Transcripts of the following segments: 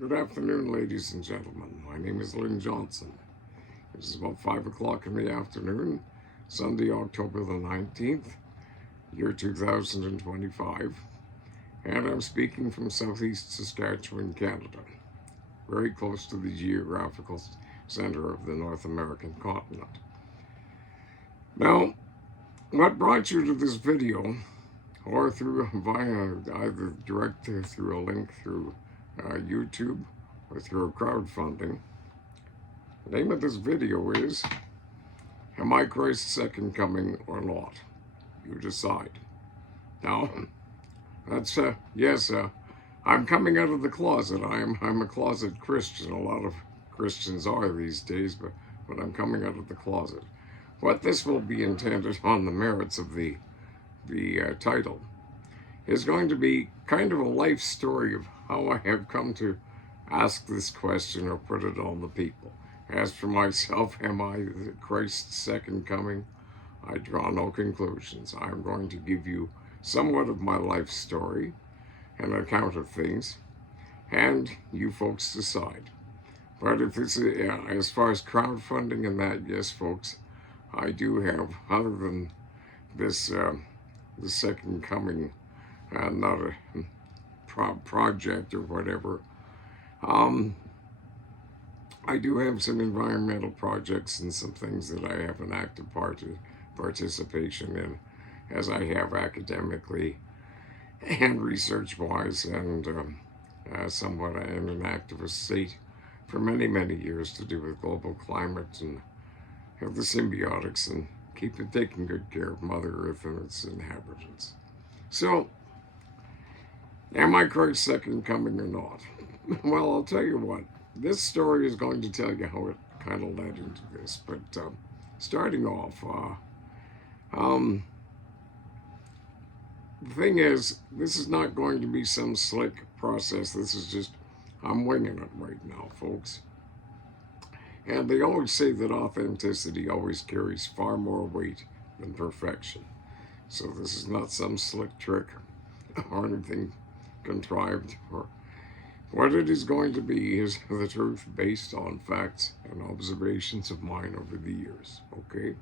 Good afternoon, ladies and gentlemen. My name is Lynn Johnson. It is about 5 o'clock in the afternoon, Sunday, October the 19th, year 2025, and I'm speaking from southeast Saskatchewan, Canada, very close to the geographical center of the North American continent. Now, what brought you to this video, or via either direct through a link through YouTube or through crowdfunding. The name of this video is, Am I Christ's Second Coming or Not? You decide. Now, that's, yes, I'm coming out of the closet. I'm a closet Christian. A lot of Christians are these days, but I'm coming out of the closet. What this will be intended on the merits of the title is going to be kind of a life story of how I have come to ask this question or put it on the people. As for myself, am I Christ's second coming? I draw no conclusions. I'm going to give you somewhat of my life story, an account of things, and you folks decide. But if it's as far as crowdfunding and that, yes, folks, I do have, other than this, the second coming, not a project or whatever. I do have some environmental projects and some things that I have an active participation in, as I have academically and research-wise, and somewhat in an activist state for many, many years to do with global climate and the symbiotics and taking good care of Mother Earth and its inhabitants. So, am I Christ's second coming or not? Well, I'll tell you what. This story is going to tell you how it kind of led into this. But starting off, the thing is, this is not going to be some slick process. This is just, I'm winging it right now, folks. And they always say that authenticity always carries far more weight than perfection. So this is not some slick trick or anything contrived. Or what it is going to be is the truth based on facts and observations of mine over the years, okay?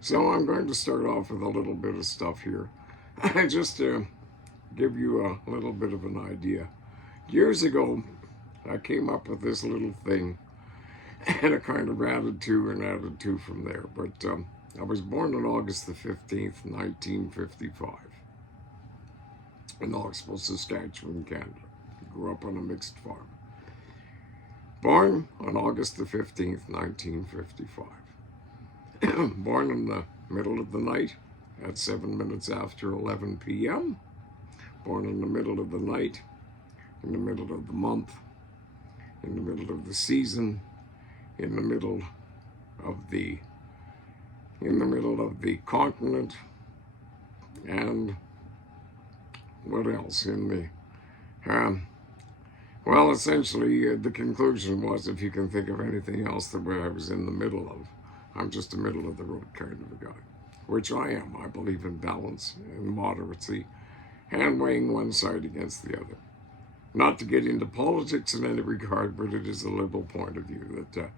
So I'm going to start off with a little bit of stuff here, just to give you a little bit of an idea. Years ago, I came up with this little thing, and it kind of added to from there. But I was born on August the 15th, 1955, in Oxbow, Saskatchewan, Canada. Grew up on a mixed farm. Born on August the 15th, 1955. Born in the middle of the night at 7 minutes after 11 p.m. Born in the middle of the night, in the middle of the month, in the middle of the season, in the middle of the continent, and what else in the well, essentially the conclusion was, if you can think of anything else that I was in the middle of, I'm just a middle of the road kind of a guy, which I am. I believe in balance and moderacy and weighing one side against the other. Not to get into politics in any regard, but it is a liberal point of view that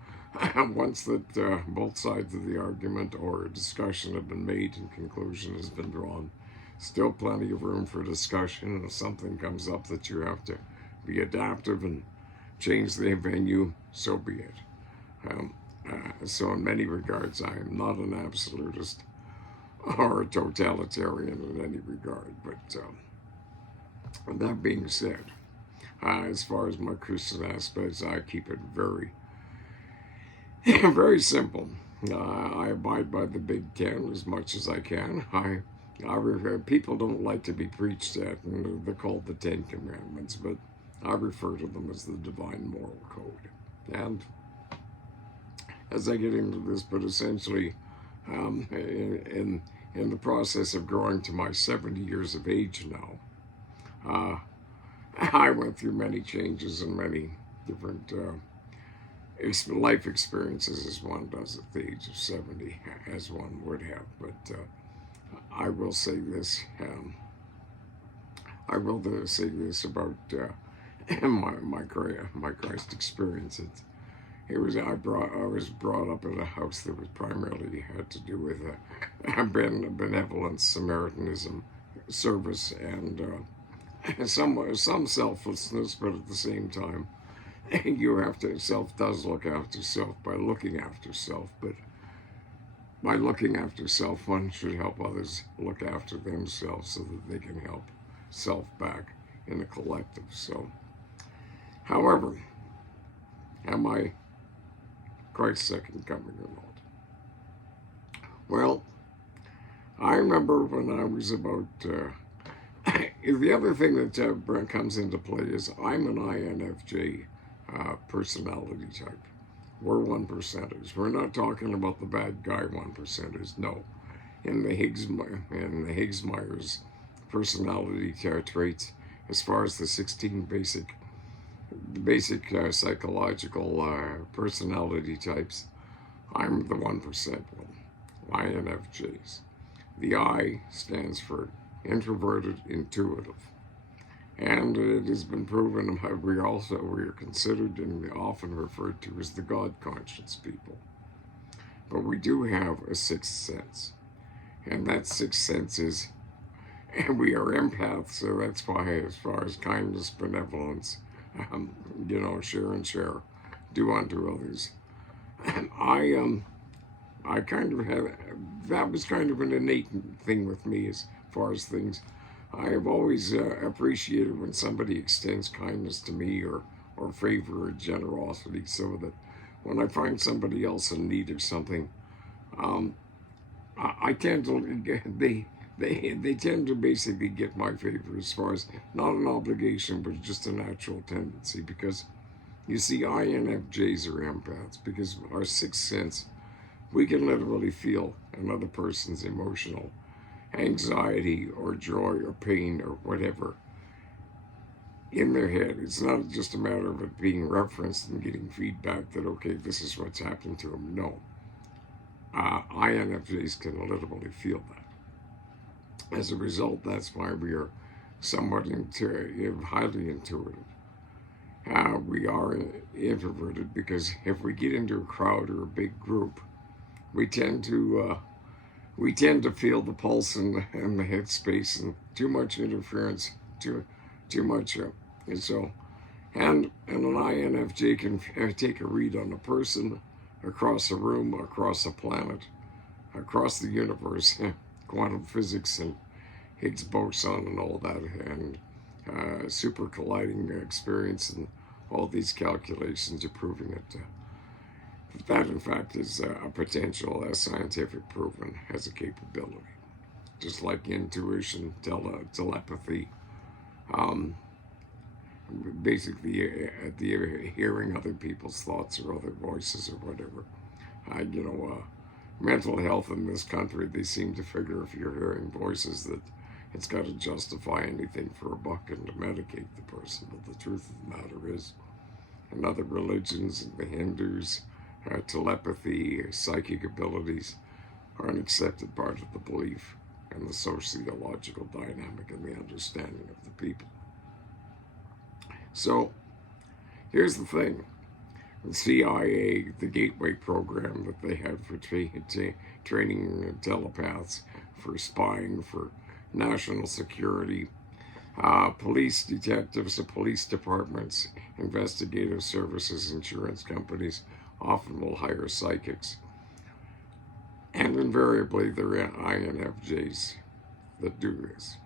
once that both sides of the argument or a discussion have been made and conclusion has been drawn, still plenty of room for discussion. And if something comes up that you have to be adaptive and change the venue, so be it. So in many regards, I am not an absolutist or a totalitarian in any regard. But that being said, as far as my Christian aspects, I keep it very, very simple. I abide by the Big Ten as much as I can. People don't like to be preached at, and they're called the Ten Commandments, but I refer to them as the Divine Moral Code. And as I get into this, but essentially, in the process of growing to my 70 years of age now, I went through many changes and many different life experiences, as one does at the age of 70, as one would have. But I will say this. I will say this about my Christ experience. I was brought up in a house that was primarily had to do with benevolence, Samaritanism, service, and some selflessness, but at the same time, self does look after self by looking after self, but by looking after self, one should help others look after themselves so that they can help self back in the collective. So, however, am I Christ's second coming or not? Well, I remember when I was about, the other thing that comes into play is I'm an INFJ personality type. We're 1%ers. We're not talking about the bad guy 1%ers. No. In the Higgs-Myers personality traits, as far as the 16 basic psychological personality types, I'm the 1% one. INFJs. The I stands for introverted, intuitive. And it has been proven we are considered and often referred to as the God conscious people. But we do have a sixth sense. And that sixth sense is, and we are empaths, so that's why as far as kindness, benevolence, share and share, do unto others. And I kind of had, that was kind of an innate thing with me as far as things. I have always appreciated when somebody extends kindness to me or favor or generosity, so that when I find somebody else in need of something, I tend to, they tend to basically get my favor as far as not an obligation, but just a natural tendency, because you see, INFJs are empaths because our sixth sense, we can literally feel another person's emotional anxiety or joy or pain or whatever in their head. It's not just a matter of it being referenced and getting feedback that, okay, this is what's happened to them. No. INFJs can literally feel that. As a result, that's why we are somewhat highly intuitive. We are introverted because if we get into a crowd or a big group, we tend to feel the pulse and the headspace, and too much interference, too much, and so, and an INFJ can take a read on a person, across a room, across a planet, across the universe, quantum physics and Higgs boson and all that, and super colliding experience and all these calculations are proving it. That, in fact, is a potential, scientific proven, has a capability. Just like intuition, telepathy, basically hearing other people's thoughts or other voices or whatever. Mental health in this country, they seem to figure if you're hearing voices that it's got to justify anything for a buck and to medicate the person. But the truth of the matter is, in other religions, the Hindus, telepathy, psychic abilities are an accepted part of the belief and the sociological dynamic and the understanding of the people. So, here's the thing. The CIA, the Gateway program that they have for training telepaths, for spying, for national security, police detectives, police departments, investigative services, insurance companies often will hire psychics. And invariably, they're INFJs that do this.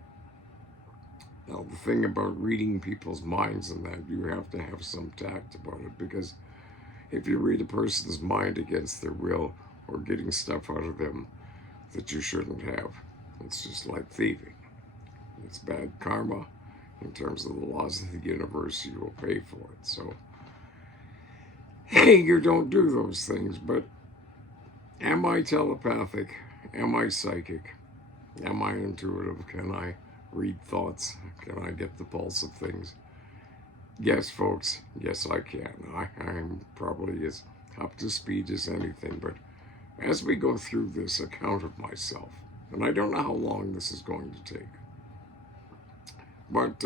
Now, the thing about reading people's minds and that, you have to have some tact about it, because if you read a person's mind against their will or getting stuff out of them that you shouldn't have, it's just like thieving. It's bad karma. In terms of the laws of the universe, you will pay for it. So, hey, you don't do those things. But am I telepathic? Am I psychic? Am I intuitive? Can I read thoughts? Can I get the pulse of things? Yes, folks. Yes, I can. I'm probably as up to speed as anything. But as we go through this account of myself, and I don't know how long this is going to take, but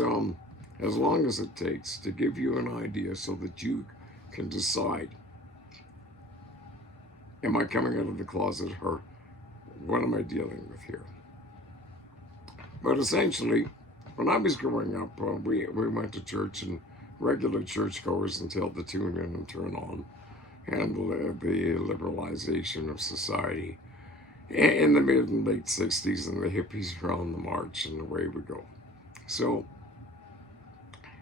as long as it takes to give you an idea so that you can decide, am I coming out of the closet, or what am I dealing with here? But essentially, when I was growing up, we went to church, and regular churchgoers until the tune in and turn on, and the liberalization of society in the mid and late 60s, and the hippies were on the march, and away we go. So,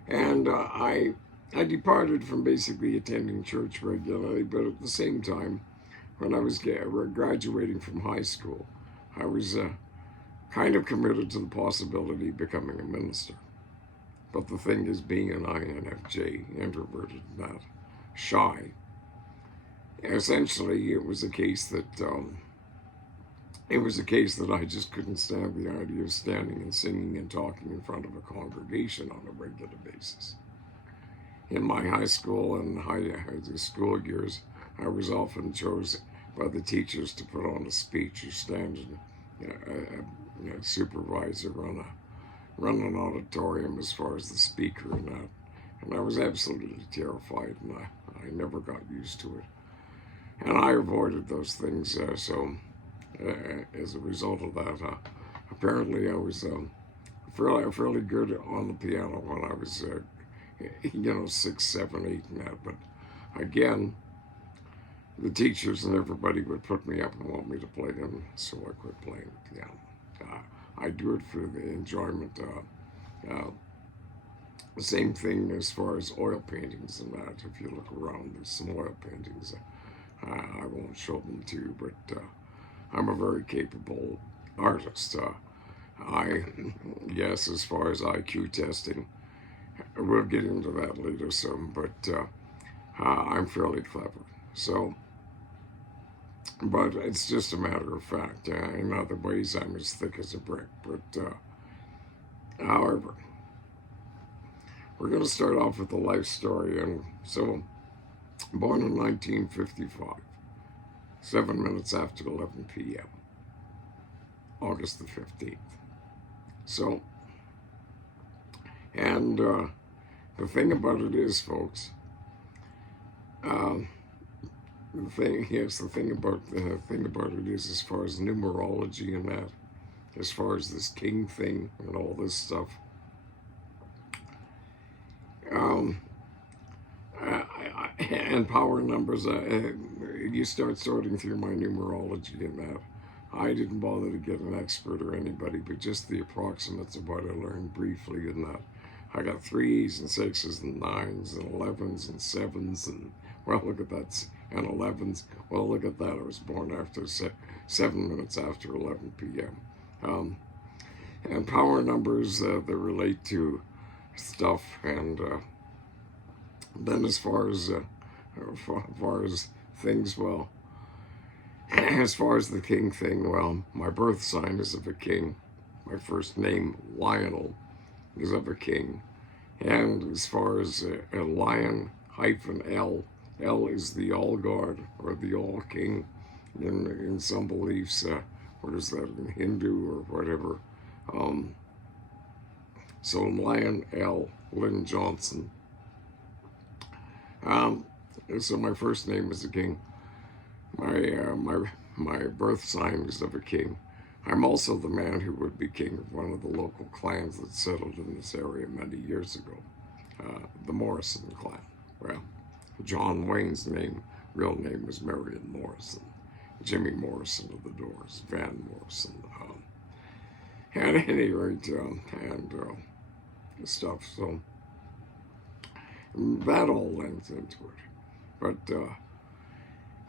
and I departed from basically attending church regularly, but at the same time, when I was graduating from high school, I was kind of committed to the possibility of becoming a minister. But the thing is, being an INFJ, introverted, not shy, essentially it was a case that I just couldn't stand the idea of standing and singing and talking in front of a congregation on a regular basis. In my high school and high school years, I was often chosen by the teachers to put on a speech or stand and supervise or run an auditorium as far as the speaker and that. And I was absolutely terrified, and I never got used to it. And I avoided those things, so as a result of that, apparently I was fairly good on the piano when I was, 6, 7, 8 and that. But again, the teachers and everybody would put me up and want me to play them, so I quit playing the piano. I do it for the enjoyment. The same thing as far as oil paintings and that. If you look around, there's some oil paintings. I won't show them to you, but I'm a very capable artist. Yes, as far as IQ testing, we'll get into that later soon, but I'm fairly clever. So, but it's just a matter of fact. In other ways, I'm as thick as a brick. But however, we're going to start off with a life story. And so, born in 1955, 7 minutes after 11 p.m., August the 15th. So, and the thing about it is, folks, the thing about it is, as far as numerology and that, as far as this king thing and all this stuff, and power numbers, you start sorting through my numerology and that. I didn't bother to get an expert or anybody, but just the approximates of what I learned briefly in that. I got 3s and 6s and 9s and 11s and 7s, and well, look at that, and 11s. Well, look at that. I was born after 7 minutes after 11 p.m. And power numbers that relate to stuff, and then as far as things, well, as far as the king thing, well, my birth sign is of a king. My first name, Lionel, is of a king. And as far as a lion -L, L is the all god or the all king in some beliefs. What is that, in Hindu or whatever? So Lion L. Lynn Johnson. So my first name is a king. My birth sign is of a king. I'm also the man who would be king of one of the local clans that settled in this area many years ago, the Morrison clan. Well, John Wayne's real name was Marion Morrison, Jimmy Morrison of the Doors, Van Morrison. At any rate, and stuff. So that all lends into it. But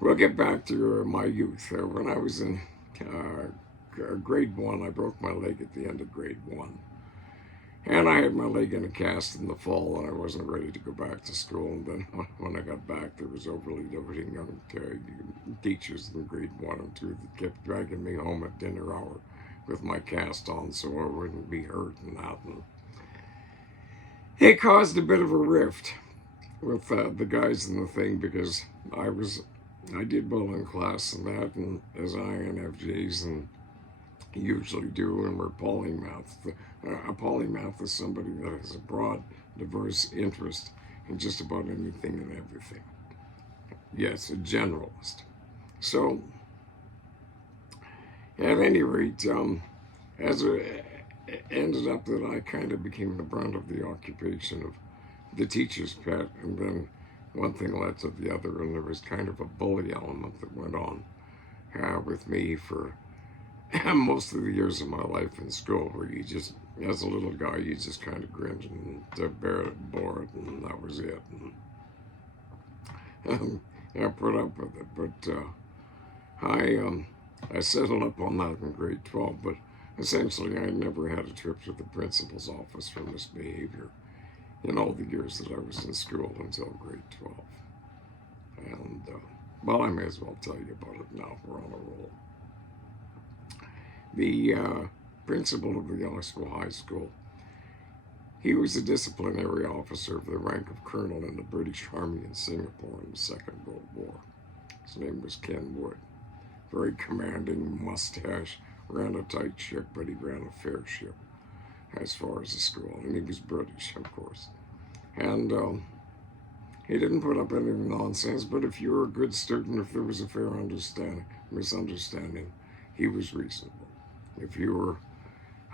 we'll get back to my youth. When I was in grade 1, I broke my leg at the end of grade 1. And I had my leg in a cast in the fall, and I wasn't ready to go back to school. And then when I got back, there was overly doting young teachers in grade 1 and 2 that kept dragging me home at dinner hour with my cast on so I wouldn't be hurt and that. And it caused a bit of a rift with the guys in the thing, because I did well in class and that, and as INFJs, and usually do, and we're polymaths. A polymath is somebody that has a broad, diverse interest in just about anything and everything. Yes, a generalist. So, at any rate, as it ended up that I kind of became the brunt of the occupation of the teacher's pet, and then one thing led to the other, and there was kind of a bully element that went on with me for most of the years of my life in school, where you just, as a little guy, you just kind of grinned and bore it, and that was it. And I put up with it, but I settled up on that in grade 12, but essentially I never had a trip to the principal's office for misbehavior in all the years that I was in school until grade 12. And, well, I may as well tell you about it now. We're on a roll. The principal of the Yellowstone High School, he was a disciplinary officer of the rank of colonel in the British Army in Singapore in the Second World War. His name was Ken Wood. Very commanding, mustache, ran a tight ship, but he ran a fair ship as far as the school. And he was British, of course. And he didn't put up any nonsense, but if you were a good student, if there was a fair misunderstanding, he was reasonable. If you were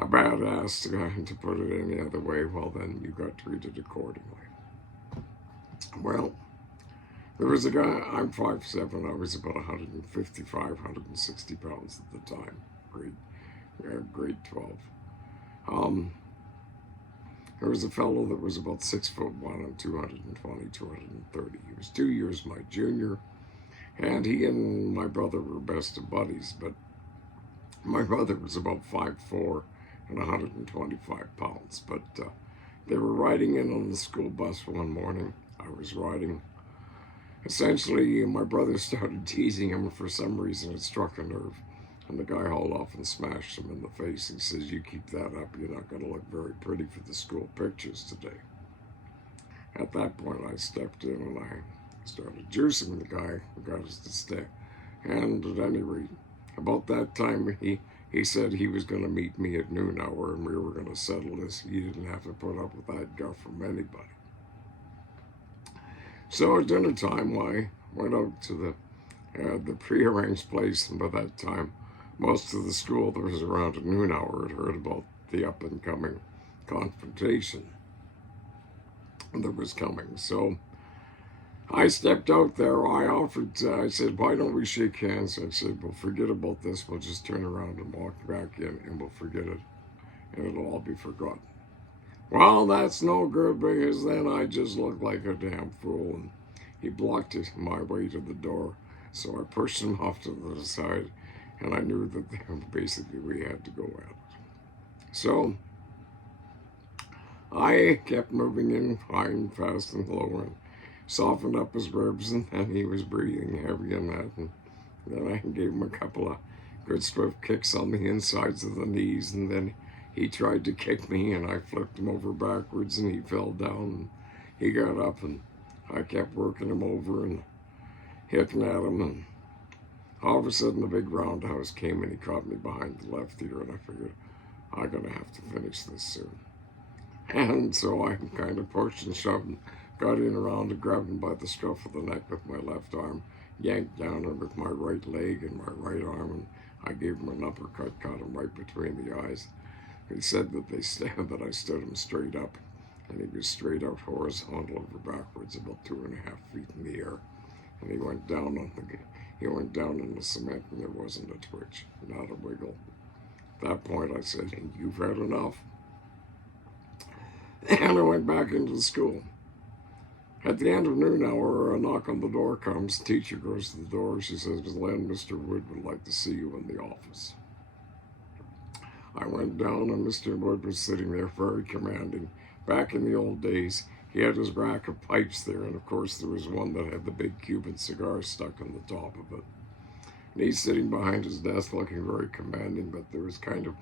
a badass, to put it any other way, well, then you got treated accordingly. Well, there was a guy, I'm 5'7", I was about 155, 160 pounds at the time, grade 12. There was a fellow that was about 6'1" and 220, 230. He was 2 years my junior, and he and my brother were best of buddies, but my brother was about 5'4" and 125 pounds, but they were riding in on the school bus one morning. I was riding. Essentially, my brother started teasing him. For some reason, it struck a nerve. And the guy hauled off and smashed him in the face. He says, "You keep that up, you're not going to look very pretty for the school pictures today." At that point, I stepped in and I started juicing the guy who got us to stay. And at any rate, about that time, he said he was going to meet me at noon hour and we were going to settle this. He didn't have to put up with that guff from anybody. So at dinner time, I went out to the prearranged place, and by that time, most of the school that was around at noon hour had heard about the up-and-coming confrontation that was coming. So I stepped out there. I said, "Why don't we shake hands?" I said, "Well, forget about this. We'll just turn around and walk back in, and we'll forget it, and it'll all be forgotten." Well, that's no good, because then I just looked like a damn fool, and he blocked my way to the door. So I pushed him off to the side, and I knew that basically we had to go at it. So I kept moving in high and fast and low, and softened up his ribs, and then he was breathing heavy in that. And then I gave him a couple of good swift kicks on the insides of the knees, and then he tried to kick me, and I flipped him over backwards, and he fell down, and he got up, and I kept working him over and hitting at him, and all of a sudden the big roundhouse came, and he caught me behind the left ear, and I figured, I'm going to have to finish this soon. And so I kind of pushed and shoved and got in around and grabbed him by the scruff of the neck with my left arm, yanked down him with my right leg and my right arm, and I gave him an uppercut, caught him right between the eyes. He said that I stood him straight up, and he was straight out horizontal over backwards, about 2.5 feet in the air. And he went down in the cement, and there wasn't a twitch, not a wiggle. At that point, I said, "You've had enough." And I went back into the school. At the end of noon hour, a knock on the door comes. The teacher goes to the door. She says, "Len, Mr. Wood would like to see you in the office." I went down, and Mr. Wood was sitting there, very commanding. Back in the old days, he had his rack of pipes there, and of course there was one that had the big Cuban cigar stuck on the top of it. And he's sitting behind his desk looking very commanding, but there was kind of,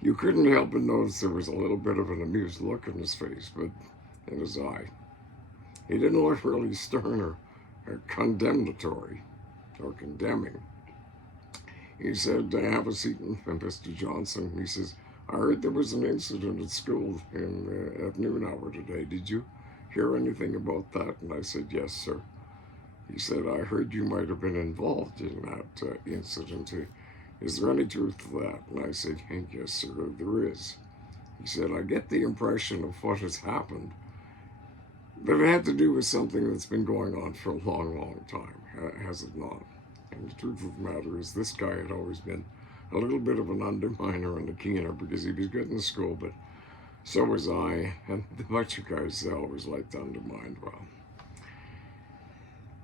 you couldn't help but notice there was a little bit of an amused look in his face, but in his eye. He didn't look really stern or condemnatory or condemning. he said, have a seat, Mr. Johnson. He says, I heard there was an incident at school at noon hour today. Did you hear anything about that? And I said, yes, sir. He said, I heard you might have been involved in that incident. Is there any truth to that? And I said, yes, sir, there is. He said, I get the impression of what has happened that it had to do with something that's been going on for a long, long time, has it not? And the truth of the matter is this guy had always been a little bit of an underminer and a keener because he was good in school, but so was I, and the bunch of guys always liked to undermine. Well,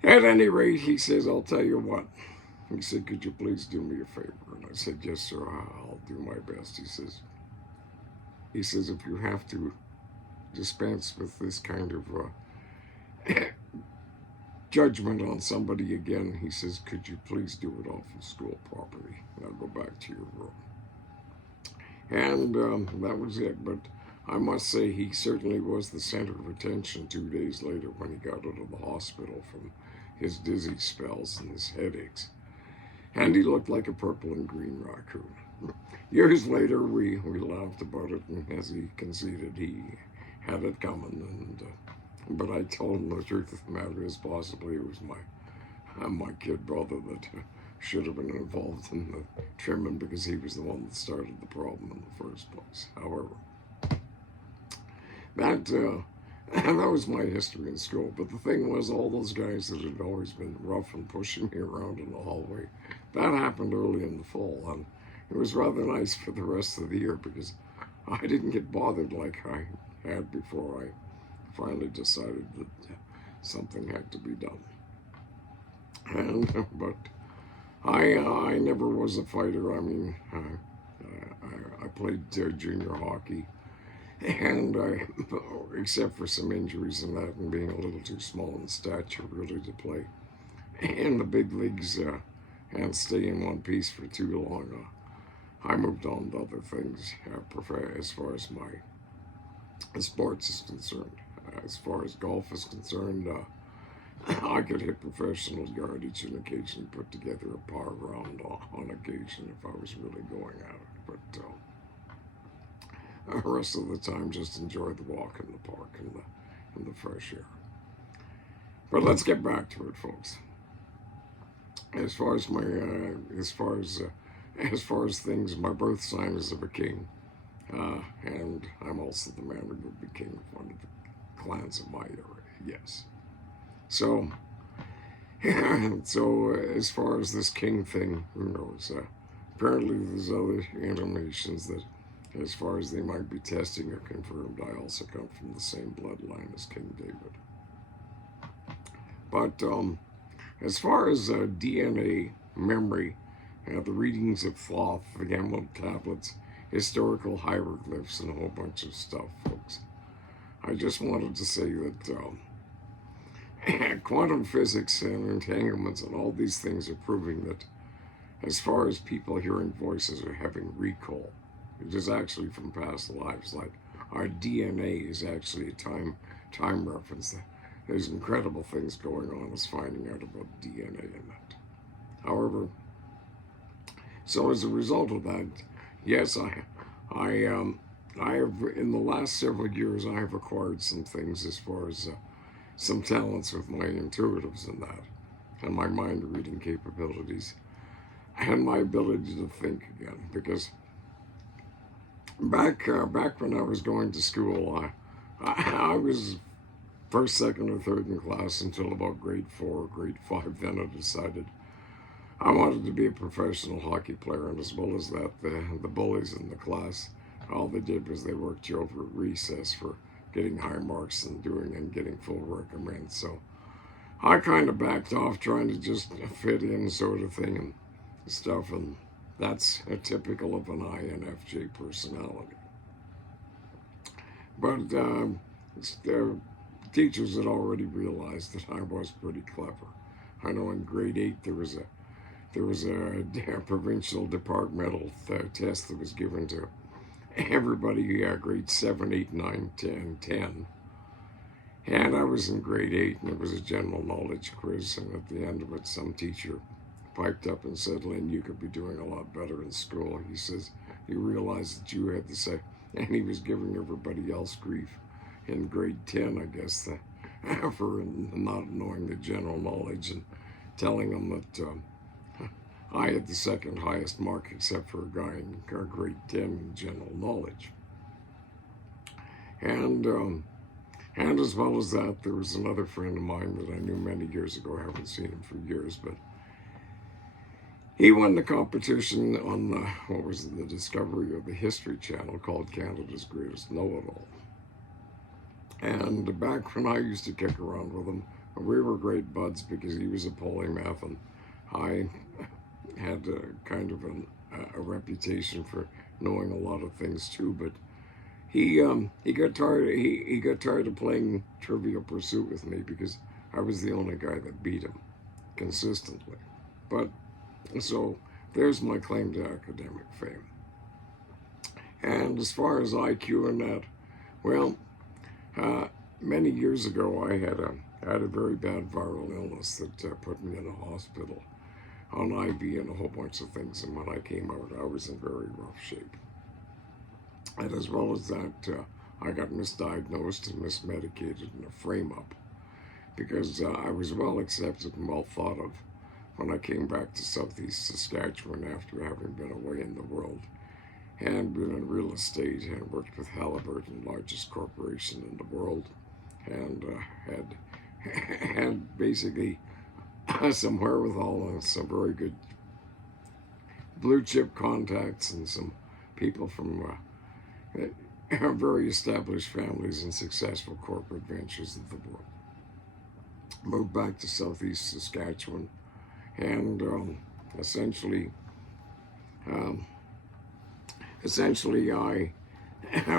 at any rate, he says, I'll tell you what. He said, could you please do me a favor? And I said, yes, sir, I'll do my best. He says, if you have to dispense with this kind of judgment on somebody again, he says, could you please do it off of school property? Now go back to your room. And that was it. But I must say, he certainly was the center of attention 2 days later when he got out of the hospital from his dizzy spells and his headaches. And he looked like a purple and green raccoon. Years later, we laughed about it, and as he conceded, he had it coming. But I told him the truth of the matter is possibly it was my kid brother that should have been involved in the trimming because he was the one that started the problem in the first place. However, that was my history in school. But the thing was, all those guys that had always been rough and pushing me around in the hallway, that happened early in the fall. And it was rather nice for the rest of the year because I didn't get bothered like I had before I finally decided that something had to be done. But I never was a fighter. I mean, I played junior hockey, and except for some injuries and that, and being a little too small in stature really to play in the big leagues and stay in one piece for too long, I moved on to other things as far as my sports is concerned. As far as golf is concerned, I could hit professional yardage and occasionally put together a par round on occasion if I was really going at it. But the rest of the time, just enjoy the walk in the park and the fresh air. But let's get back to it, folks. As far as things, my birth sign is of a king, and I'm also the man who would be king of one of the clans of my area. Yes. So as far as this king thing, who knows? Apparently, there's other intimations that, as far as they might be testing or confirmed, I also come from the same bloodline as King David. But as far as DNA, memory, the readings of Thoth, the emerald tablets, historical hieroglyphs, and a whole bunch of stuff, folks, I just wanted to say that quantum physics and entanglements and all these things are proving that as far as people hearing voices or having recall, it is actually from past lives. Like our DNA is actually a time reference. There's incredible things going on as finding out about DNA in that. However, so as a result of that, yes, I have, in the last several years, I have acquired some things as far as some talents with my intuitives and that, and my mind reading capabilities, and my ability to think again. Because back when I was going to school, I was first, second, or third in class until about grade 4 or grade 5. Then I decided I wanted to be a professional hockey player, and as well as that, the bullies in the class, all they did was they worked you over at recess for getting high marks and getting full recommends. So I kind of backed off, trying to just fit in, sort of thing and stuff, and that's typical of an INFJ personality. But the teachers had already realized that I was pretty clever. I know in grade 8 there was a provincial departmental test that was given to everybody, grade 7, 8, 9, 10, 10. And I was in grade 8, and it was a general knowledge quiz, and at the end of it, some teacher piped up and said, Lynn, you could be doing a lot better in school. He says, you realize that you had to say, and he was giving everybody else grief in grade 10, I guess, for not knowing the general knowledge, and telling them that I had the second highest mark except for a guy in grade 10 in general knowledge. And as well as that, there was another friend of mine that I knew many years ago. I haven't seen him for years, but he won the competition on the Discovery of the History Channel called Canada's Greatest Know-It-All. And back when I used to kick around with him, we were great buds because he was a polymath and I had kind of a reputation for knowing a lot of things too. But he got tired of playing Trivial Pursuit with me because I was the only guy that beat him consistently. But so there's my claim to academic fame. And as far as IQ and that, well, many years ago I had a very bad viral illness that put me in a hospital on IV and a whole bunch of things. And when I came out, I was in very rough shape. And as well as that, I got misdiagnosed and mismedicated in a frame-up because I was well accepted and well thought of when I came back to Southeast Saskatchewan after having been away in the world and been in real estate and worked with Halliburton, largest corporation in the world, and had basically some wherewithal and some very good blue chip contacts and some people from very established families and successful corporate ventures of the world. Moved back to Southeast Saskatchewan and essentially I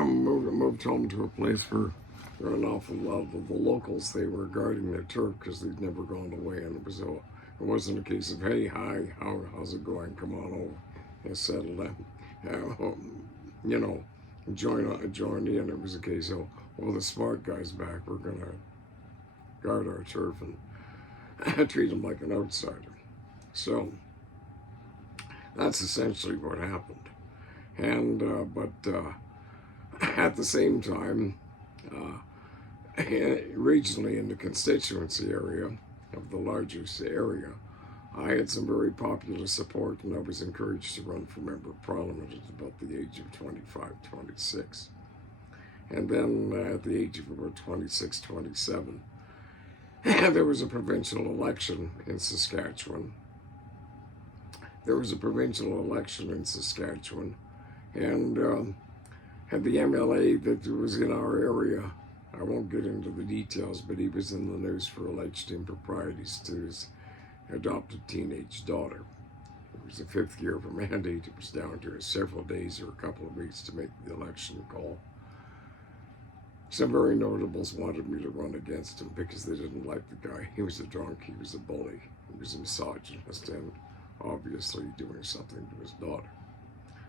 moved home to a place where an awful lot of the locals, they were guarding their turf because they'd never gone away, and it wasn't a case of, hey, hi, how's it going, come on over and settle down, join in. It was a case of, well, the smart guy's back, we're going to guard our turf and treat him like an outsider. So that's essentially what happened. And but at the same time, regionally in the constituency area of the largest area, I had some very popular support, and I was encouraged to run for member of parliament at about the age of 25, 26. And then at the age of about 26, 27, there was a provincial election in Saskatchewan. And had the MLA that was in our area, I won't get into the details, but he was in the news for alleged improprieties to his adopted teenage daughter. It was the 5th year of a mandate. It was down to several days or a couple of weeks to make the election call. Some very notables wanted me to run against him because they didn't like the guy. He was a drunk, he was a bully, he was a misogynist, and obviously doing something to his daughter.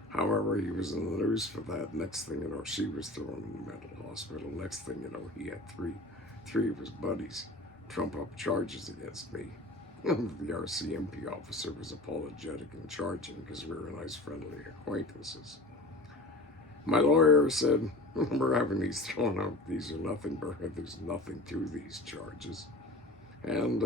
However, he was in the news for that. Next thing you know, she was thrown in the mental hospital. Next thing you know, he had three of his buddies trump up charges against me. The RCMP officer was apologetic in charging because we were nice, friendly acquaintances. My lawyer said, we're having these thrown out. These are nothing, there's nothing to these charges. And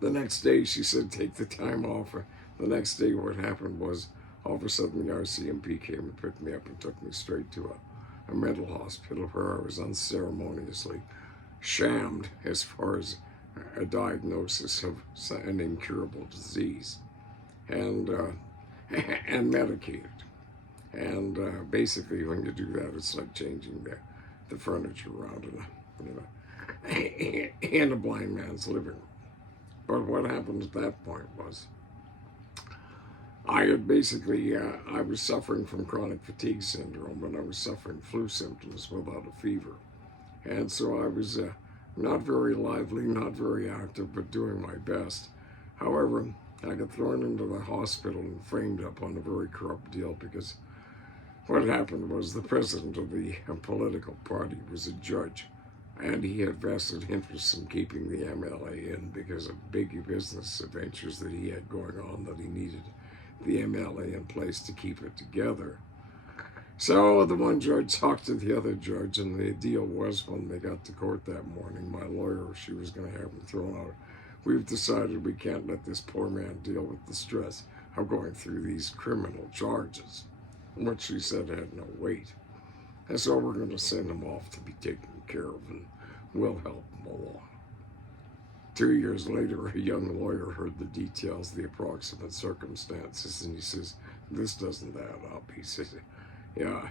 the next day, she said, take the time off. The next day, what happened was, all of a sudden, the RCMP came and picked me up and took me straight to a mental hospital where I was unceremoniously shammed as far as a diagnosis of an incurable disease and medicated. And basically, when you do that, it's like changing the furniture around in a blind man's living room. But what happened at that point was, I had basically, I was suffering from chronic fatigue syndrome, and I was suffering flu symptoms without a fever. And so I was not very lively, not very active, but doing my best. However, I got thrown into the hospital and framed up on a very corrupt deal because what happened was the president of the political party was a judge and he had vested interest in keeping the MLA in because of big business adventures that he had going on, that he needed the MLA in place to keep it together. So the one judge talked to the other judge, and the deal was, when they got to court that morning, my lawyer, she was going to have him thrown out. We've decided we can't let this poor man deal with the stress of going through these criminal charges, which she said had no weight. And so we're going to send him off to be taken care of, and we'll help him along. 2 years later, a young lawyer heard the details, the approximate circumstances, and he says, "This doesn't add up." He says, "Yeah,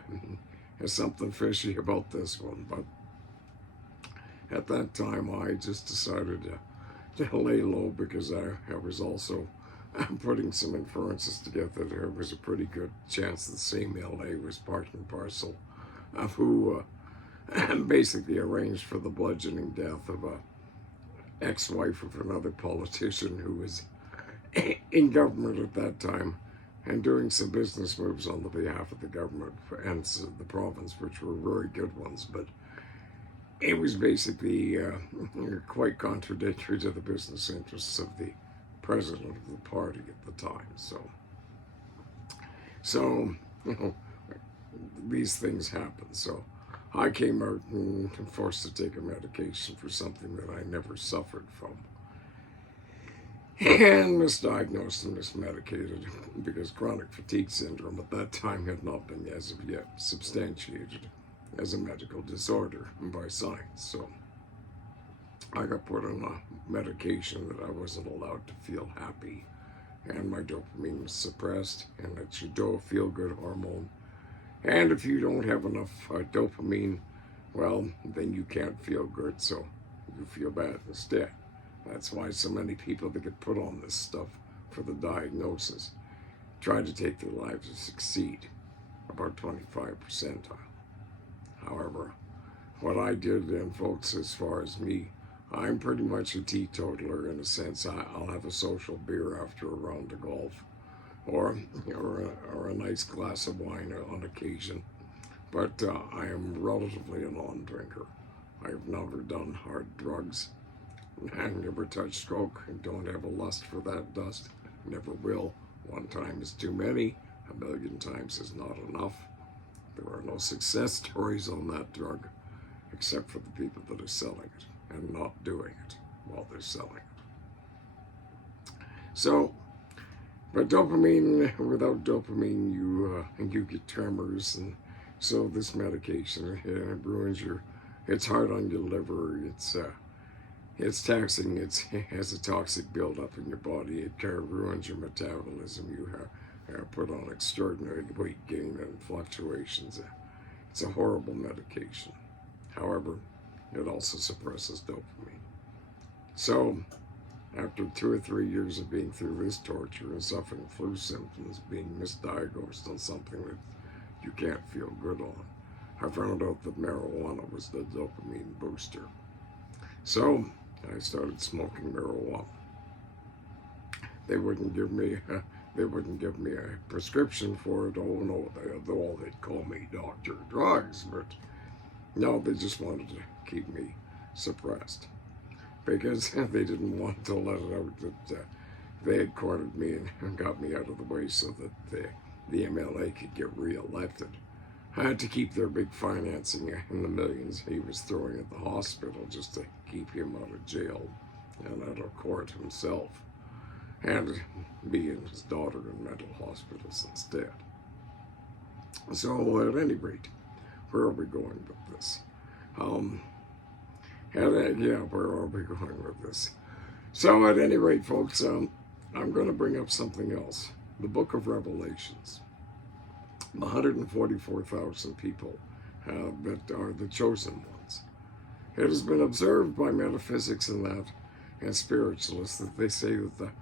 there's something fishy about this one." But at that time, I just decided to lay low, because I was also putting some inferences together. There was a pretty good chance the same LA was part and parcel of who basically arranged for the bludgeoning death of a ex-wife of another politician who was in government at that time, and doing some business moves on the behalf of the government and the province, which were very good ones, but it was basically quite contradictory to the business interests of the president of the party at the time. So these things happen. So I came out and forced to take a medication for something that I never suffered from, and misdiagnosed and mismedicated, because chronic fatigue syndrome at that time had not been as of yet substantiated as a medical disorder by science. So I got put on a medication that I wasn't allowed to feel happy, and my dopamine was suppressed, and it's your feel-good hormone. And if you don't have enough dopamine, well, then you can't feel good, so you feel bad instead. That's why so many people that get put on this stuff for the diagnosis try to take their lives to succeed, about 25%. However, what I did then, folks, as far as me, I'm pretty much a teetotaler in a sense. I'll have a social beer after a round of golf, or a nice glass of wine on occasion. But I am relatively a non-drinker. I've never done hard drugs. I never touched coke. I don't have a lust for that dust. Never will. One time is too many. A million times is not enough. There are no success stories on that drug, except for the people that are selling it and not doing it while they're selling it. So, but dopamine, without dopamine, you get tremors, and so this medication, it ruins it's hard on your liver. It's taxing. It has a toxic buildup in your body. It kind of ruins your metabolism. You have put on extraordinary weight gain and fluctuations. It's a horrible medication. However, it also suppresses dopamine. So, after 2 or 3 years of being through this torture and suffering flu symptoms, being misdiagnosed on something that you can't feel good on, I found out that marijuana was the dopamine booster. So I started smoking marijuana. They wouldn't give me a prescription for it. Oh no, they'd call me Dr. Drugs, but no, they just wanted to keep me suppressed, because they didn't want to let it out that they had cornered me and got me out of the way so that the MLA could get re-elected. To keep their big financing in the millions he was throwing at the hospital, just to keep him out of jail and out of court himself, and be in his daughter in mental hospitals instead. So at any rate, where are we going with this? Where are we going with this? So at any rate, folks, I'm going to bring up something else. The Book of Revelations. 144,000 people that are the chosen ones. It has been observed by metaphysics and spiritualists that they say that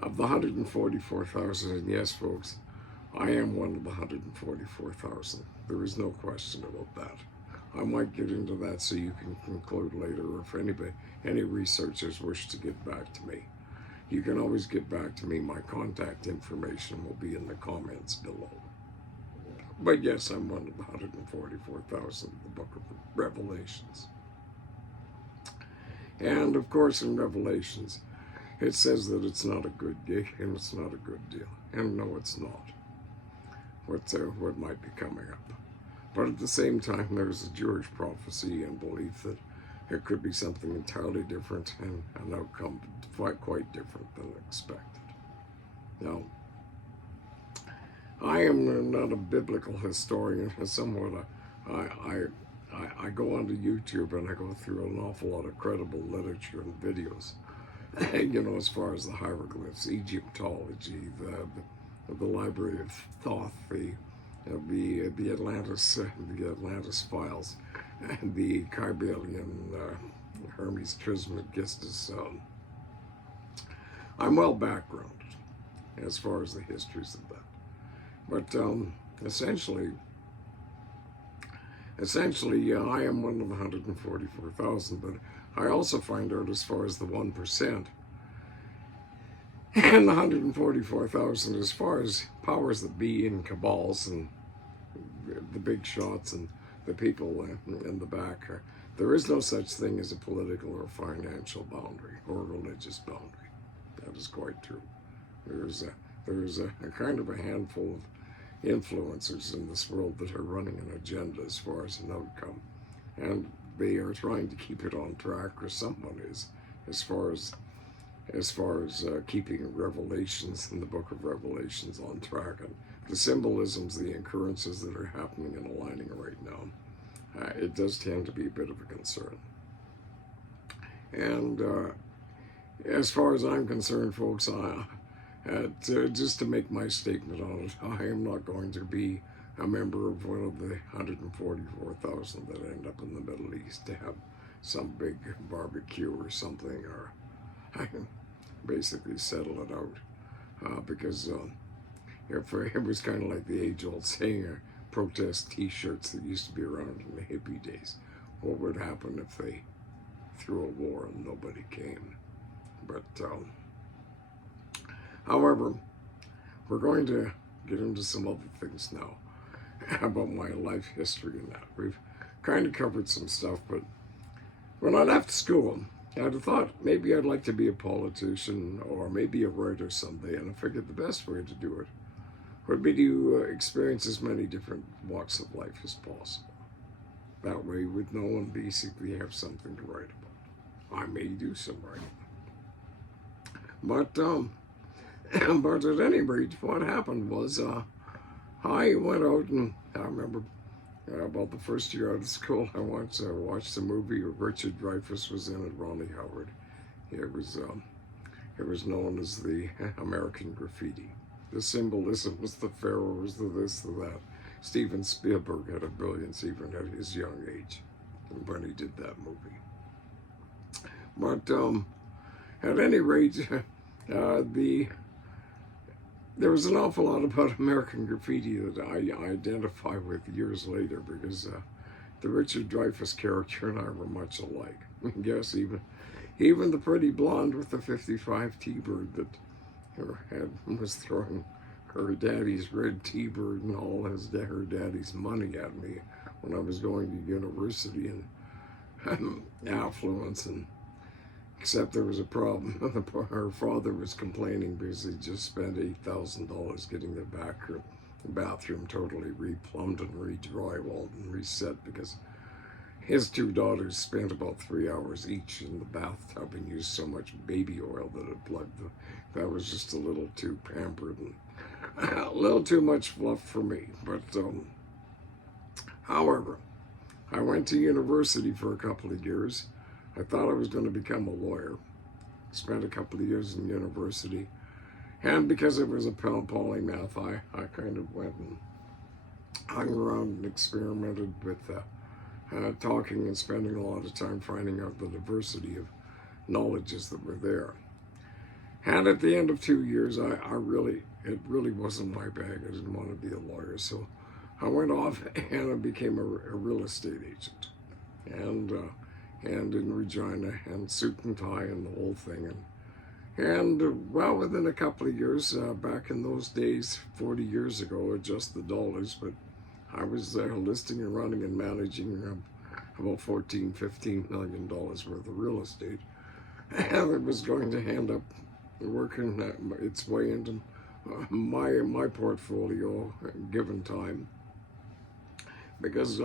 of the 144,000, and yes, folks, I am one of the 144,000. There is no question about that. I might get into that so you can conclude later, or if any researchers wish to get back to me, you can always get back to me. My contact information will be in the comments below. But yes, I'm one of the 144,000 of the Book of Revelations. And of course in Revelations, it says that it's not a good gig and it's not a good deal. And no, it's not. What might be coming up. But at the same time, there's a Jewish prophecy and belief that it could be something entirely different and an outcome quite different than expected. Now, I am not a biblical historian. Somewhat, I go onto YouTube and I go through an awful lot of credible literature and videos. You know, as far as the hieroglyphs, Egyptology, the Library of Thoth, the Atlantis files, and the Kybalion Hermes Trismegistus. I'm well backgrounded as far as the histories of that. But essentially, I am one of the 144,000, but I also find out as far as the 1%, and the 144,000 as far as powers that be in cabals and the big shots and the people in the back. There is no such thing as a political or financial boundary or religious boundary. That is quite true. There's a kind of a handful of influencers in this world that are running an agenda as far as an outcome, and they are trying to keep it on track, or someone is, as far as keeping Revelations in the book of Revelations on track, and the symbolisms, the occurrences that are happening and aligning right now. It does tend to be a bit of a concern. And as far as I'm concerned, folks, just to make my statement on it, I am not going to be a member of one of the 144,000 that end up in the Middle East to have some big barbecue or something, or basically settle it out. Because if it was kind of like the age-old saying, protest T-shirts that used to be around in the hippie days. What would happen if they threw a war and nobody came? But however, we're going to get into some other things now about my life history and that. We've kind of covered some stuff, but when I left school, I'd thought maybe I'd like to be a politician or maybe a writer someday, and I figured the best way to do it would be to experience as many different walks of life as possible. That way, with no one basically have something to write about. I may do some writing. But at any rate, what happened was I went out, and I remember about the first year out of school, I watched a movie where Richard Dreyfuss was in it, Ronnie Howard. It was known as the American Graffiti. The symbolism was the pharaohs, the this, the that. Steven Spielberg had a brilliance even at his young age when he did that movie. But at any rate, there was an awful lot about American Graffiti that I identify with years later, because the Richard Dreyfuss character and I were much alike. Yes, even the pretty blonde with the 55 T-bird that was throwing her daddy's red T-bird and all her daddy's money at me when I was going to university and affluence, and except there was a problem. Her father was complaining because he just spent $8,000 getting the bathroom totally replumbed and re-drywalled and reset, because his two daughters spent about 3 hours each in the bathtub and used so much baby oil that it plugged. That was just a little too pampered and a little too much fluff for me. But however, I went to university for a couple of years. I thought I was going to become a lawyer. Spent a couple of years in university. And because it was a polymath, I kind of went and hung around and experimented with talking and spending a lot of time finding out the diversity of knowledges that were there. And at the end of 2 years, it really wasn't my bag. I didn't want to be a lawyer. So I went off and I became a real estate agent. And in Regina, and suit and tie and the whole thing. And well, within a couple of years, back in those days, 40 years ago, just the dollars, but I was listing and running and managing about $14–15 million worth of real estate, and it was going to end up working its way into my portfolio given time, because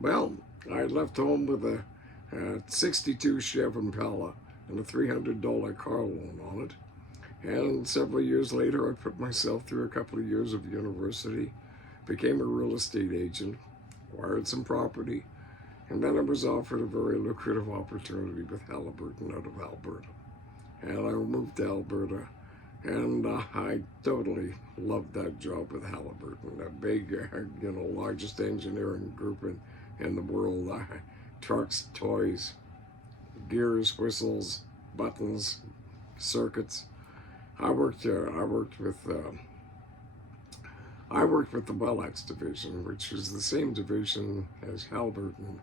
well, I left home with a 62 Chevy Impala and a $300 car loan on it. And several years later, I put myself through a couple of years of university, became a real estate agent, acquired some property, and then I was offered a very lucrative opportunity with Halliburton out of Alberta. And I moved to Alberta, and I totally loved that job with Halliburton, a big, largest engineering group in the world. Trucks, toys, gears, whistles, buttons, circuits. I worked with the Wellex division, which is the same division as Halliburton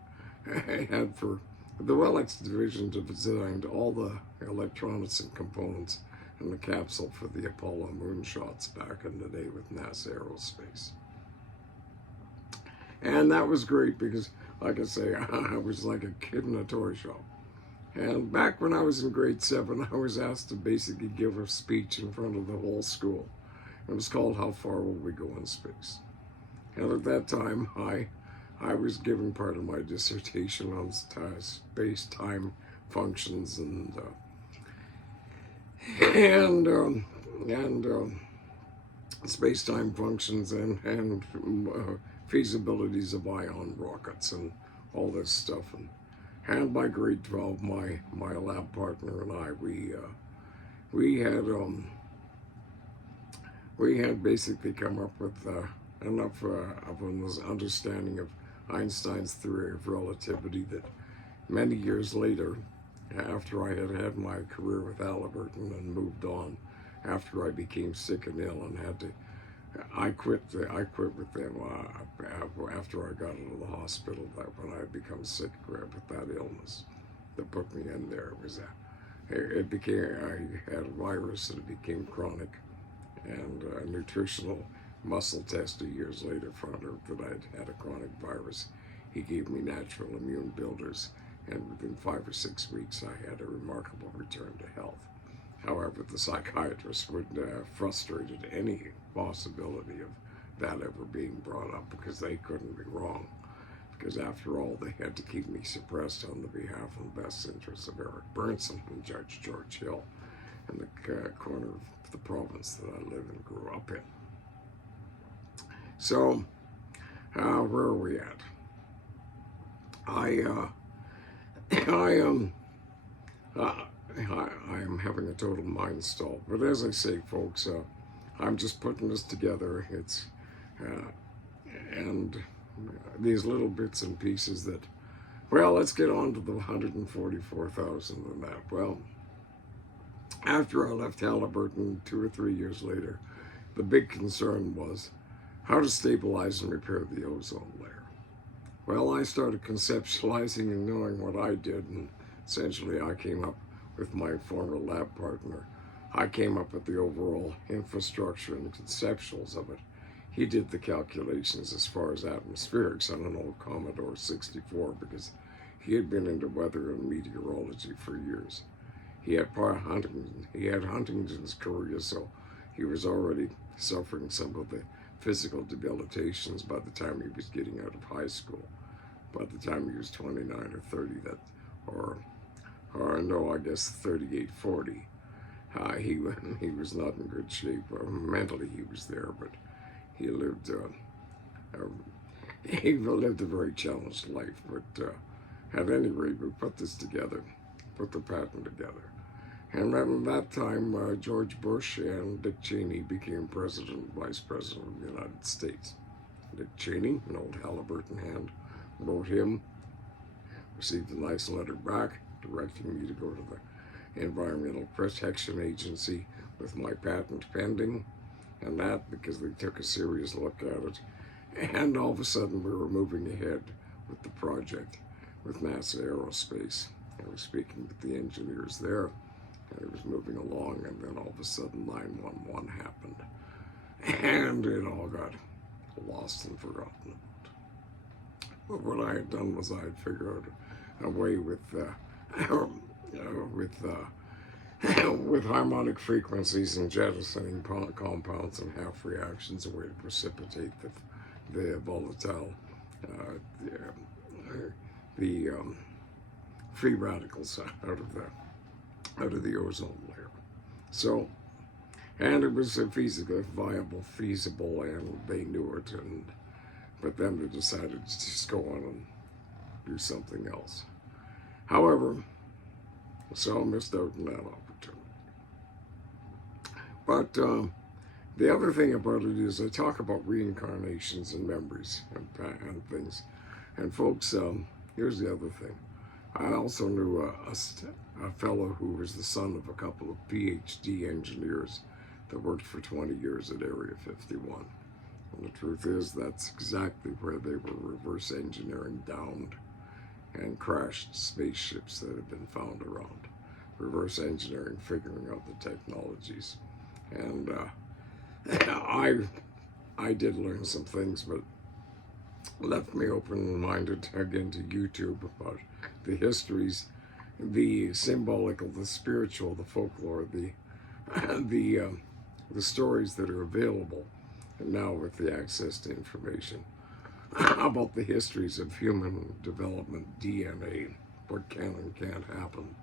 had for the Wellex division. Designed all the electronics and components in the capsule for the Apollo moonshots back in the day with NASA Aerospace. And that was great because, like I say, I was like a kid in a toy shop. And back when I was in grade 7, I was asked to basically give a speech in front of the whole school. It was called "How Far Will We Go in Space?" And at that time, I was giving part of my dissertation on space-time functions and space-time functions and feasibilities of ion rockets and all this stuff. And by grade 12, my lab partner and I, we had basically come up with enough of an understanding of Einstein's theory of relativity that many years later, after I had my career with Halliburton and moved on, after I became sick and ill and had to, I quit with them after I got out of the hospital. That when I had become sick with that illness that put me in there, it became, I had a virus and it became chronic, and a nutritional muscle tester years later found out that I'd had a chronic virus. He gave me natural immune builders, and within 5 or 6 weeks I had a remarkable return to health. However, the psychiatrist would frustrated any possibility of that ever being brought up because they couldn't be wrong. Because after all, they had to keep me suppressed on the behalf and best interests of Eric Bernson and Judge George Hill in the corner of the province that I live and grew up in. So, where are we at? I am having a total mind stall. But as I say, folks, I'm just putting this together. It's and these little bits and pieces that, well, let's get on to the 144,000 and that. Well, after I left Halliburton 2 or 3 years later, the big concern was how to stabilize and repair the ozone layer. Well, I started conceptualizing and knowing what I did, and essentially I came up with my former lab partner. I came up with the overall infrastructure and conceptuals of it. He did the calculations as far as atmospherics on an old Commodore 64 because he had been into weather and meteorology for years. He had Huntington's chorea, so he was already suffering some of the physical debilitations by the time he was getting out of high school. By the time he was 29 or 30, or no, I guess 38, 40, he was not in good shape. Mentally he was there, but he lived a very challenged life. But at any rate, we put this together, put the patent together. And at that time, George Bush and Dick Cheney became president and vice president of the United States. Dick Cheney, an old Halliburton hand, wrote him, received a nice letter back directing me to go to the Environmental Protection Agency with my patent pending, and that because they took a serious look at it. And all of a sudden we were moving ahead with the project with NASA Aerospace. I was speaking with the engineers there, and it was moving along, and then all of a sudden 9/11 happened, and it all got lost and forgotten about. But what I had done was I had figured out a way with with harmonic frequencies and jettisoning compounds and half reactions, a way to precipitate the volatile, the free radicals out of the ozone layer. So, and it was feasible, viable, feasible, and they knew it. But then they decided to just go on and do something else. However, so I missed out on that opportunity. But the other thing about it is I talk about reincarnations and memories and things. And folks, here's the other thing. I also knew a fellow who was the son of a couple of PhD engineers that worked for 20 years at Area 51. And the truth is, that's exactly where they were reverse engineering downed and crashed spaceships that had been found around. Reverse engineering, figuring out the technologies. And I did learn some things, but left me open-minded again to YouTube about the histories, the symbolical, the spiritual, the folklore, the stories that are available now with the access to information about the histories of human development, DNA, what can and can't happen,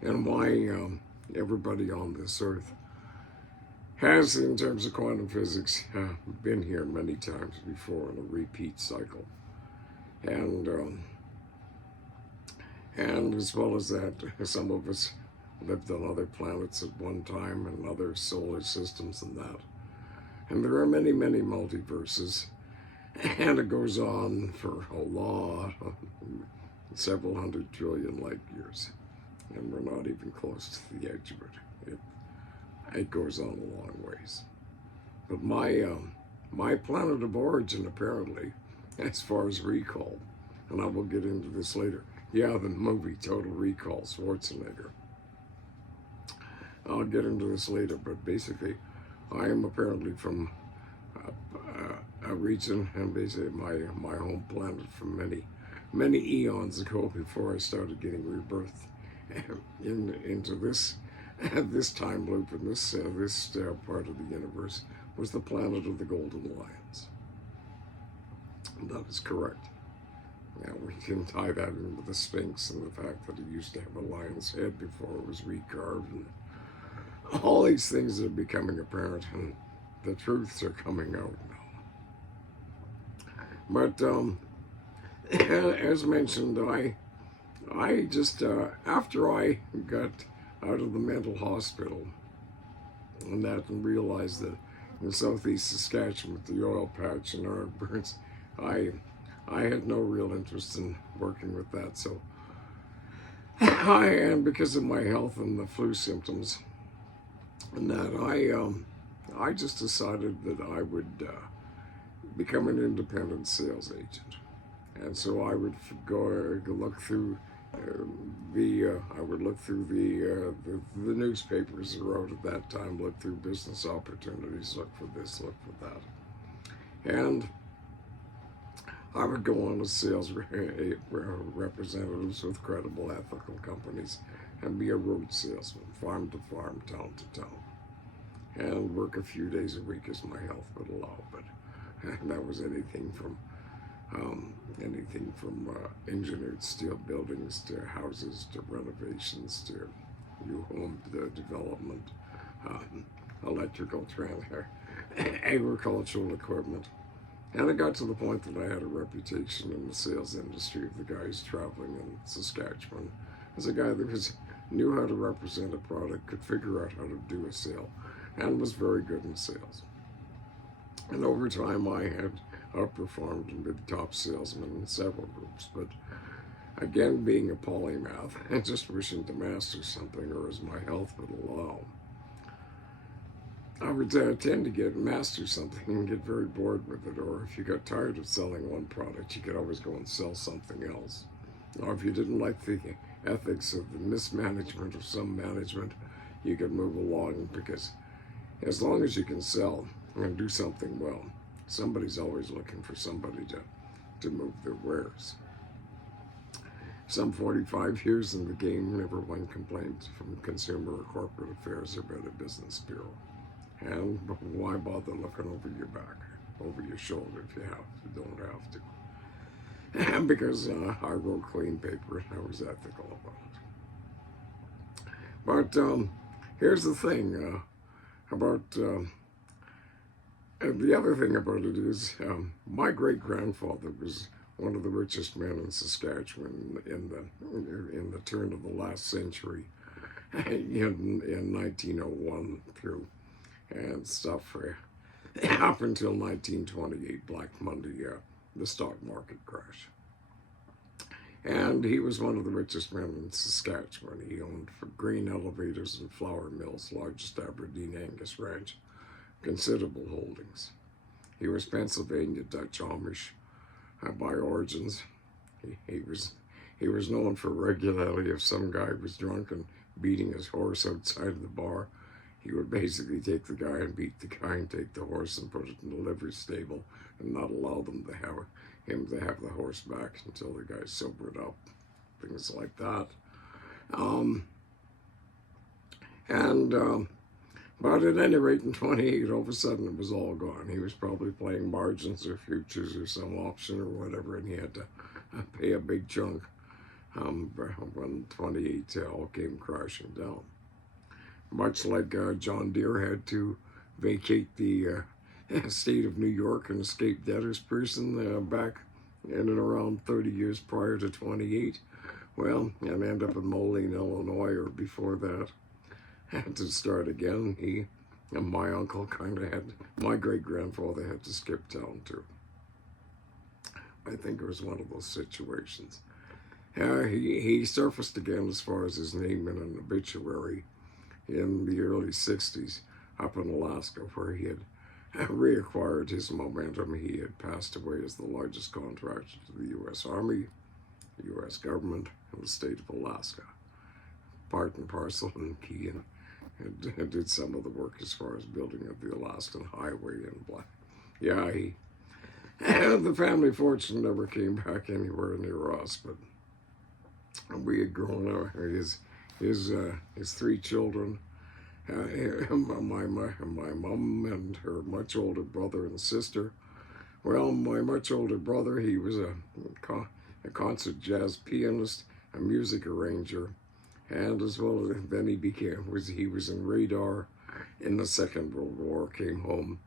and why everybody on this earth has, in terms of quantum physics, been here many times before in a repeat cycle. And as well as that, some of us lived on other planets at one time and other solar systems and that. And there are many, many multiverses, and it goes on for a lot, several hundred trillion light years. And we're not even close to the edge of it. It goes on a long ways. But my planet of origin, apparently, as far as recall, and I will get into this later. Yeah, the movie Total Recall, Schwarzenegger. I'll get into this later, but basically, I am apparently from a region, and basically my home planet from many eons ago, before I started getting rebirthed into this time loop, and this part of the universe was the planet of the Golden Lions. And that is correct. Now we can tie that into the Sphinx and the fact that it used to have a lion's head before it was recarved, and all these things are becoming apparent, and the truths are coming out now. But as mentioned, I just after I got out of the mental hospital and that, and realized that in southeast Saskatchewan with the oil patch and our burns, I had no real interest in working with that. So and because of my health and the flu symptoms and that, I just decided that I would become an independent sales agent. And so I would go look through I would look through the newspapers that wrote at that time, look through business opportunities, look for this, look for that. And I would go on as sales representatives with credible, ethical companies and be a road salesman, farm to farm, town to town, and work a few days a week as my health would allow. But that was anything from engineered steel buildings to houses to renovations to new home development, electrical, agricultural equipment. And it got to the point that I had a reputation in the sales industry of the guys traveling in Saskatchewan as a guy that knew how to represent a product, could figure out how to do a sale, and was very good in sales. And over time, I had outperformed and been top salesman in several groups. But again, being a polymath and just wishing to master something, or as my health would allow, I would tend to master something and get very bored with it. Or if you got tired of selling one product, you could always go and sell something else. Or if you didn't like the ethics of the mismanagement of some management, you could move along, because as long as you can sell and do something well, somebody's always looking for somebody to move their wares. Some 45 years in the game, never one complaint from Consumer or Corporate Affairs or Better Business Bureau. And why bother looking over your back, over your shoulder if you don't have to? Because I wrote clean paper and I was ethical about it. But here's the thing about the other thing about it is my great-grandfather was one of the richest men in Saskatchewan in the turn of the last century, in 1901 through and stuff, up until 1928, Black Monday, the stock market crash. And he was one of the richest men in Saskatchewan. He owned grain elevators and flour mills, largest Aberdeen Angus ranch, considerable holdings. He was Pennsylvania Dutch Amish by origins. He was known for regularly, if some guy was drunk and beating his horse outside of the bar, he would basically take the guy and beat the guy and take the horse and put it in the livery stable and not allow them to have him to have the horse back until the guy sobered up, things like that. But at any rate, in 28, all of a sudden it was all gone. He was probably playing margins or futures or some option or whatever, and he had to pay a big chunk when 28 all came crashing down. Much like John Deere had to vacate the state of New York and escape debtor's prison back in and around 30 years prior to 28. Well, and end up in Moline, Illinois, or before that. Had to start again. He and my uncle kind of had, my great-grandfather had to skip town too. I think it was one of those situations. He surfaced again as far as his name in an obituary in the early 60s up in Alaska, where he had reacquired his momentum. He had passed away as the largest contractor to the U.S. Army, the U.S. government, and the state of Alaska. Part and parcel and key, and did some of the work as far as building of the Alaskan Highway and black. Yeah, the family fortune never came back anywhere near us, but we had grown up. His three children, my mom and her much older brother and sister. Well, my much older brother, he was a concert jazz pianist, a music arranger, and as well as then he was in radar in the Second World War, came home.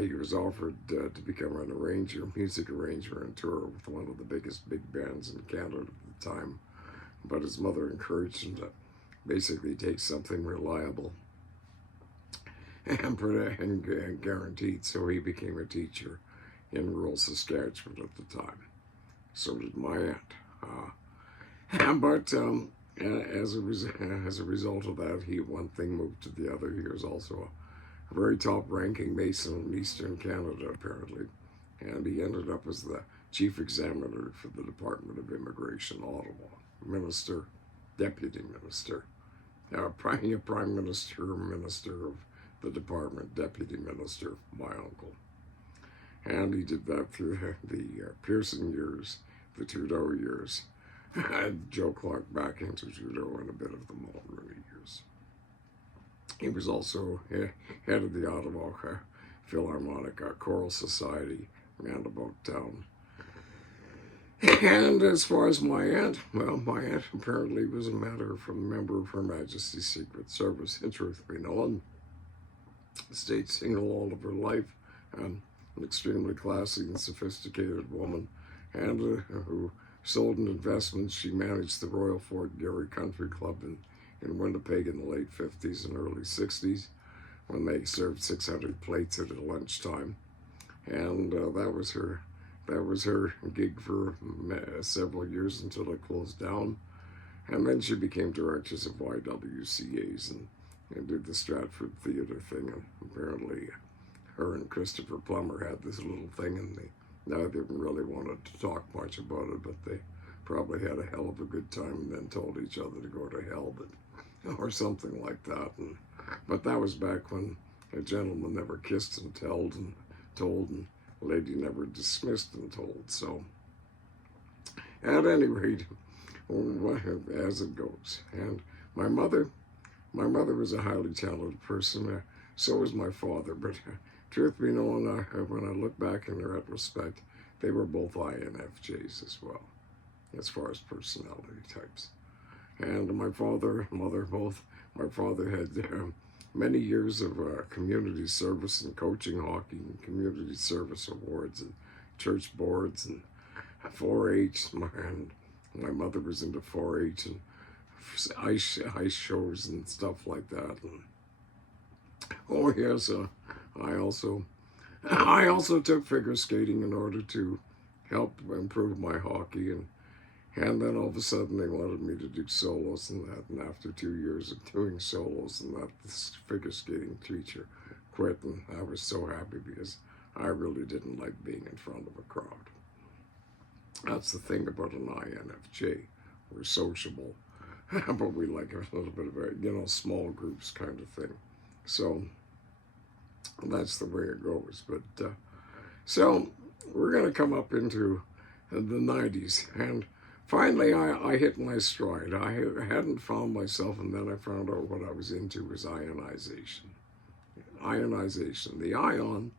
He was offered to become an arranger, music arranger, and tour with one of the biggest big bands in Canada at the time. But his mother encouraged him to basically take something reliable and guaranteed. So he became a teacher in rural Saskatchewan at the time. So did my aunt. But as a result of that, one thing moved to the other. He was also a very top-ranking Mason in Eastern Canada, apparently, and he ended up as the chief examiner for the Department of Immigration, Ottawa. Minister, deputy minister, prime minister, minister of the department, deputy minister, my uncle. And he did that through the Pearson years, the Trudeau years, Joe Clark back into Trudeau, and a bit of the Mulroney years. He was also head of the Ottawa Philharmonic Choral Society, roundabout town. And as far as my aunt, well, my aunt apparently was a member of Her Majesty's Secret Service, in truth be known. Stayed single all of her life, an extremely classy and sophisticated woman, and who sold an investment. She managed the Royal Fort Garry Country Club in Winnipeg in the late 50s and early 60s, when they served 600 plates at lunchtime. And that was her gig for several years until it closed down. And then she became directors of YWCAs and did the Stratford Theatre thing. And apparently her and Christopher Plummer had this little thing, and neither of them really wanted to talk much about it, but they probably had a hell of a good time and then told each other to go to hell, or something like that. But that was back when a gentleman never kissed and told and lady never dismissed and told. So, at any rate, as it goes. And my mother was a highly talented person. So was my father. But truth be known, when I look back in retrospect, they were both INFJs as well, as far as personality types. And my father and mother both. My father had many years of community service and coaching hockey and community service awards and church boards and 4-H. And my mother was into 4-H and ice shows and stuff like that. And, oh yes, I also took figure skating in order to help improve my hockey, and then all of a sudden they wanted me to do solos and that, and after 2 years of doing solos and that, this figure skating teacher quit, and I was so happy because I really didn't like being in front of a crowd. That's the thing about an INFJ. We're sociable, but we like a little bit of a, small groups kind of thing. So that's the way it goes. But so we're going to come up into the 90s, and finally I hit my stride. I hadn't found myself, and then I found out what I was into was ionization. Ionization. The ion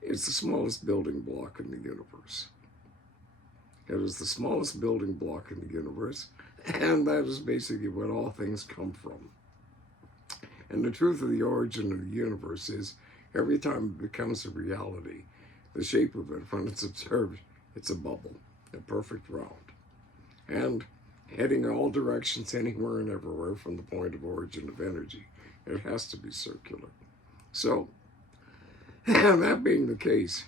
is the smallest building block in the universe. It is the smallest building block in the universe, and that is basically what all things come from. And the truth of the origin of the universe is, every time it becomes a reality, the shape of it, when it's observed, it's a bubble, a perfect round. And heading in all directions, anywhere and everywhere, from the point of origin of energy, it has to be circular. So, that being the case,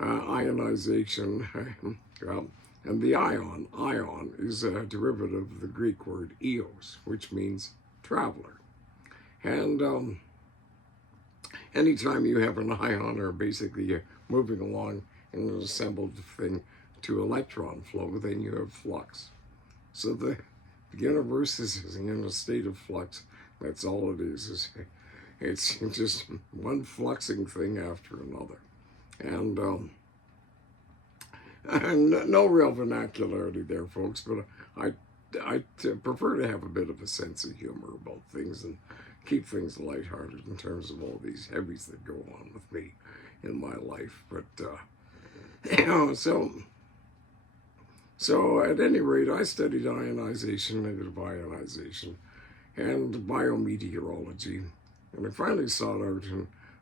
ionization, and the ion is a derivative of the Greek word eos, which means traveler. And anytime you have an ion, or basically you're moving along in an assembled thing to electron flow, then you have flux. So the universe is in a state of flux. That's all it is. It's just one fluxing thing after another. And no real vernacularity there, folks, but I prefer to have a bit of a sense of humor about things and keep things lighthearted in terms of all these heavies that go on with me in my life. But, so at any rate, I studied ionization, negative ionization, and biometeorology. And I finally sought out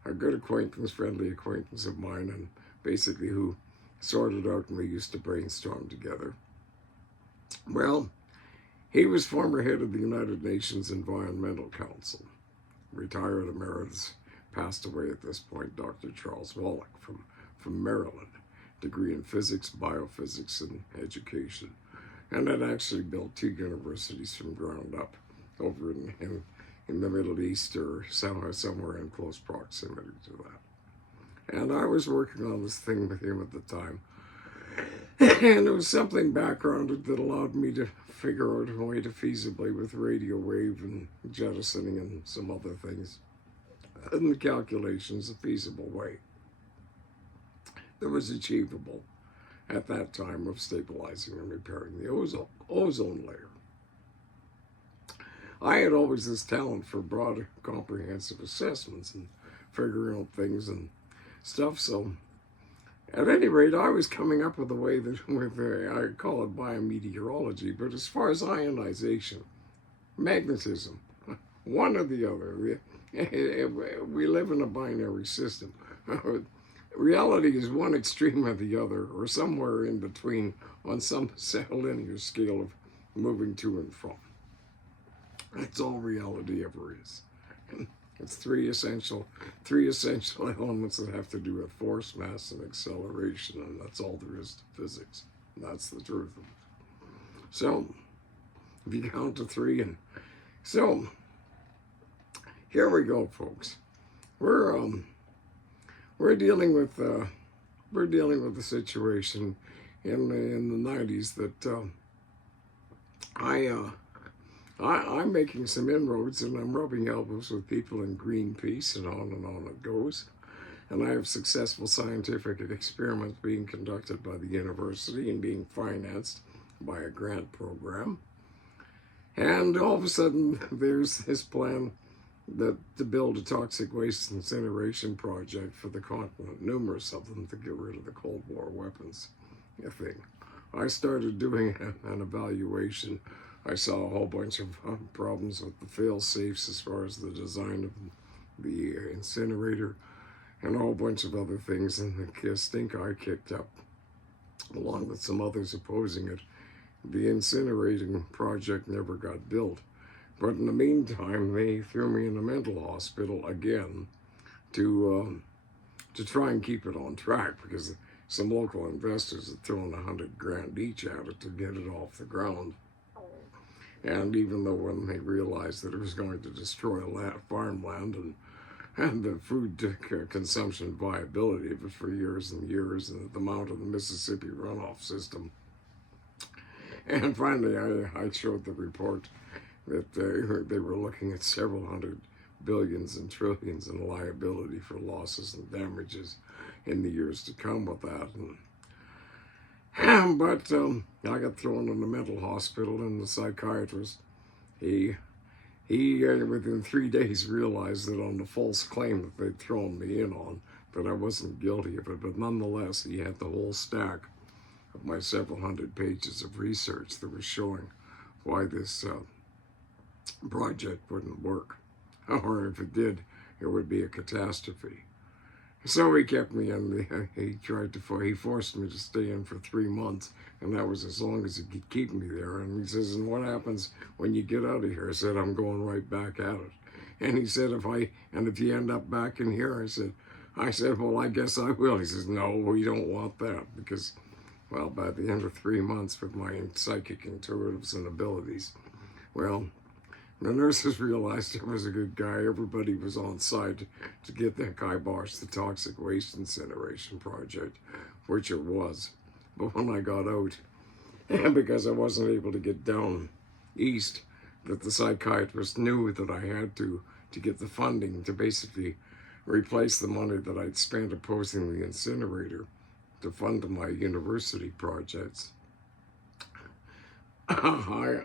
a good acquaintance, friendly acquaintance of mine, and basically who sorted out, and we used to brainstorm together. Well, he was former head of the United Nations Environmental Council, retired emeritus, passed away at this point, Dr. Charles Wallach from Maryland, degree in physics, biophysics, and education, and had actually built 2 universities from ground up over in the Middle East, or somewhere in close proximity to that. And I was working on this thing with him at the time, and it was something backgrounded that allowed me to figure out a way to feasibly, with radio wave and jettisoning and some other things, in the calculations, a feasible way that was achievable at that time of stabilizing and repairing the ozone layer. I had always this talent for broad, comprehensive assessments and figuring out things and stuff. So, at any rate, I was coming up with a way that, I call it biometeorology, but as far as ionization, magnetism, one or the other, we live in a binary system. Reality is one extreme or the other, or somewhere in between on some linear scale of moving to and from. That's all reality ever is. It's three essential elements that have to do with force, mass, and acceleration, and that's all there is to physics. And that's the truth of it. So, if you count to 3, and so here we go, folks. We're dealing with the situation in the 90s that I'm making some inroads, and I'm rubbing elbows with people in Greenpeace, and on it goes. And I have successful scientific experiments being conducted by the university and being financed by a grant program. And all of a sudden, there's this plan to build a toxic waste incineration project for the continent, numerous of them, to get rid of the Cold War weapons thing. I started doing an evaluation. I saw a whole bunch of problems with the fail-safes as far as the design of the incinerator and a whole bunch of other things, and the stink I kicked up, along with some others opposing it. The incinerating project never got built. But in the meantime, they threw me in a mental hospital again to try and keep it on track, because some local investors had thrown $100 grand each at it to get it off the ground. And even though when they realized that it was going to destroy farmland and the food consumption viability of it for years and years, and the amount of the Mississippi runoff system. And finally, I showed the report that they were looking at several hundred billions and trillions in liability for losses and damages in the years to come with that. But I got thrown in a mental hospital, and the psychiatrist, he within 3 days realized that on the false claim that they'd thrown me in on, that I wasn't guilty of it. But nonetheless, he had the whole stack of my several hundred pages of research that was showing why this project wouldn't work, or if it did, it would be a catastrophe. So he kept me in. He forced me to stay in for 3 months, and that was as long as he could keep me there. And he says, "And what happens when you get out of here?" I said, "I'm going right back at it." And he said, if you end up back in here," I said, "Well, I guess I will." He says, "No, we don't want that, because, well, by the end of 3 months with my psychic intuitives and abilities, well, the nurses realized I was a good guy. Everybody was on side to get that kibosh the toxic waste incineration project, which it was. But when I got out, because I wasn't able to get down east, that the psychiatrist knew that I had to get the funding to basically replace the money that I'd spent opposing the incinerator to fund my university projects. I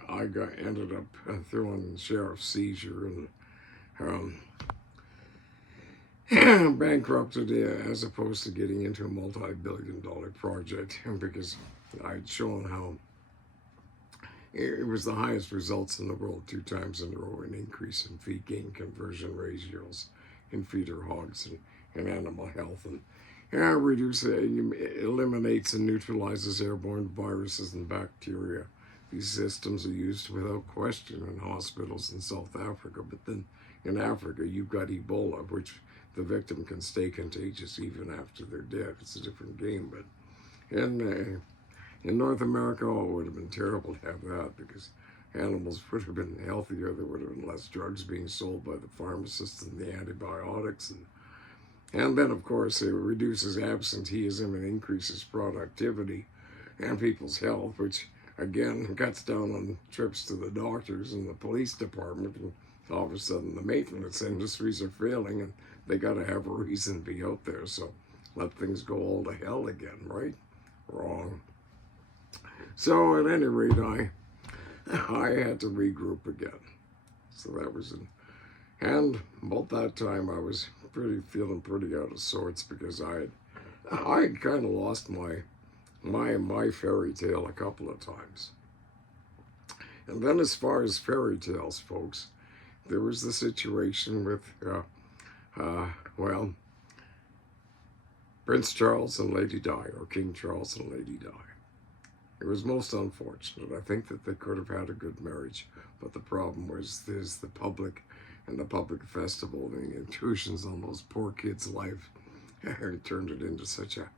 ended up throwing sheriff's seizure and bankrupted as opposed to getting into a multi-billion-dollar project, because I'd shown how it was the highest results in the world 2 times in a row in increase in feed gain conversion ratios in feeder hogs and animal health, and eliminates and neutralizes airborne viruses and bacteria. These systems are used without question in hospitals in South Africa, but then in Africa you've got Ebola, which the victim can stay contagious even after they're dead. It's a different game, but in North America, it would have been terrible to have that, because animals would have been healthier. There would have been less drugs being sold by the pharmacists and the antibiotics, and then, of course, it reduces absenteeism and increases productivity and people's health, which again cuts down on trips to the doctors and the police department. And all of a sudden, the maintenance industries are failing, and they got to have a reason to be out there. So let things go all to hell again, right? Wrong. So at any rate, I had to regroup again. So that was it. And about that time, I was feeling pretty out of sorts, because I had kind of lost my fairy tale a couple of times. And then, as far as fairy tales, folks, there was the situation with Prince Charles and Lady Di, or King Charles and Lady Di. It was most unfortunate. I think that they could have had a good marriage, but the problem was there's the public and the public festival, and the intrusions on those poor kids' life turned it into such a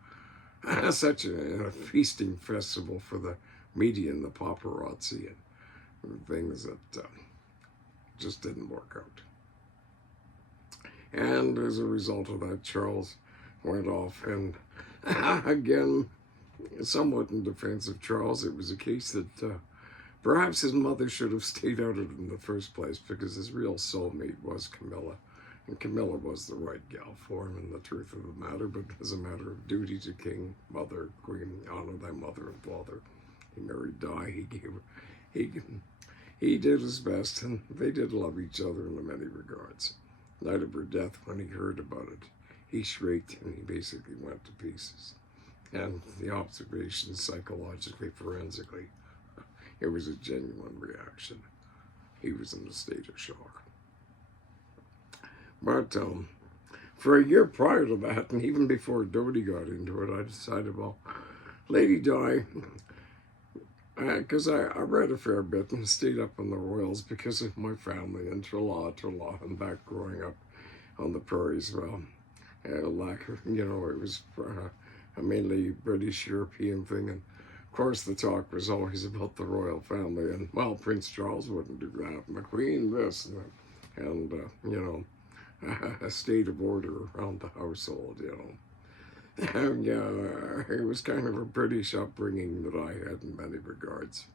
feasting festival for the media and the paparazzi and things that just didn't work out. And as a result of that, Charles went off, and again, somewhat in defense of Charles, it was a case that Perhaps his mother should have stayed out of it in the first place, because his real soulmate was Camilla. And Camilla was the right gal for him in the truth of the matter, but as a matter of duty to king, mother, queen, honor thy mother and father. He married Di. He did his best, and they did love each other in many regards. The night of her death, when he heard about it, he shrieked and he basically went to pieces. And the observations, psychologically, forensically, it was a genuine reaction. He was in a state of shock. But for a year prior to that, and even before Dodie got into it, I decided, well, Lady Di, because I read a fair bit and stayed up on the Royals because of my family and tra-la, and back growing up on the prairies, well, it was a mainly British European thing, and of course the talk was always about the royal family, and well, Prince Charles wouldn't do that, and the Queen this, and a state of order around the household, And it was kind of a British upbringing that I had in many regards.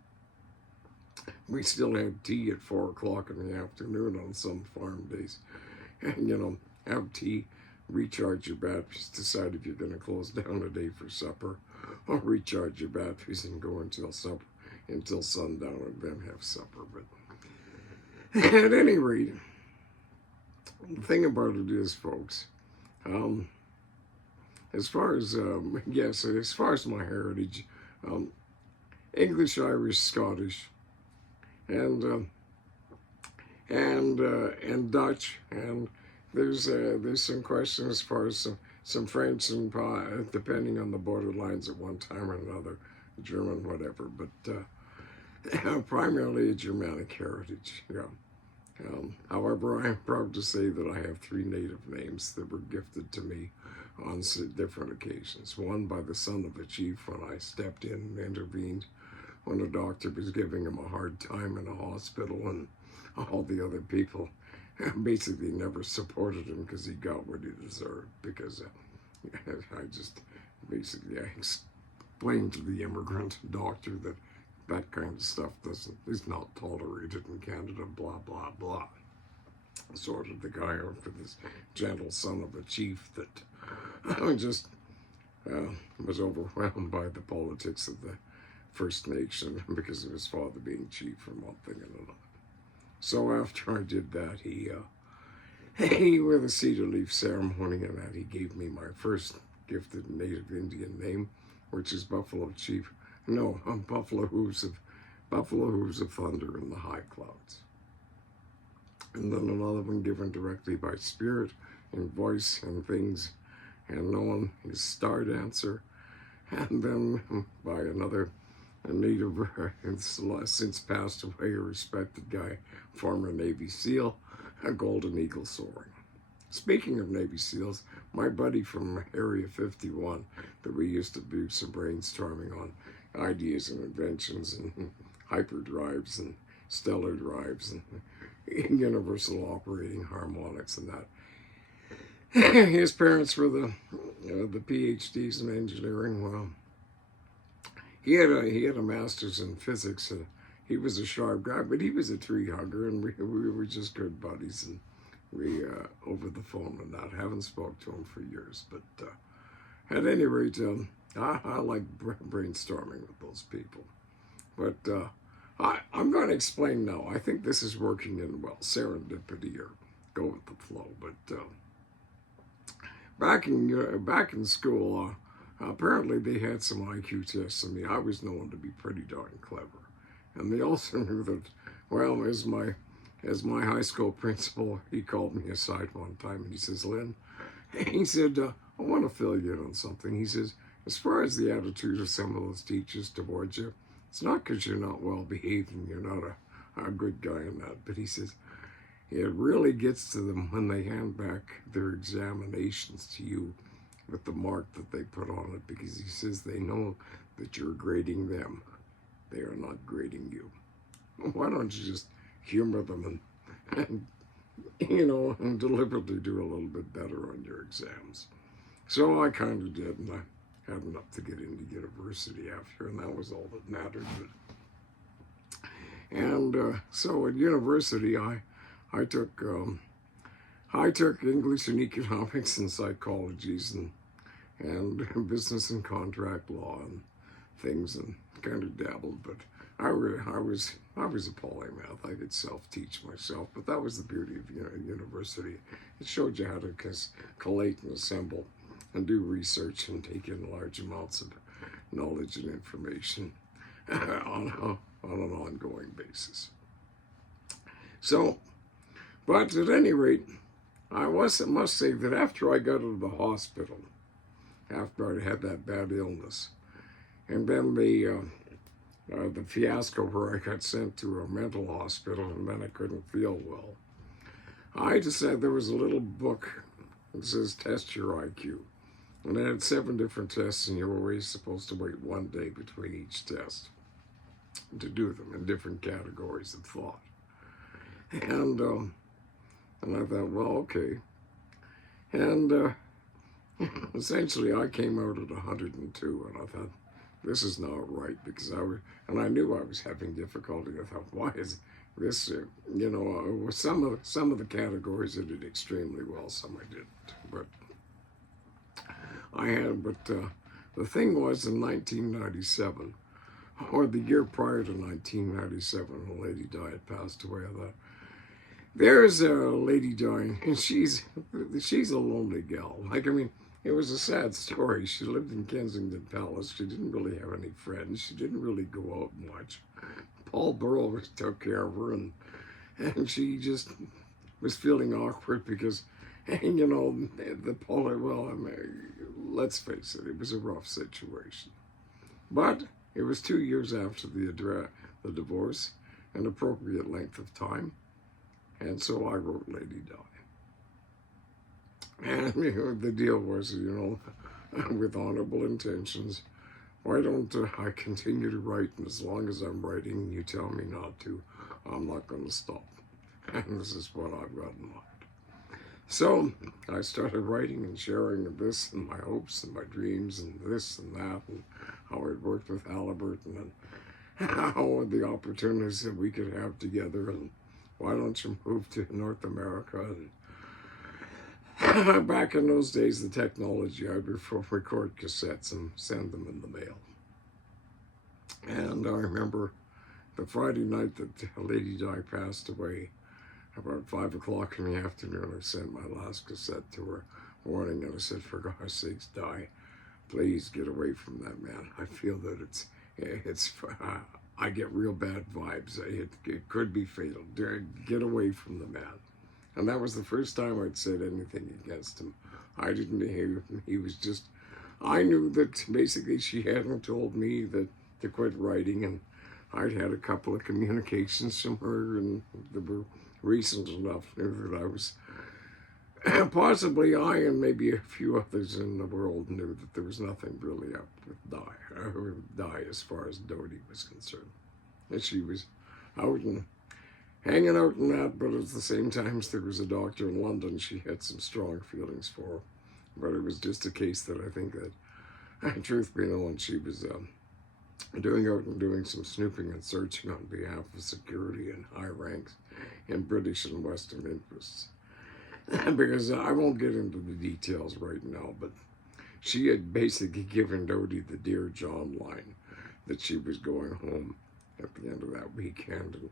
We still had tea at 4 o'clock in the afternoon on some farm days. And, have tea, recharge your batteries, decide if you're going to close down a day for supper, or recharge your batteries and go until sundown, and then have supper. But at any rate, the thing about it is, folks, as far as my heritage, English, Irish, Scottish, and Dutch, and there's some questions as far as some French, and depending on the borderlines at one time or another, German, whatever, but primarily a Germanic heritage, however, I am proud to say that I have 3 native names that were gifted to me on different occasions. One by the son of a chief when I stepped in and intervened when a doctor was giving him a hard time in a hospital, and all the other people basically never supported him because he got what he deserved, because I explained to the immigrant doctor that kind of stuff is not tolerated in Canada, blah, blah, blah. Sorted the guy out for this gentle son of a chief that just was overwhelmed by the politics of the First Nation because of his father being chief and one thing and another. So after I did that, he with a cedar leaf ceremony and that, he gave me my first gifted native Indian name, which is Buffalo Chief. No, I'm Buffalo Hooves of Thunder in the High Clouds. And then another one given directly by spirit and voice and things, and known as Star Dancer. And then by another native, since passed away, a respected guy, former Navy SEAL, a Golden Eagle soaring. Speaking of Navy SEALs, my buddy from Area 51 that we used to do some brainstorming on ideas and inventions and hyperdrives and stellar drives and universal operating harmonics and that. His parents were the PhDs in engineering. Well, he had a master's in physics, and he was a sharp guy, but he was a tree hugger, and we were just good buddies, and we over the phone and that. Haven't spoke to him for years, but at any rate, I like brainstorming with those people. But I'm going to explain now. I think this is working in well, serendipity or go with the flow. But back in school, apparently they had some IQ tests. I mean, I was known to be pretty darn clever, and they also knew that. Well, as my high school principal, he called me aside one time and he says, "Lynn," he said, "I want to fill you in on something." He says, "As far as the attitude of some of those teachers towards you, it's not because you're not well behaved and you're not a good guy in that, but," he says, "it really gets to them when they hand back their examinations to you with the mark that they put on it, because," he says, "they know that you're grading them. They are not grading you. Why don't you just humor them and and deliberately do a little bit better on your exams?" So I kind of did, and I had enough to get into university after, and that was all that mattered. And so at university, I took English and economics and psychologies and business and contract law and things, and kind of dabbled. But I was a polymath. I could self-teach myself. But that was the beauty of university. It showed you how to collate and assemble and do research and take in large amounts of knowledge and information on an ongoing basis. So, but at any rate, I must say that after I got out of the hospital, after I had that bad illness, and then the fiasco where I got sent to a mental hospital and then I couldn't feel well, I decided there was a little book that says Test Your IQ. And it had 7 different tests, and you were always supposed to wait 1 day between each test to do them in different categories of thought. And I thought, well, okay. And essentially, I came out at 102, and I thought, this is not right, because I knew I was having difficulty. I thought, why is this? Some of the categories I did extremely well, some I didn't, but. The thing was, in 1997, or the year prior to 1997, a lady died, passed away. I thought, there's a lady dying, and she's a lonely gal. Like, I mean, it was a sad story. She lived in Kensington Palace. She didn't really have any friends. She didn't really go out much. Paul Burrell took care of her, and she just was feeling awkward because, let's face it was a rough situation. But it was 2 years after the divorce, an appropriate length of time, and so I wrote Lady Di. And the deal was, with honorable intentions, why don't I continue to write, and as long as I'm writing, you tell me not to, I'm not going to stop. And this is what I've got in mind. So I started writing and sharing this and my hopes and my dreams and this and that, and how I'd worked with Halliburton and how the opportunities that we could have together, and why don't you move to North America? And back in those days, the technology, I'd record cassettes and send them in the mail. And I remember the Friday night that Lady Di passed away, about 5 o'clock in the afternoon, I sent my last cassette to her, warning, and I said, for God's sakes, Di, please get away from that man. I feel that I get real bad vibes. It could be fatal. Get away from the man. And that was the first time I'd said anything against him. I didn't hear him. He was just, I knew that basically she hadn't told me that to quit writing, and I'd had a couple of communications from her, and they were recent enough, knew that I was, possibly I and maybe a few others in the world knew that there was nothing really up with Di as far as Dodie was concerned. And she was out and hanging out in that, but at the same time, there was a doctor in London she had some strong feelings for. But it was just a case that I think that, truth be known, she was doing some snooping and searching on behalf of security and high ranks in British and Western interests. Because I won't get into the details right now, but she had basically given Dodie the Dear John line that she was going home at the end of that weekend and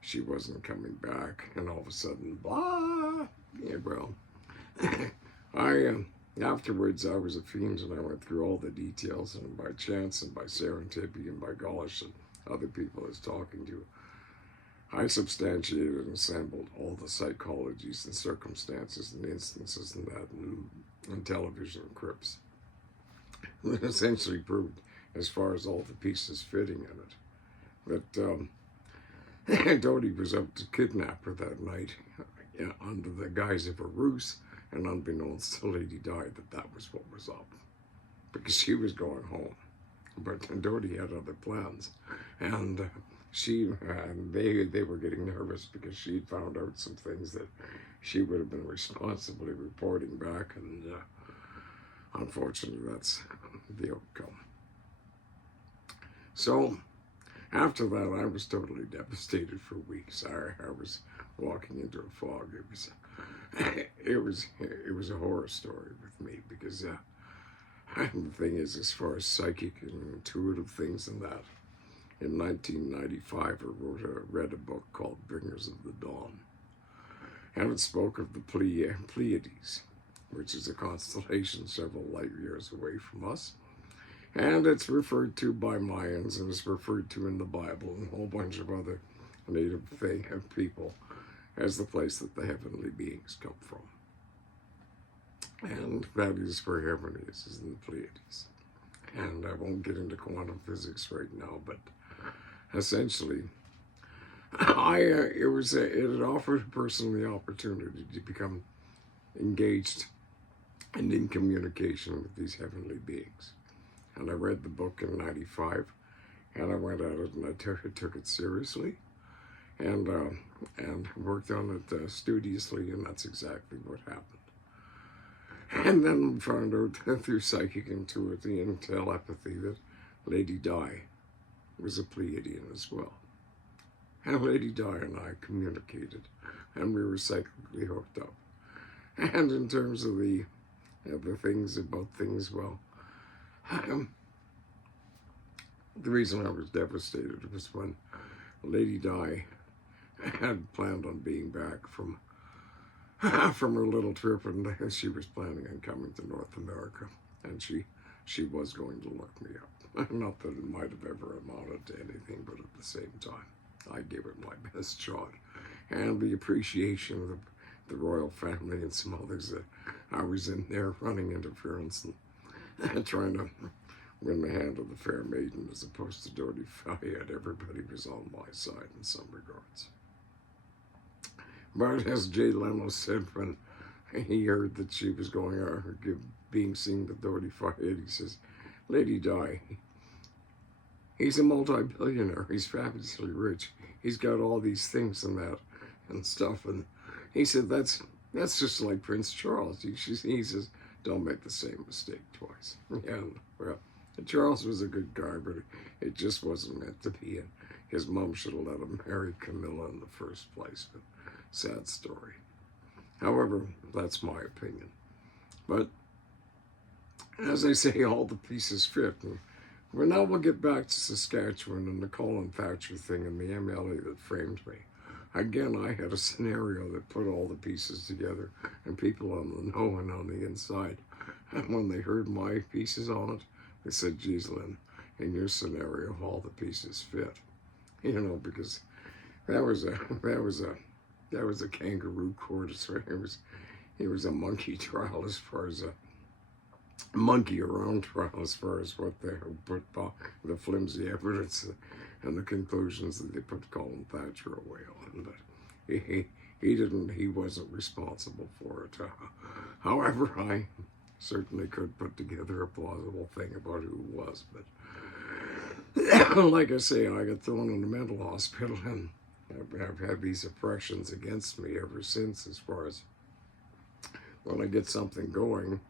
she wasn't coming back, and all of a sudden, blah. Yeah, well, afterwards I was a fiend and I went through all the details, and by chance and by serendipity and by gosh and other people I was talking to, I substantiated and assembled all the psychologies and circumstances and instances and that and television crypts. It essentially proved, as far as all the pieces fitting in it, that Dodie was up to kidnap her that night under the guise of a ruse, and unbeknownst to Lady Di that was what was up, because she was going home. But Dodie had other plans, and they were getting nervous because she'd found out some things that she would have been responsibly reporting back, and unfortunately that's the outcome. So After that, I was totally devastated for weeks. I was walking into a fog. It was a horror story with me because the thing is, as far as psychic and intuitive things and that, in 1995, I read a book called Bringers of the Dawn, and it spoke of the Pleiades, which is a constellation several light years away from us. And it's referred to by Mayans, and it's referred to in the Bible and a whole bunch of other native people as the place that the heavenly beings come from. And that is where heaven is in the Pleiades. And I won't get into quantum physics right now, but essentially, it had offered a person the opportunity to become engaged and in communication with these heavenly beings. And I read the book in '95, and I went at it, and I took it seriously, and worked on it studiously, and that's exactly what happened. And then found out through psychic intuition and telepathy that Lady Di was a Pleiadian as well. And Lady Di and I communicated, and we were psychically hooked up. And in terms of the things about things, well, the reason I was devastated was when Lady Di had planned on being back from her little trip, and she was planning on coming to North America, and she was going to look me up. Not that it might have ever amounted to anything, but at the same time, I gave it my best shot. And the appreciation of the royal family and some others that I was in there running interference and trying to win the hand of the fair maiden as opposed to JUSTPHI, everybody was on my side in some regards. But as Jay Leno said when he heard that she was going being seen with JUSTPHI, he says, Lady Di, he's a multi-billionaire, he's fabulously rich, he's got all these things and that and stuff, and he said, that's just like Prince Charles. He says, don't make the same mistake twice. Yeah, well, Charles was a good guy, but it just wasn't meant to be, and his mom should have let him marry Camilla in the first place, but sad story. However, that's my opinion. But as I say, all the pieces fit. And now we'll get back to Saskatchewan and the Colin Thatcher thing and the MLA that framed me. Again, I had a scenario that put all the pieces together, and people on the know and on the inside. And when they heard my pieces on it, they said, geez, Lynn, in your scenario, all the pieces fit. You know, because that was a kangaroo court. It was a monkey trial as far as a monkey around trial as far as what they put the flimsy evidence and the conclusions that they put Colin Thatcher away on. But he wasn't responsible for it. However, I certainly could put together a plausible thing about who it was. But like I say, I got thrown in a mental hospital, and I've had these oppressions against me ever since, as far as when I get something going.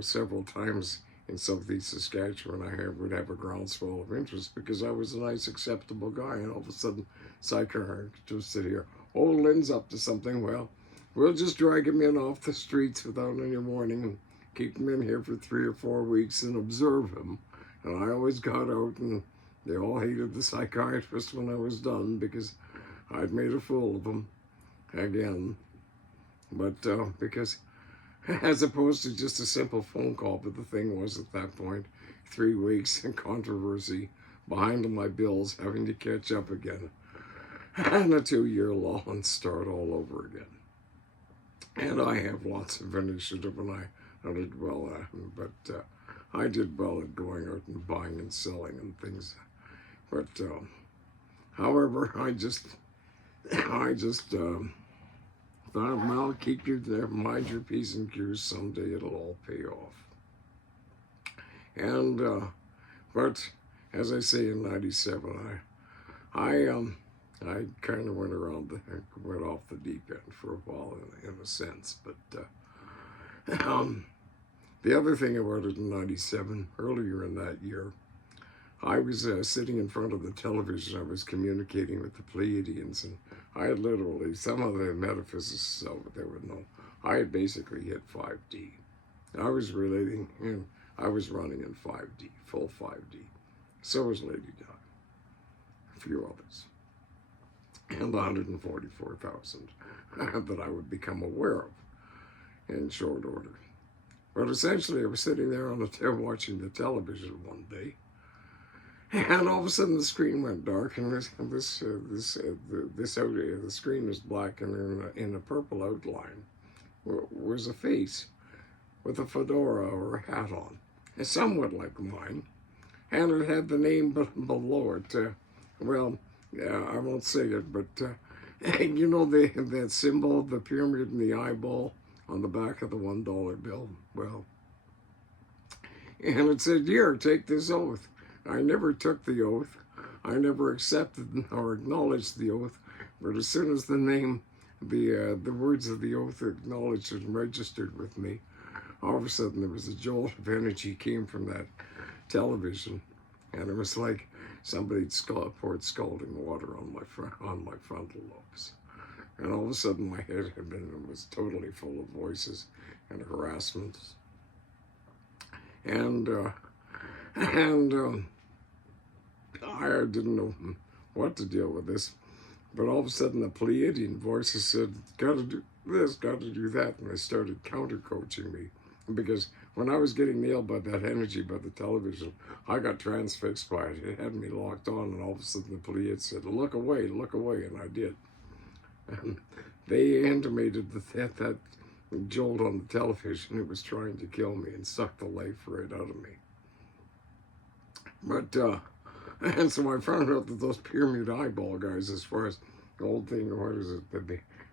Several times in southeast Saskatchewan, I would have a groundswell of interest because I was a nice, acceptable guy, and all of a sudden, psychiatrists just sit here, oh, Lynn's up to something. Well, we'll just drag him in off the streets without any warning and keep him in here for 3 or 4 weeks and observe him. And I always got out, and they all hated the psychiatrist when I was done because I'd made a fool of them again. But because, as opposed to just a simple phone call, but the thing was at that point, 3 weeks in controversy, behind on my bills, having to catch up again, and a 2-year law and start all over again. And I have lots of initiative, and I did well at them, but I did well at going out and buying and selling and things. But, however, I just thought, well, keep your there, mind your P's and Q's, someday it'll all pay off. And, but, as I say in '97, I kind of went off the deep end for a while in a sense, but, the other thing about it in '97, earlier in that year, I was sitting in front of the television. I was communicating with the Pleiadians, and I had literally, some of the metaphysicists over there would know, I had basically hit 5D. I was relating, and I was running in 5D, full 5D. So was Lady Di, a few others, and the 144,000 that I would become aware of in short order. But essentially, I was sitting there on the chair watching the television one day, and all of a sudden the screen went dark, and the screen was black, and in a purple outline was a face with a fedora or a hat on, somewhat like mine, and it had the name below it. Well, I won't say it, but you know that symbol, the pyramid and the eyeball on the back of the $1 bill? Well, and it said, here, take this oath. I never took the oath. I never accepted or acknowledged the oath. But as soon as the name, the words of the oath acknowledged and registered with me, all of a sudden there was a jolt of energy came from that television, and it was like somebody poured scalding water on my frontal lobes. And all of a sudden my head was totally full of voices and harassments. And I didn't know what to deal with this. But all of a sudden the Pleiadian voices said, gotta do this, gotta do that. And they started counter-coaching me. Because when I was getting nailed by that energy by the television, I got transfixed by it. It had me locked on, and all of a sudden the Pleiadians said, look away, and I did. And they intimated that jolt on the television, it was trying to kill me and suck the life right out of me. But, and so I found out that those pyramid eyeball guys, as far as the old thing, what is it,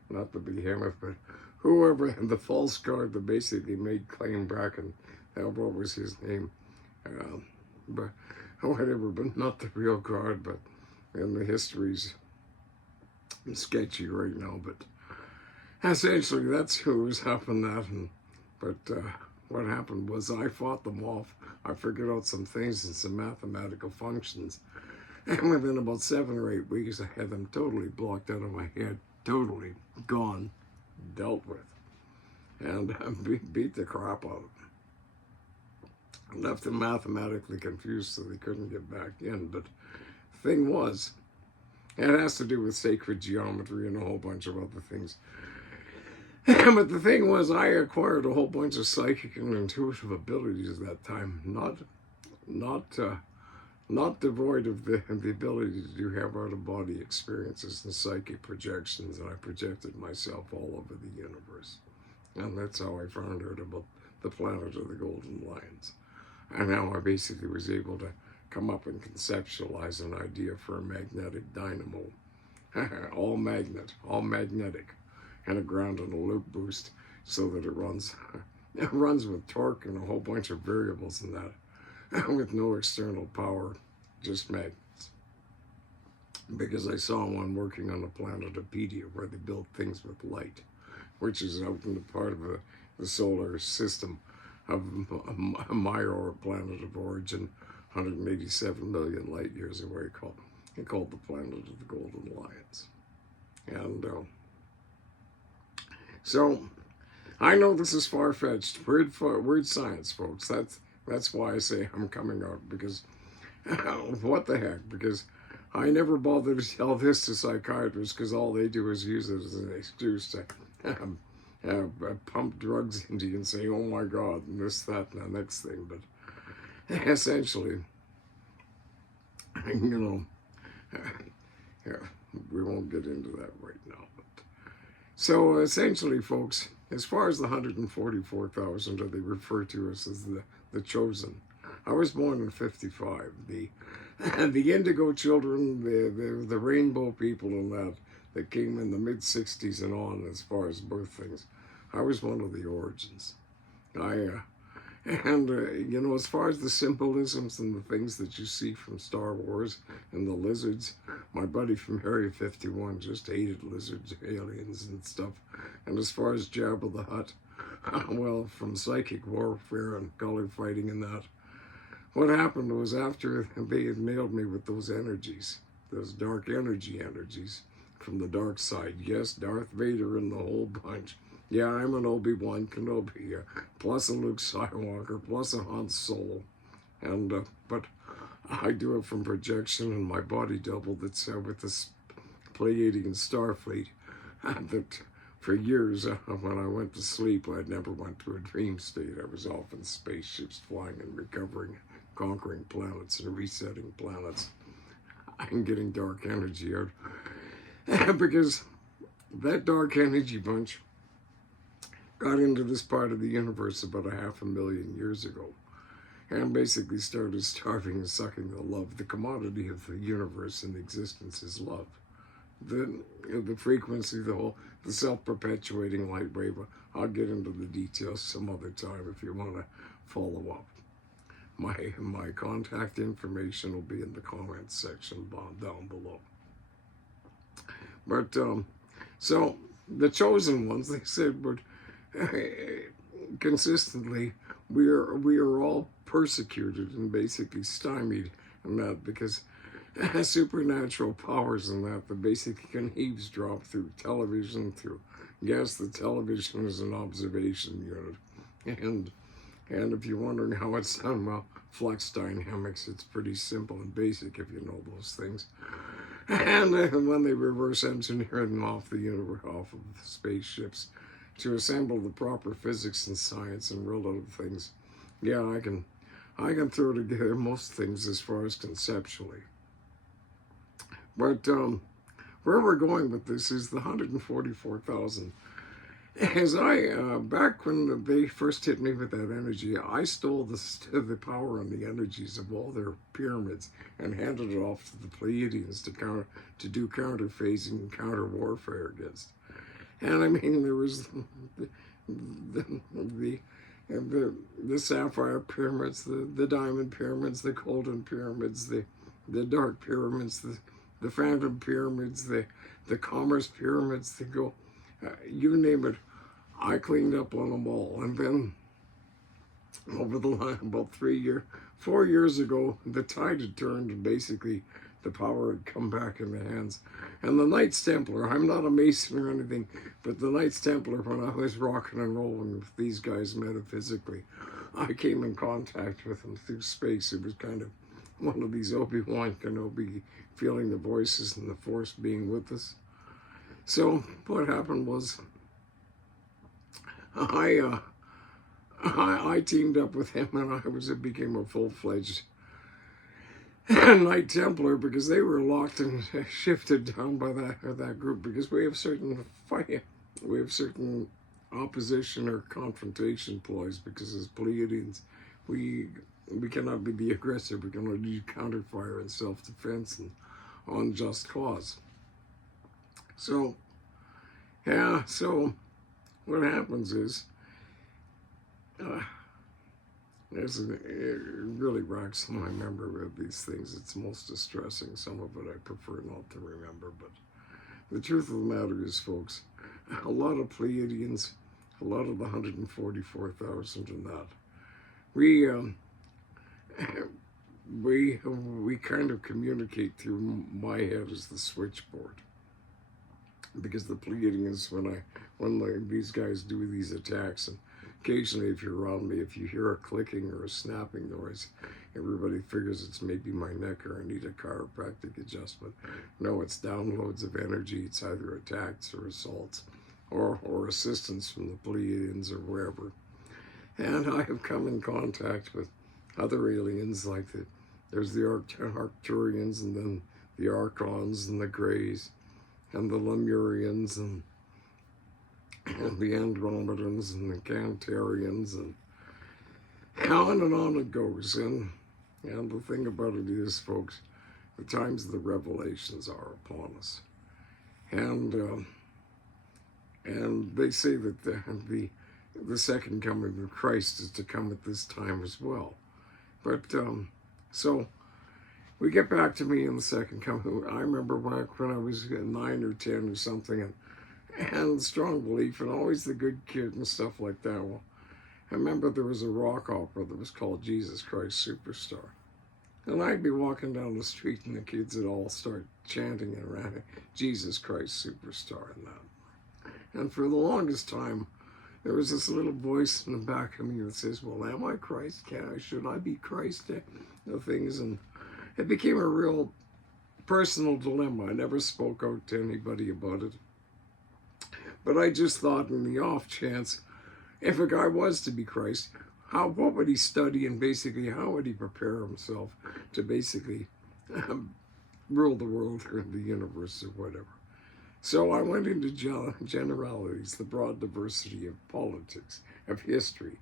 not the behemoth, but whoever, the false guard that basically made claim back, and what was his name? But whatever, but not the real guard, but in the history's sketchy right now, but essentially that's who was helping that. But what happened was I fought them off. I figured out some things and some mathematical functions, and within about 7 or 8 weeks I had them totally blocked out of my head, totally gone, dealt with, and beat the crap out of them. Left them mathematically confused so they couldn't get back in. But the thing was, it has to do with sacred geometry and a whole bunch of other things. But the thing was, I acquired a whole bunch of psychic and intuitive abilities at that time, not devoid of the ability to have out-of-body experiences and psychic projections, and I projected myself all over the universe. And that's how I found out about the planet of the Golden Lions. And now I basically was able to come up and conceptualize an idea for a magnetic dynamo. all magnetic, and a ground and a loop boost so that it runs with torque and a whole bunch of variables in that, with no external power, just magnets. Because I saw one working on the planet of Pedia, where they built things with light, which is out in the part of the solar system of my planet of origin, 187 million light years away, called the planet of the Golden Lions. And so I know this is far-fetched, weird science, folks. That's why I say I'm coming out, because what the heck? Because I never bothered to tell this to psychiatrists, because all they do is use it as an excuse to pump drugs into you and say, oh my God, and this, that, and the next thing. But essentially, you know, we won't get into that right now. But so essentially, folks, as far as the 144,000, or they refer to us as the chosen, I was born in 55. The indigo children, the rainbow people and that came in the mid-60s and on, as far as birth things, I was one of the origins. You know, as far as the symbolisms and the things that you see from Star Wars and the lizards, my buddy from Area 51 just hated lizards, aliens and stuff. And as far as Jabba the Hutt, well, from psychic warfare and color fighting and that, what happened was after they had nailed me with those energies, those dark energies from the dark side. Yes, Darth Vader and the whole bunch. Yeah, I'm an Obi-Wan Kenobi, plus a Luke Skywalker, plus a Han Solo. And, but I do it from projection, and my body double that's with this Pleiadian Starfleet. That for years, when I went to sleep, I never went to a dream state. I was off in spaceships flying and recovering, conquering planets and resetting planets. I'm getting dark energy out. Because that dark energy bunch got into this part of the universe about 500,000 years ago, and basically started starving and sucking the love. The commodity of the universe and existence is love. The frequency, the self-perpetuating light wave. I'll get into the details some other time if you want to follow up. My contact information will be in the comments section down below. But so the chosen ones, they said, but consistently we are all persecuted and basically stymied in that, because supernatural powers and that basically can eavesdrop through television, yes, the television is an observation unit, and if you're wondering how it's done, well, flux dynamics, it's pretty simple and basic if you know those things. And when they reverse engineer them off the universe, off of the spaceships, to assemble the proper physics and science and relative things, yeah, I can throw together most things as far as conceptually. But where we're going with this is the 144,000. As back when they first hit me with that energy, I stole the power and the energies of all their pyramids and handed it off to the Pleiadians to do counter-phasing and counter-warfare against. And I mean, there was the sapphire pyramids, the diamond pyramids, the golden pyramids, the dark pyramids, the phantom pyramids, the commerce pyramids, you name it, I cleaned up on them all. And then over the line, about 4 years ago, the tide had turned, and basically the power had come back in the hands. And the Knights Templar, I'm not a Mason or anything, but the Knights Templar, when I was rocking and rolling with these guys metaphysically, I came in contact with them through space. It was kind of one of these Obi-Wan Kenobi, feeling the voices and the Force being with us. So what happened was, I teamed up with him, and I became a full-fledged Knight Templar, because they were locked and shifted down by that group, because we have certain opposition or confrontation ploys, because as Pleiadians, we cannot be the aggressor. We can only do counterfire and self-defense and on just cause. So, yeah, so what happens is, it really racks my memory of these things. It's most distressing. Some of it I prefer not to remember, but the truth of the matter is, folks, a lot of Pleiadians, a lot of the 144,000 and that, we kind of communicate through my head as the switchboard. Because the Pleiadians, when these guys do these attacks, and occasionally if you're around me, if you hear a clicking or a snapping noise, everybody figures it's maybe my neck or I need a chiropractic adjustment. No, it's downloads of energy. It's either attacks or assaults or assistance from the Pleiadians or wherever. And I have come in contact with other aliens, like there's the Arcturians, and then the Archons and the Greys, and the Lemurians, and the Andromedans, and the Cantarians, and on it goes. And the thing about it is, folks, the times of the revelations are upon us. And they say that the second coming of Christ is to come at this time as well. But, so, we get back to me in the second coming. I remember back when I was 9 or 10 or something, and strong belief, and always the good kid and stuff like that. Well, I remember there was a rock opera that was called Jesus Christ Superstar. And I'd be walking down the street and the kids would all start chanting around it, Jesus Christ Superstar and that. And for the longest time, there was this little voice in the back of me that says, well, am I Christ? Should I be Christ? The things. And it became a real personal dilemma. I never spoke out to anybody about it. But I just thought, in the off chance, if a guy was to be Christ, what would he study, and basically how would he prepare himself to basically rule the world or the universe or whatever? So I went into generalities, the broad diversity of politics, of history,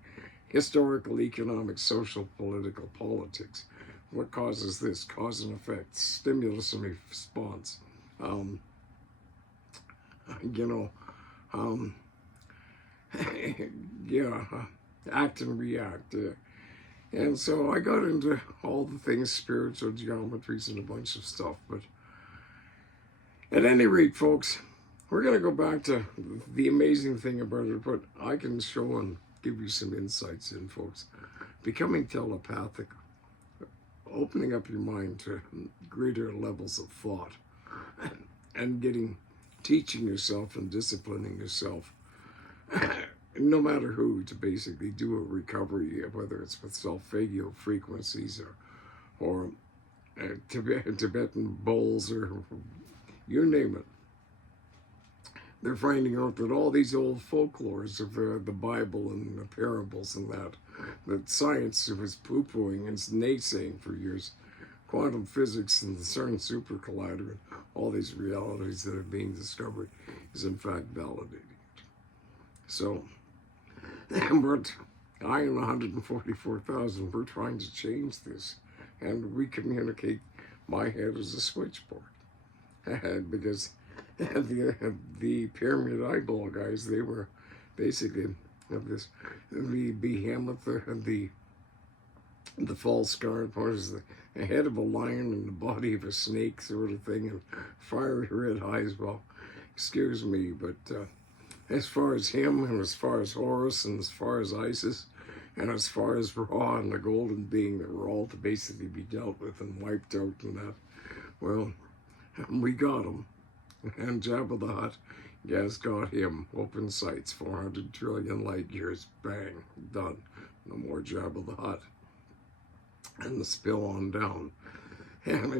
historical, economic, social, political, politics. What causes this? Cause and effect, stimulus and response. Act and react. And so I got into all the things, spiritual geometries and a bunch of stuff. But at any rate, folks, we're going to go back to the amazing thing about it, but I can show and give you some insights in, folks. Becoming telepathic, opening up your mind to greater levels of thought, and teaching yourself and disciplining yourself, no matter who, to basically do a recovery, whether it's with solfeggio frequencies or Tibetan bowls or you name it. They're finding out that all these old folklores of the Bible and the parables and that science was poo-pooing and naysaying for years, quantum physics and the CERN supercollider and all these realities that are being discovered is in fact validating it. So, but I and 144,000, we're trying to change this and recommunicate my head as a switchboard. Because the pyramid eyeball guys, they were basically the behemoth, the false guard part is the head of a lion and the body of a snake sort of thing, and fiery red eyes. Well, excuse me, but as far as him, and as far as Horus, and as far as Isis, and as far as Ra and the golden being that were all to basically be dealt with and wiped out and that, well, we got him. And Jabba the Hutt, yes, got him. Open sights, 400 trillion light years, bang, done. No more Jabba the Hutt. And the spill on down. And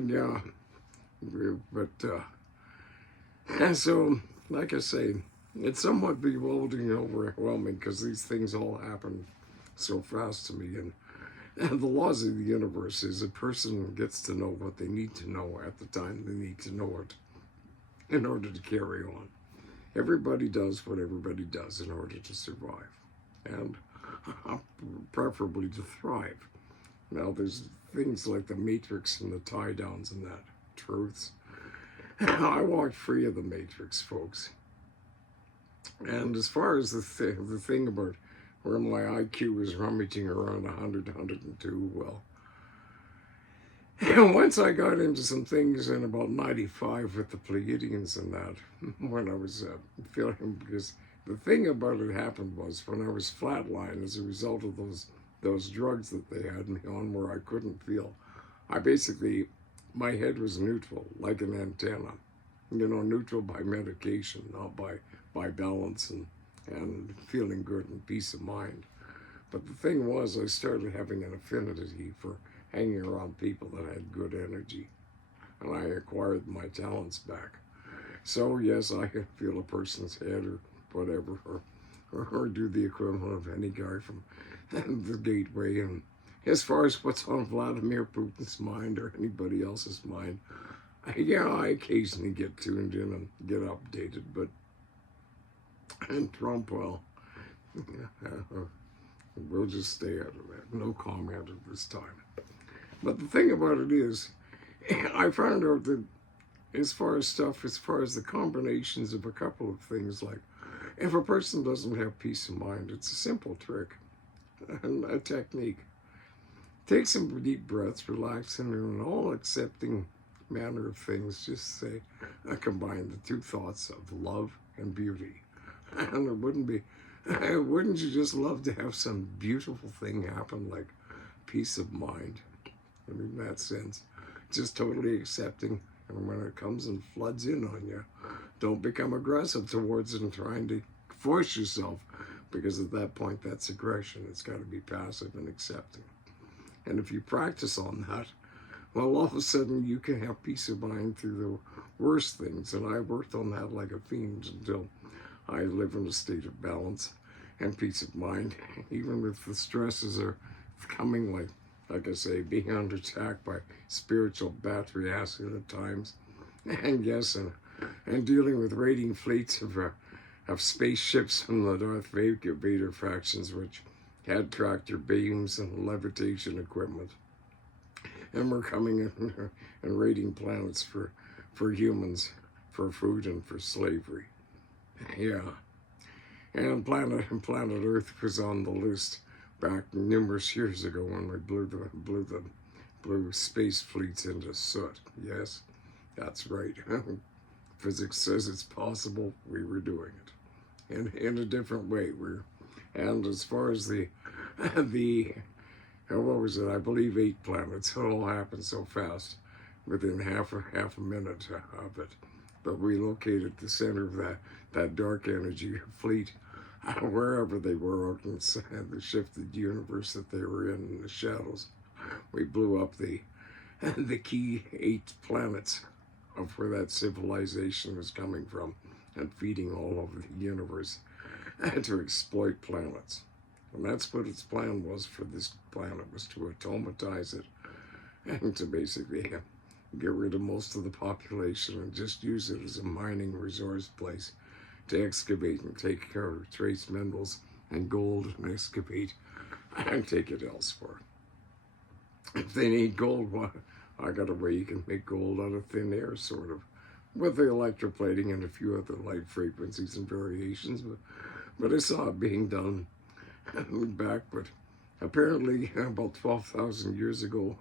and so, like I say, it's somewhat bewildering and overwhelming because these things all happen so fast to me. And the laws of the universe is a person gets to know what they need to know at the time they need to know it in order to carry on. Everybody does what everybody does in order to survive and preferably to thrive. Now, there's things like the Matrix and the tie-downs and that, truths. I walked free of the Matrix, folks. And as far as the thing about where my IQ is rummaging around 100, 102, well, once I got into some things in about 95 with the Pleiadians and that, when I was feeling, because the thing about it happened was when I was flatlined as a result of those drugs that they had me on where I couldn't feel, my head was neutral, like an antenna. Neutral by medication, not by balance and feeling good and peace of mind. But the thing was, I started having an affinity for hanging around people that had good energy, and I acquired my talents back. So yes, I could feel a person's head or whatever, or do the equivalent of any guy from the Gateway. And as far as what's on Vladimir Putin's mind or anybody else's mind, I occasionally get tuned in and get updated, but and Trump, well, we'll just stay out of that. No comment at this time. But the thing about it is, I found out that as far as the combinations of a couple of things, like if a person doesn't have peace of mind, it's a simple trick and a technique. Take some deep breaths, relax, and in an all-accepting manner of things, just say, combine the two thoughts of love and beauty. And it wouldn't be Wouldn't you just love to have some beautiful thing happen, like peace of mind? I mean, in that sense, just totally accepting, and when it comes and floods in on you, don't become aggressive towards it and trying to force yourself, because at that point, that's aggression. It's got to be passive and accepting. And if you practice on that, well, all of a sudden you can have peace of mind through the worst things. And I worked on that like a fiend until I live in a state of balance and peace of mind, even if the stresses are coming, like I say, being under attack by spiritual battery acid at times, and yes, and dealing with raiding fleets of spaceships from the Darth Vader factions, which had tractor beams and levitation equipment, and we're coming in and raiding planets for humans, for food and for slavery. Yeah. And planet Earth was on the list back numerous years ago when we blew space fleets into soot. Yes, that's right. Physics says it's possible. We were doing it in a different way. And as far as the what was it? I believe 8 planets. It all happened so fast, within half a minute of it. But we located the center of that dark energy fleet, wherever they were out in the shifted universe that they were in the shadows. We blew up the key 8 planets of where that civilization was coming from and feeding all over the universe to exploit planets. And that's what its plan was for this planet, was to atomatize it and to basically get rid of most of the population and just use it as a mining resource place to excavate and take care of trace minerals and gold and excavate and take it elsewhere. If they need gold, well, I got a way you can make gold out of thin air, sort of, with the electroplating and a few other light frequencies and variations. But I saw it being done back, but apparently about 12,000 years ago,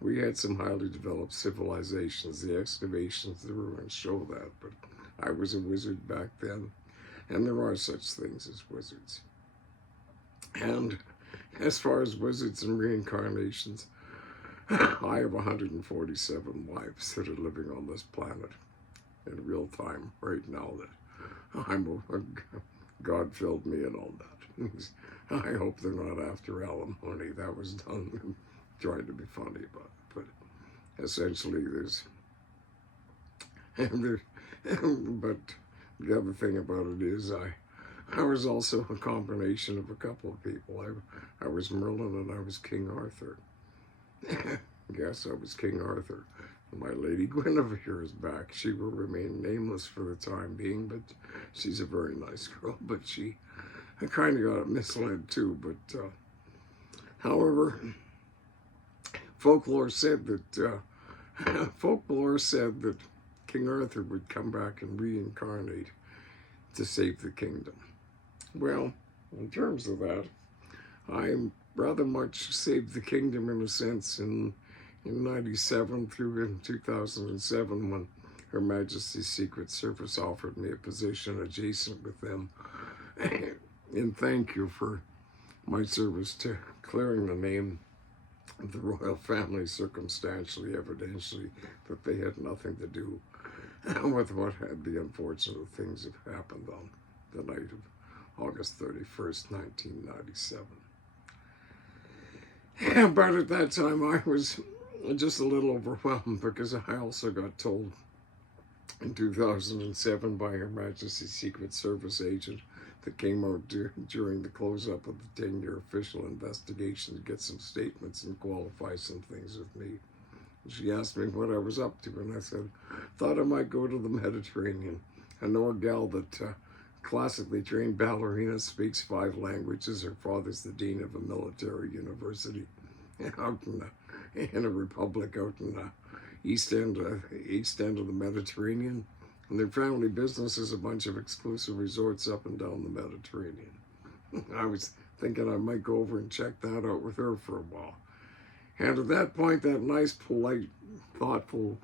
we had some highly developed civilizations. The excavations, the ruins show that, but I was a wizard back then, and there are such things as wizards. And as far as wizards and reincarnations, I have 147 wives that are living on this planet in real time right now that God filled me in on that. I hope they're not after alimony. That was done trying to be funny about it. But essentially but the other thing about it is I was also a combination of a couple of people. I was Merlin and I was King Arthur. Yes, I was King Arthur. My Lady Guinevere is back. She will remain nameless for the time being, but she's a very nice girl. But I kind of got misled too. But however, folklore said that King Arthur would come back and reincarnate to save the kingdom. Well, in terms of that, I rather much saved the kingdom in a sense in 97 through in 2007 when Her Majesty's Secret Service offered me a position adjacent with them. And thank you for my service to clearing the name of the royal family circumstantially, evidentially, that they had nothing to do with what had the unfortunate things that happened on the night of August 31st, 1997. But at that time, I was just a little overwhelmed because I also got told in 2007 by Her Majesty's Secret Service agent that came out during the close-up of the 10-year official investigation to get some statements and qualify some things with me. She asked me what I was up to, and I said, thought I might go to the Mediterranean. I know a gal that classically trained ballerina, speaks 5 languages. Her father's the dean of a military university out in a republic out in the east end of the Mediterranean. And their family business is a bunch of exclusive resorts up and down the Mediterranean. I was thinking I might go over and check that out with her for a while. And at that point, that nice, polite, thoughtful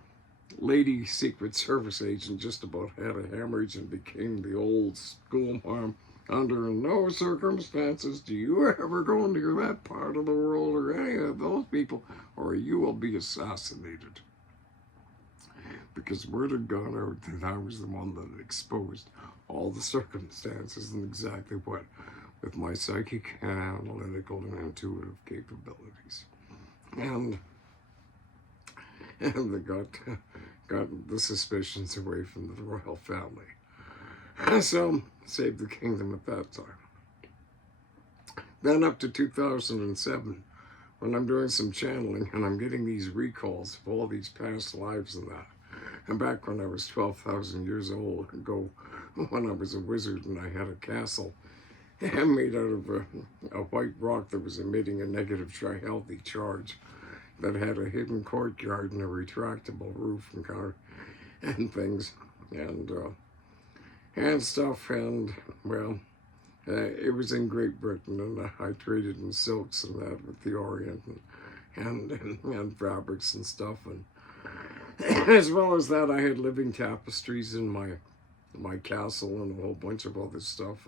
lady Secret Service agent just about had a hemorrhage and became the old school mom Under no circumstances do you ever go near that part of the world or any of those people, or you will be assassinated. Because word had gone out that I was the one that had exposed all the circumstances and exactly what, with my psychic, analytical, and intuitive capabilities. And they got the suspicions away from the royal family. So, saved the kingdom at that time. Then up to 2007, when I'm doing some channeling and I'm getting these recalls of all these past lives and that. And back when I was 12,000 years old ago, when I was a wizard and I had a castle made out of a white rock that was emitting a negative tri-healthy charge that had a hidden courtyard and a retractable roof and things and stuff, and well, it was in Great Britain, and I traded in silks and that with the Orient and fabrics and stuff, and as well as that, I had living tapestries in my castle and a whole bunch of other stuff.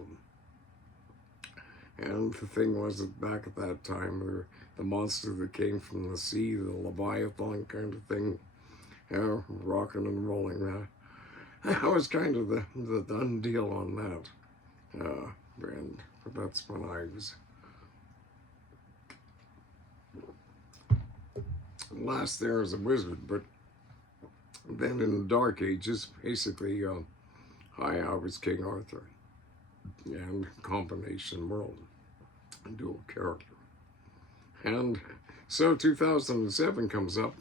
And the thing was that back at that time, the monster that came from the sea, the Leviathan kind of thing, rocking and rolling, that was kind of the done deal on that. And that's when I was last there as a wizard. But then in the Dark Ages, basically, I was King Arthur, and combination world, dual character. And so 2007 comes up,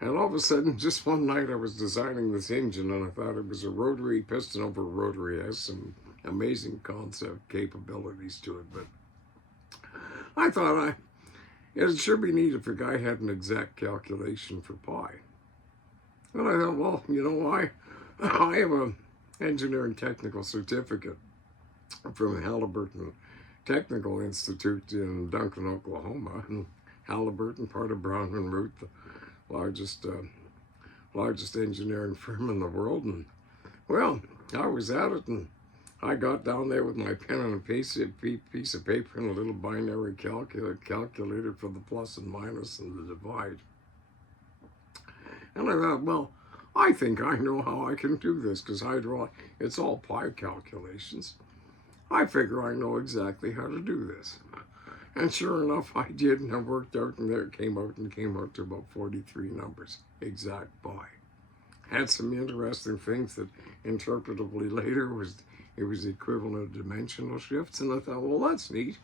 and all of a sudden, just one night I was designing this engine, and I thought it was a rotary, piston over rotary. It has some amazing concept capabilities to it, but I thought it'd sure be neat if a guy had an exact calculation for pi. And I thought, well, you know, I have an engineering technical certificate from Halliburton Technical Institute in Duncan, Oklahoma, and Halliburton, part of Brown and Root, the largest engineering firm in the world. And well, I was at it, and I got down there with my pen and a piece of paper and a little binary calculator for the plus and minus and the divide. And I thought, well, I think I know how I can do this, because it's all pi calculations. I figure I know exactly how to do this. And sure enough, I did, and it worked out, and there it came out to about 43 numbers, exact pi. Had some interesting things that interpretably later it was equivalent of dimensional shifts, and I thought, well, that's neat.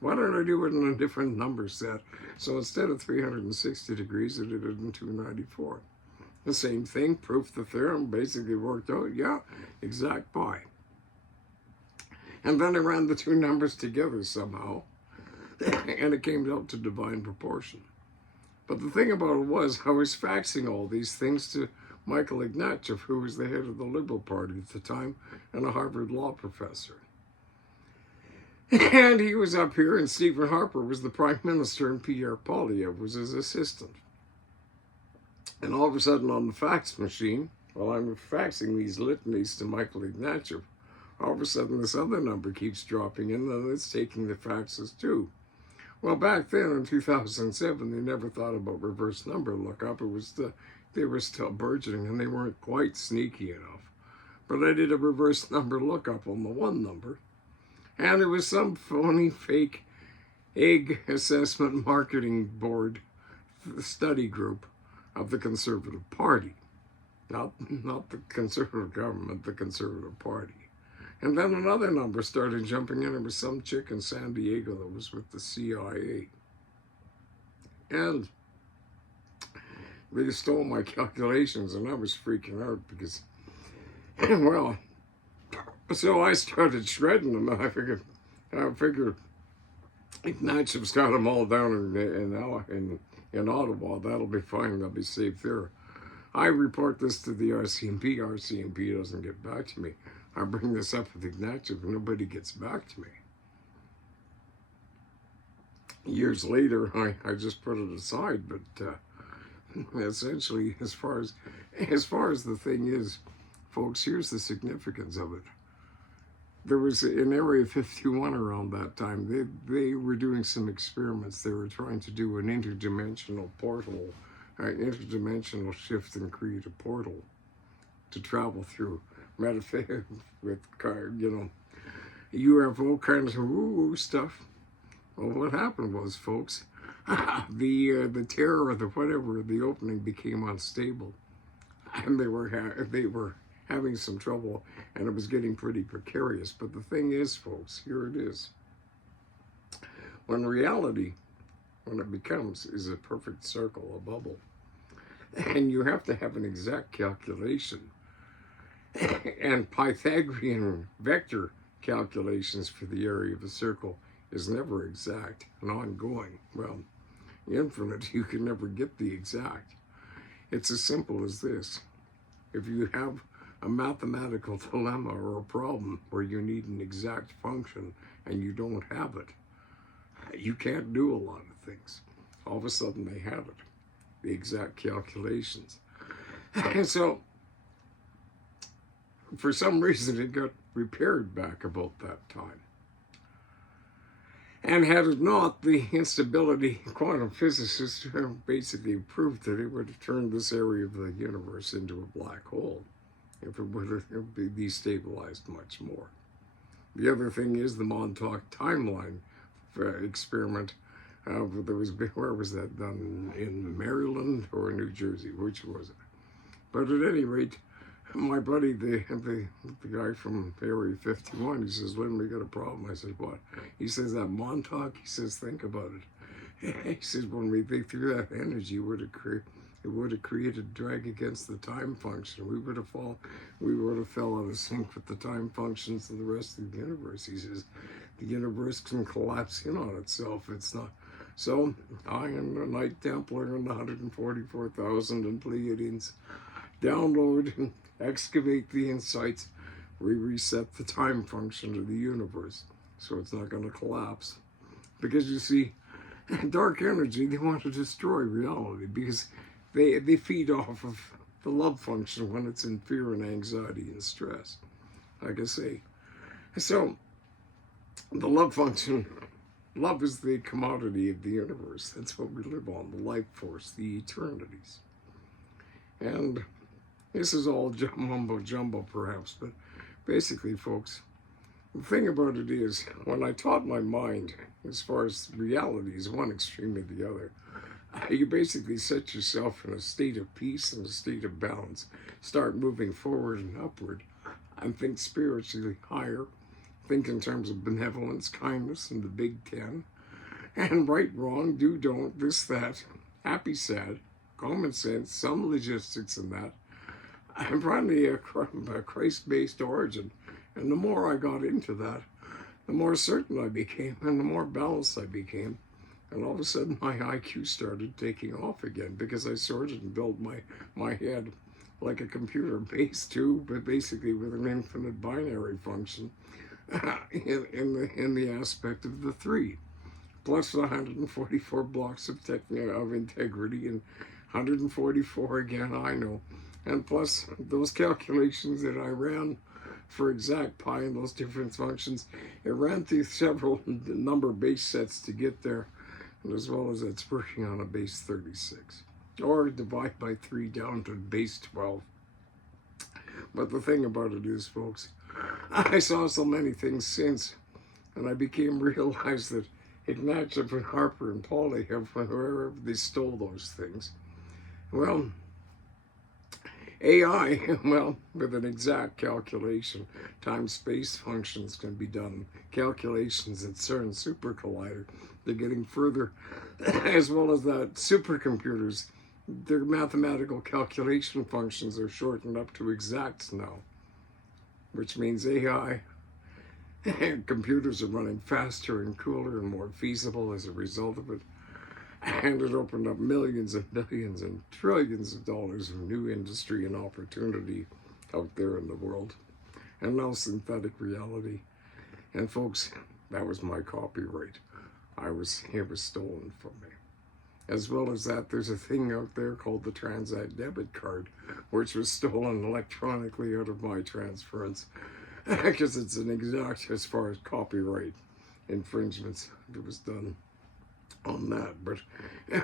Why don't I do it in a different number set? So instead of 360 degrees, I did it in 294. The same thing, proof the theorem, basically worked out, yeah, exact pi. And then I ran the two numbers together somehow, and it came out to divine proportion. But the thing about it was, I was faxing all these things to Michael Ignatieff, who was the head of the Liberal Party at the time, and a Harvard law professor. And he was up here, and Stephen Harper was the prime minister, and Pierre Poilievre was his assistant. And all of a sudden on the fax machine, while I'm faxing these litanies to Michael Ignatieff, all of a sudden this other number keeps dropping in, and it's taking the faxes too. Well, back then in 2007, they never thought about reverse number lookup. They were still burgeoning, and they weren't quite sneaky enough. But I did a reverse number lookup on the one number, and it was some phony, fake egg assessment marketing board study group of the Conservative Party. Not the Conservative government, the Conservative Party. And then another number started jumping in. It was some chick in San Diego that was with the CIA. And they stole my calculations, and I was freaking out because, well, so I started shredding them, and I figured Ignatieff's got them all down in Ottawa. That'll be fine. They'll be safe there. I report this to the RCMP. RCMP doesn't get back to me. I bring this up with Ignatieff, and nobody gets back to me. Years later, I just put it aside, but essentially, as far as the thing is, folks, here's the significance of it. there was in Area 51 around that time, they were doing some experiments. They were trying to do an interdimensional portal, interdimensional shift and create a portal to travel through metaphysics with, UFO kind of woo-woo stuff. Well, what happened was, folks, the terror of the whatever, the opening became unstable, and they were having some trouble, and it was getting pretty precarious. But the thing is, folks, here it is. When reality, when it becomes, is a perfect circle, a bubble, and you have to have an exact calculation, and Pythagorean vector calculations for the area of a circle is never exact and ongoing. Well, infinite, you can never get the exact. It's as simple as this. If you have a mathematical dilemma or a problem where you need an exact function and you don't have it, you can't do a lot of things. All of a sudden they have it, the exact calculations. And so, for some reason, it got repaired back about that time. And had it not, the instability quantum physicists basically proved that it would have turned this area of the universe into a black hole if it would have been destabilized much more. The other thing is the Montauk timeline experiment. Where was that done? In Maryland or New Jersey? Which was it? But at any rate, my buddy, the guy from Area 51, he says, "Lynn, we got a problem." I said, "What?" He says, "That Montauk," he says, "think about it." He says, "When we think through that energy, it would have created drag against the time function. We would have fell out of sync with the time functions of the rest of the universe." He says, "The universe can collapse in on itself. It's not." So I and the Knight Templar and the 144,000 and Pleiadians download and excavate the insights. We reset the time function of the universe so it's not going to collapse. Because you see, dark energy, they want to destroy reality because they feed off of the love function when it's in fear and anxiety and stress, like I say. So the love function, love is the commodity of the universe. That's what we live on, the life force, the eternities. And this is all mumbo jumbo perhaps, but basically, folks, the thing about it is, when I taught my mind, as far as reality is one extreme or the other, you basically set yourself in a state of peace and a state of balance, start moving forward and upward, and think spiritually higher, think in terms of benevolence, kindness, and the Big Ten, and right, wrong, do, don't, this, that, happy, sad, common sense, some logistics in that, and finally a Christ-based origin. And the more I got into that, the more certain I became and the more balanced I became. And all of a sudden my IQ started taking off again because I sorted and built my head like a computer based too, but basically with an infinite binary function in the aspect of the three. Plus the 144 blocks of integrity and 144 again, I know. And plus those calculations that I ran for exact pi and those different functions, it ran through several number base sets to get there, and as well as it's working on a base 36, or divide by 3 down to base 12. But the thing about it is, folks, I saw so many things since, and I realized that Ignatieff and Harper and Pauly have, wherever they stole those things. Well, AI, well, with an exact calculation, time-space functions can be done. Calculations at CERN Super Collider, they're getting further, as well as that supercomputers, their mathematical calculation functions are shortened up to exacts now, which means AI and computers are running faster and cooler and more feasible as a result of it. And it opened up millions and billions and trillions of dollars of new industry and opportunity out there in the world. And now synthetic reality. And folks, that was my copyright. It was stolen from me. As well as that, there's a thing out there called the Transact debit card, which was stolen electronically out of my transference. because it's an exact as far as copyright infringements that was done on that. But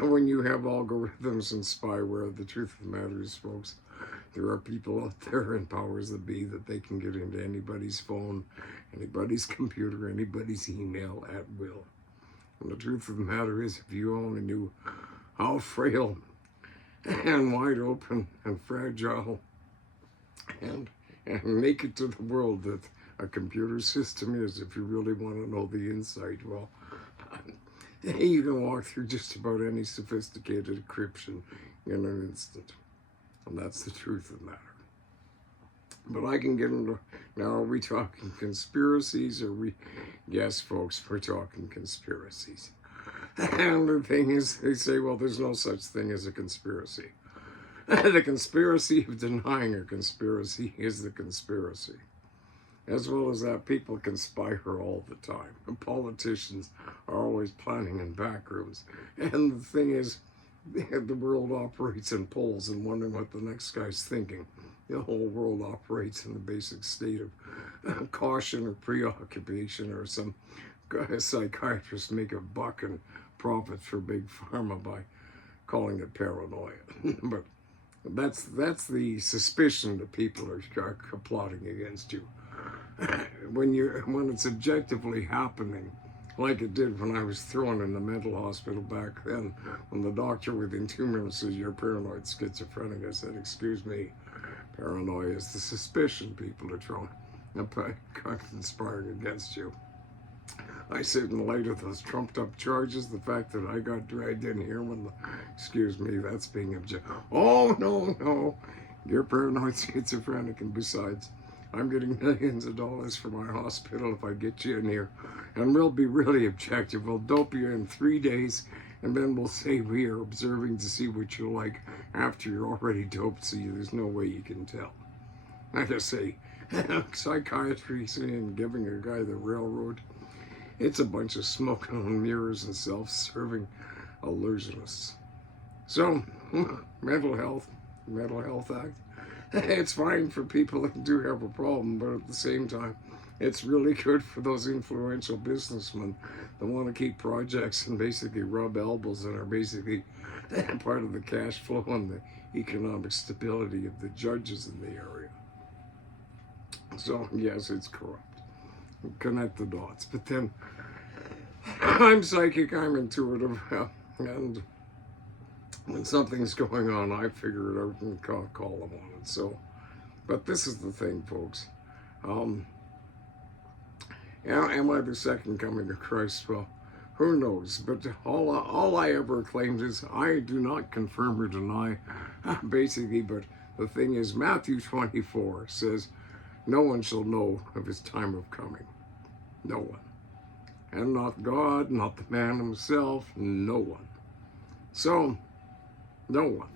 when you have algorithms and spyware, the truth of the matter is, folks, there are people out there in powers that be that they can get into anybody's phone, anybody's computer, anybody's email at will. And the truth of the matter is, if you only knew how frail and wide open and fragile and naked to the world that a computer system is, if you really want to know the insight, well, you can walk through just about any sophisticated encryption in an instant. And that's the truth of the matter. But I can get into, now are we talking conspiracies? Yes, folks, we're talking conspiracies. And the thing is, they say, well, there's no such thing as a conspiracy. The conspiracy of denying a conspiracy is the conspiracy. As well as that, people conspire all the time. And politicians are always planning in back rooms. And the thing is, the world operates in polls and wondering what the next guy's thinking. The whole world operates in the basic state of caution or preoccupation, or some psychiatrists make a buck and profit for big pharma by calling it paranoia. But that's the suspicion that people are plotting against you. When it's objectively happening, like it did when I was thrown in the mental hospital back then, when the doctor within 2 minutes says, you're paranoid schizophrenic. I said, excuse me, paranoia is the suspicion people are throwing, conspiring against you. I said, in light of those trumped up charges, the fact that I got dragged in here when excuse me, that's being objective. Oh, no, you're paranoid schizophrenic, and besides, I'm getting millions of dollars for my hospital if I get you in here. And we'll be really objective. We'll dope you in 3 days, and then we'll say we are observing to see what you're like after you're already doped, so there's no way you can tell. I just say, psychiatry and giving a guy the railroad, it's a bunch of smoke on mirrors and self-serving illusionists. So, Mental Health Act, it's fine for people that do have a problem, but at the same time, it's really good for those influential businessmen that want to keep projects and basically rub elbows and are basically part of the cash flow and the economic stability of the judges in the area. So, yes, it's corrupt. Connect the dots. But then, I'm psychic, I'm intuitive, and when something's going on, I figure it out and call them on it. So, but this is the thing, folks. Am I the second coming of Christ? Well, who knows? But all I ever claimed is I do not confirm or deny, basically. But the thing is, Matthew 24 says, no one shall know of his time of coming. No one. And not God, not the man himself, no one. So, no one.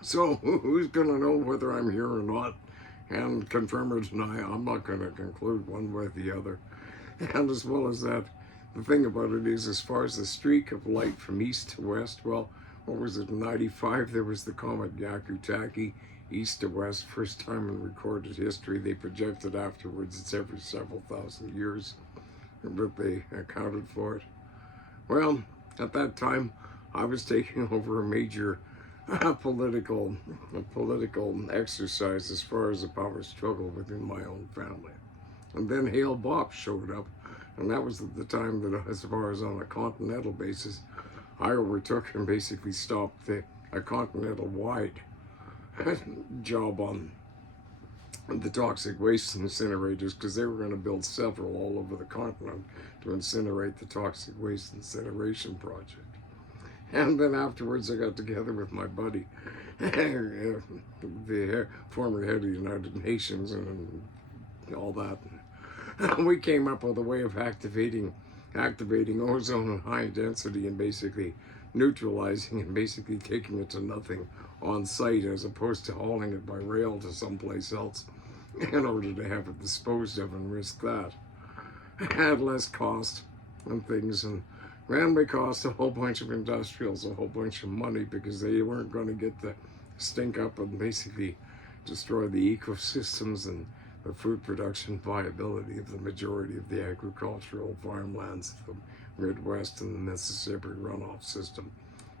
So, who's going to know whether I'm here or not? And confirm or deny, I'm not going to conclude one way or the other. And as well as that, the thing about it is, as far as the streak of light from east to west, well, what was it, in 95, there was the comet Yakutaki, east to west, first time in recorded history. They projected afterwards it's every several thousand years, but they accounted for it. Well, at that time, I was taking over a major political exercise as far as the power struggle within my own family. And then Hale Bopp showed up, and that was at the time that, as far as on a continental basis, I overtook and basically stopped a continental-wide job on the toxic waste incinerators, because they were going to build several all over the continent to incinerate the toxic waste incineration project. And then afterwards, I got together with my buddy, the former head of the United Nations and all that. We came up with a way of activating ozone in high density and basically neutralizing and basically taking it to nothing on site, as opposed to hauling it by rail to someplace else in order to have it disposed of and risk that. It had less cost and things, and randomly cost a whole bunch of industrials a whole bunch of money, because they weren't going to get the stink up and basically destroy the ecosystems and the food production viability of the majority of the agricultural farmlands of the Midwest and the Mississippi runoff system,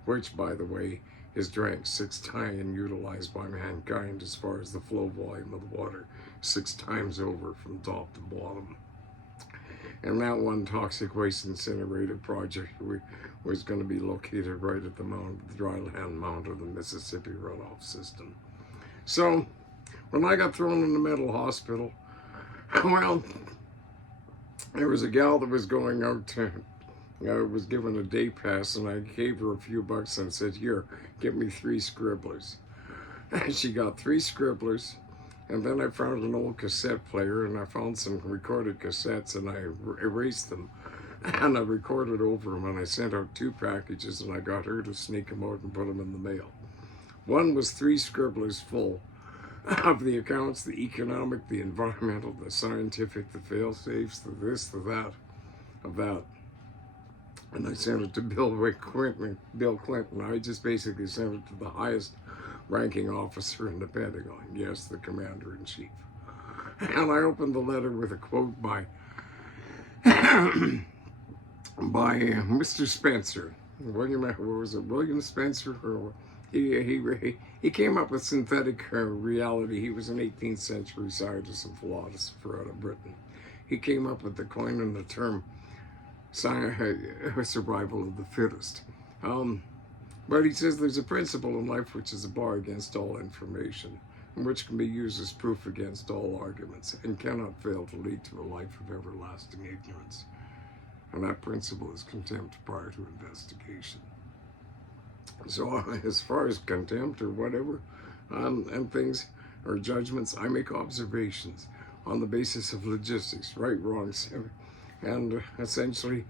which, by the way, is drank 6 times and utilized by mankind as far as the flow volume of the water, 6 times over from top to bottom. And that one toxic waste incinerator project was going to be located right at the dryland mount of the Mississippi runoff system. So, when I got thrown in the mental hospital, well, there was a gal that was going out to, was given a day pass, and I gave her a few bucks and said, here, give me 3 scribblers. And she got 3 scribblers, and then I found an old cassette player, and I found some recorded cassettes, and I erased them, and I recorded over them, and I sent out 2 packages, and I got her to sneak them out and put them in the mail. One was 3 scribblers full of the accounts, the economic, the environmental, the scientific, the fail-safes, the this, the that, of that. And I sent it to Bill Clinton. I just basically sent it to the highest ranking officer in the Pentagon. Yes, the commander-in-chief. And I opened the letter with a quote by Mr. Spencer. William Spencer? Or he came up with synthetic reality. He was an 18th century scientist and philosopher out of Britain. He came up with the coining the term survival of the fittest. But he says there's a principle in life which is a bar against all information, and which can be used as proof against all arguments, and cannot fail to lead to a life of everlasting ignorance. And that principle is contempt prior to investigation. So as far as contempt or whatever, and things, or judgments, I make observations on the basis of logistics, right, wrong, and essentially,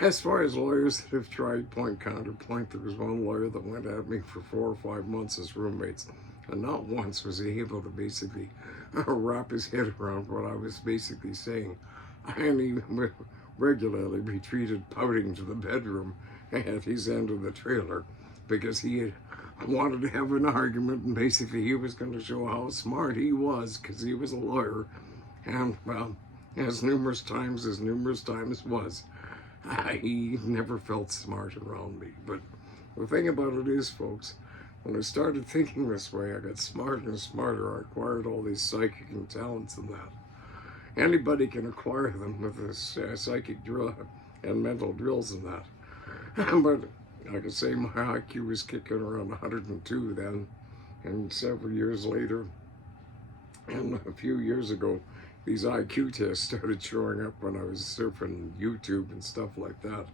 as far as lawyers that have tried point counterpoint, there was one lawyer that went at me for 4 or 5 months as roommates, and not once was he able to basically wrap his head around what I was basically saying. And he regularly retreated pouting to the bedroom at his end of the trailer because he had wanted to have an argument, and basically he was going to show how smart he was because he was a lawyer. And, well, as numerous times was, he never felt smart around me. But the thing about it is, folks, when I started thinking this way, I got smarter and smarter. I acquired all these psychic and talents and that. Anybody can acquire them with this psychic drill and mental drills and that. But like I say, my IQ was kicking around 102 then, and several years later, and a few years ago, these IQ tests started showing up when I was surfing YouTube and stuff like that.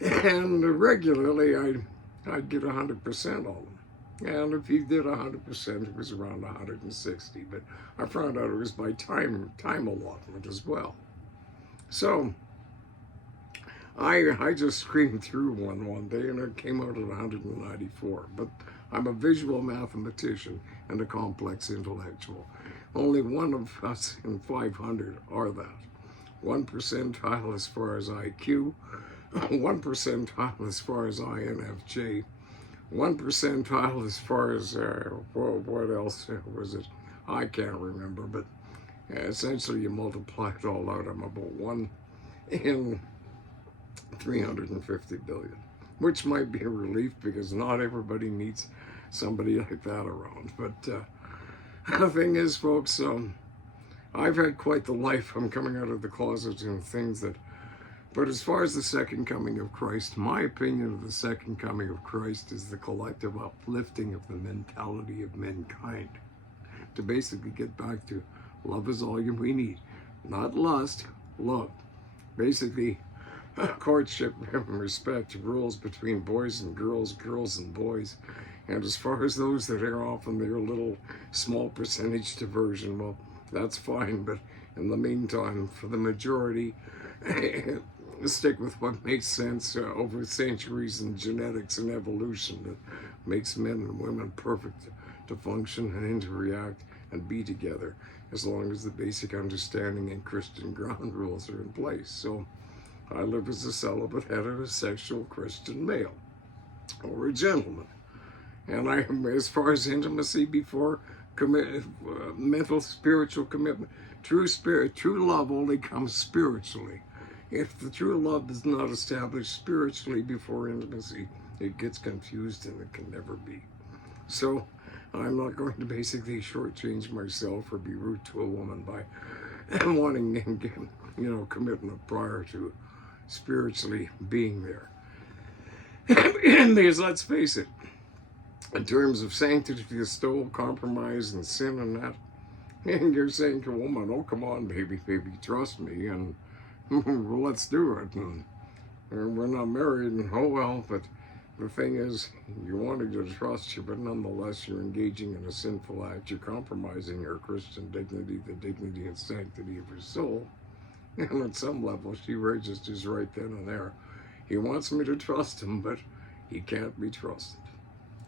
And regularly, I'd get 100% on them. And if you did 100%, it was around 160. But I found out it was by time allotment as well. So I just screamed through one day, and it came out at 194. But I'm a visual mathematician and a complex intellectual. Only one of us in 500 are that. 1 percentile as far as IQ, 1 percentile as far as INFJ, 1 percentile as far as, what else was it? I can't remember, but essentially you multiply it all out, I'm about 1 in 350 billion, which might be a relief because not everybody meets somebody like that around. But the thing is, folks, I've had quite the life. I'm coming out of the closet and things that, but as far as the second coming of Christ, my opinion of the second coming of Christ is the collective uplifting of the mentality of mankind to basically get back to love is all we need, not lust, love. Basically, courtship and respect rules between boys and girls, girls and boys. And as far as those that are often their little small percentage diversion, well, that's fine. But in the meantime, for the majority, stick with what makes sense over centuries and genetics and evolution that makes men and women perfect to function and interact and be together, as long as the basic understanding and Christian ground rules are in place. So I live as a celibate, heterosexual Christian male, or a gentleman. And as far as intimacy before mental, spiritual commitment. True love only comes spiritually. If the true love is not established spiritually before intimacy, it gets confused and it can never be. So I'm not going to basically shortchange myself or be rude to a woman by wanting, commitment prior to spiritually being there. Because let's face it, in terms of sanctity of soul, compromise, and sin and that, and you're saying to a woman, oh, come on, baby, trust me, and let's do it, and we're not married, and oh, well, but the thing is, you wanted to trust you, but nonetheless, you're engaging in a sinful act. You're compromising her Christian dignity, the dignity and sanctity of her soul, and at some level, she registers right then and there. He wants me to trust him, but he can't be trusted.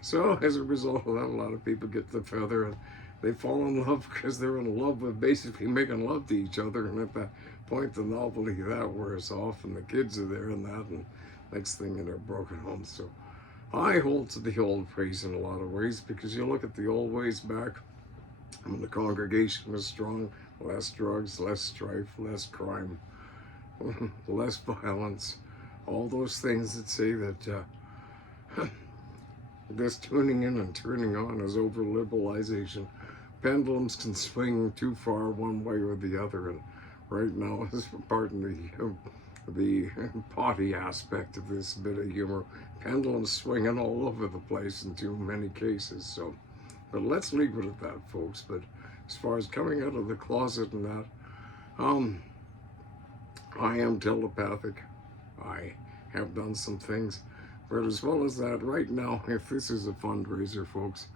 So as a result of that, a lot of people get the feather and they fall in love because they're in love with basically making love to each other. And at that point, the novelty of that wears off and the kids are there and that, and next thing in their broken homes. So I hold to the old ways in a lot of ways, because you look at the old ways back when the congregation was strong, less drugs, less strife, less crime, less violence, all those things that say that this tuning in and turning on is over-liberalization. Pendulums can swing too far one way or the other, and right now, pardon the potty aspect of this bit of humor, pendulums swinging all over the place in too many cases. So, but let's leave it at that, folks. But as far as coming out of the closet and that, I am telepathic. I have done some things. But as well as that, right now, if this is a fundraiser, folks,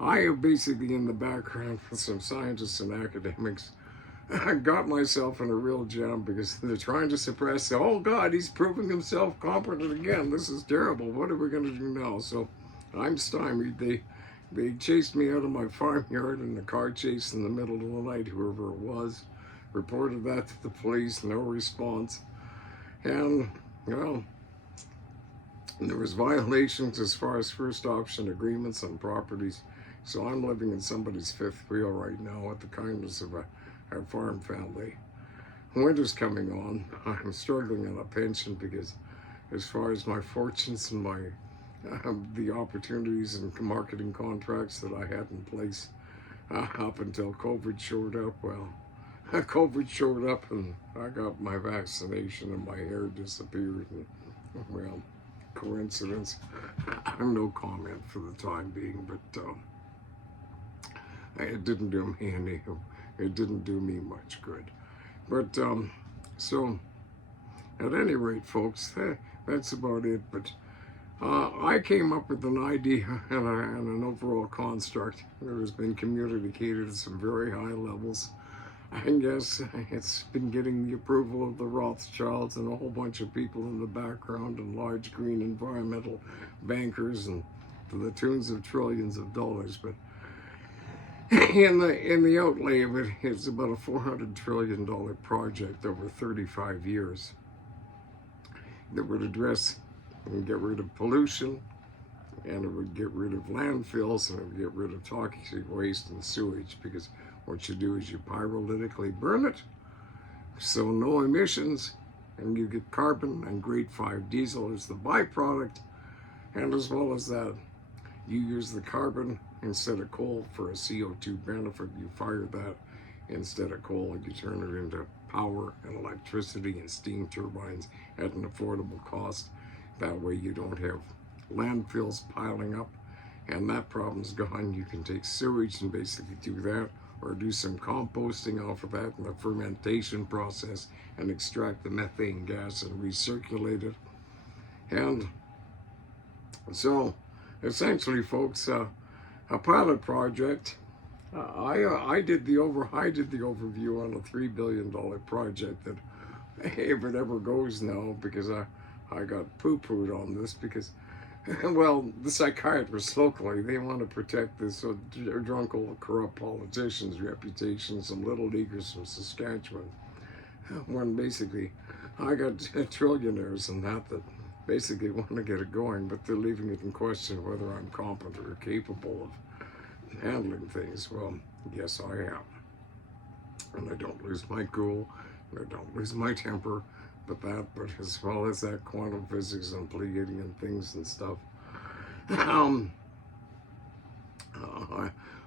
I have basically in the background with some scientists and academics, I got myself in a real jam because they're trying to suppress, oh God, he's proving himself competent again. This is terrible. What are we going to do now? So I'm stymied. They chased me out of my farmyard in a car chase in the middle of the night, whoever it was. Reported that to the police, no response. And, there was violations as far as first option agreements on properties. So I'm living in somebody's fifth wheel right now at the kindness of a farm family. Winter's coming on. I'm struggling on a pension because as far as my fortunes and my the opportunities and marketing contracts that I had in place up until COVID showed up, well, COVID showed up and I got my vaccination and my hair disappeared, and well, coincidence. No comment for the time being, but it didn't do me any. It didn't do me much good. But so at any rate, folks, that's about it. But I came up with an idea and an overall construct that has been communicated at some very high levels. And yes, it's been getting the approval of the Rothschilds and a whole bunch of people in the background and large green environmental bankers and to the tunes of trillions of dollars. But in the outlay of it, it's about a $400 trillion project over 35 years that would address and get rid of pollution, and it would get rid of landfills, and it would get rid of toxic waste and sewage, because what you do is you pyrolytically burn it, so no emissions, and you get carbon and grade 5 diesel as the byproduct, and as well as that, you use the carbon instead of coal for a CO2 benefit. You fire that instead of coal, and you turn it into power and electricity and steam turbines at an affordable cost. That way you don't have landfills piling up, and that problem's gone. You can take sewage and basically do that, or do some composting off of that in the fermentation process and extract the methane gas and recirculate it. And so essentially, folks, a pilot project. I did the overview on a $3 billion project that, if it ever goes now, because I got poo-pooed on this, because, well, the psychiatrists locally, they want to protect this drunk old corrupt politician's reputation, some little leaguers from Saskatchewan, when basically I got trillionaires and that basically want to get it going, but they're leaving it in question whether I'm competent or capable of handling things. Well, yes, I am. And I don't lose my cool, and I don't lose my temper, but as well as that quantum physics and Pleiadian things and stuff,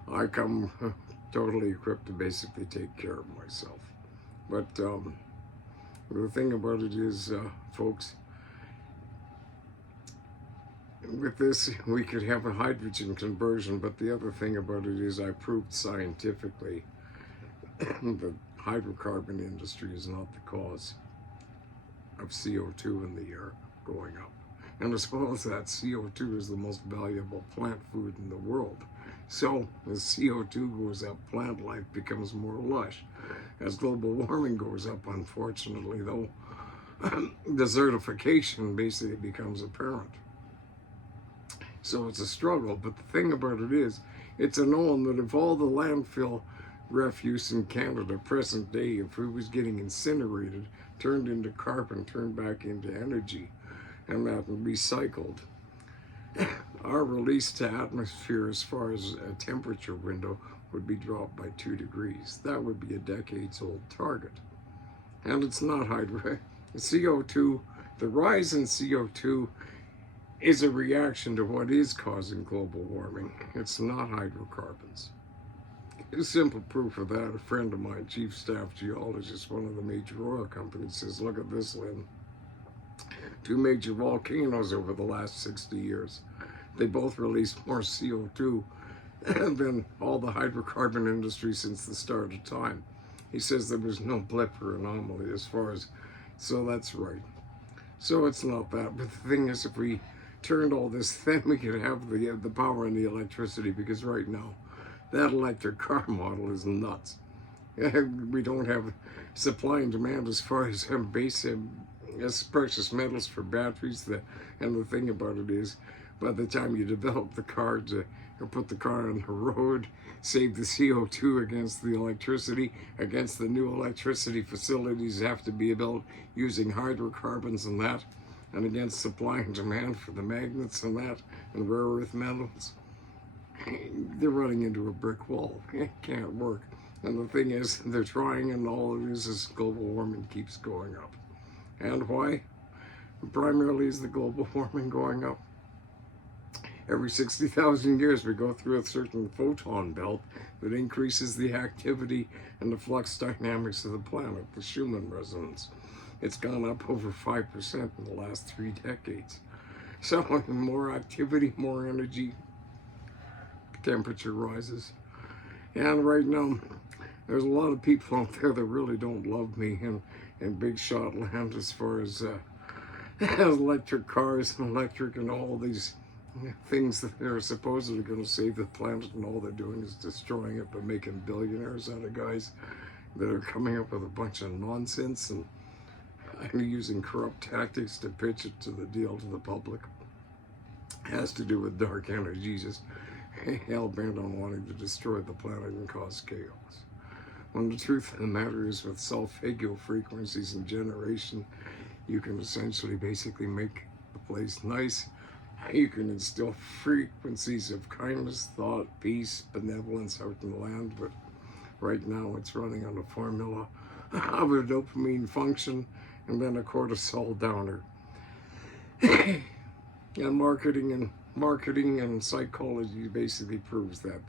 I come totally equipped to basically take care of myself. But the thing about it is, folks, with this, we could have a hydrogen conversion, but the other thing about it is I proved scientifically the hydrocarbon industry is not the cause of CO2 in the air going up. And as well as that, CO2 is the most valuable plant food in the world. So as CO2 goes up, plant life becomes more lush. As global warming goes up, unfortunately, though, desertification basically becomes apparent. So it's a struggle, but the thing about it is, it's a known that if all the landfill refuse in Canada, present day, if it was getting incinerated, turned into carbon, turned back into energy, and that recycled, our release to atmosphere as far as a temperature window would be dropped by 2 degrees. That would be a decades-old target. And it's not CO2, the rise in CO2 is a reaction to what is causing global warming. It's not hydrocarbons. A simple proof of that, a friend of mine, chief staff geologist, one of the major oil companies, says, look at this, Lynn. 2 major volcanoes over the last 60 years. They both released more CO2 than all the hydrocarbon industry since the start of time. He says there was no blip or anomaly as far as, so that's right. So it's not that, but the thing is, if we turned all this, then we could have the power and the electricity, because right now, that electric car model is nuts. We don't have supply and demand as far as as precious metals for batteries. And the thing about it is, by the time you develop the car to put the car on the road, save the CO2 against the electricity, against the new electricity facilities have to be built using hydrocarbons and that, and against supply and demand for the magnets and that, and rare earth metals, they're running into a brick wall. It can't work. And the thing is, they're trying, and all it is global warming keeps going up. And why? Primarily is the global warming going up. Every 60,000 years, we go through a certain photon belt that increases the activity and the flux dynamics of the planet, the Schumann resonance. It's gone up over 5% in the last 3 decades. So more activity, more energy, temperature rises. And right now, there's a lot of people out there that really don't love me in big shot land as far as electric cars and electric and all these things that they're supposedly going to save the planet, and all they're doing is destroying it by making billionaires out of guys that are coming up with a bunch of nonsense and using corrupt tactics to pitch it to the deal to the public. It has to do with dark energy, just hell-bent on wanting to destroy the planet and cause chaos. When the truth of the matter is, with solfeggio frequencies and generation, you can essentially basically make the place nice. You can instill frequencies of kindness, thought, peace, benevolence out in the land, but right now it's running on a formula of a dopamine function and then a cortisol downer. And marketing and psychology basically proves that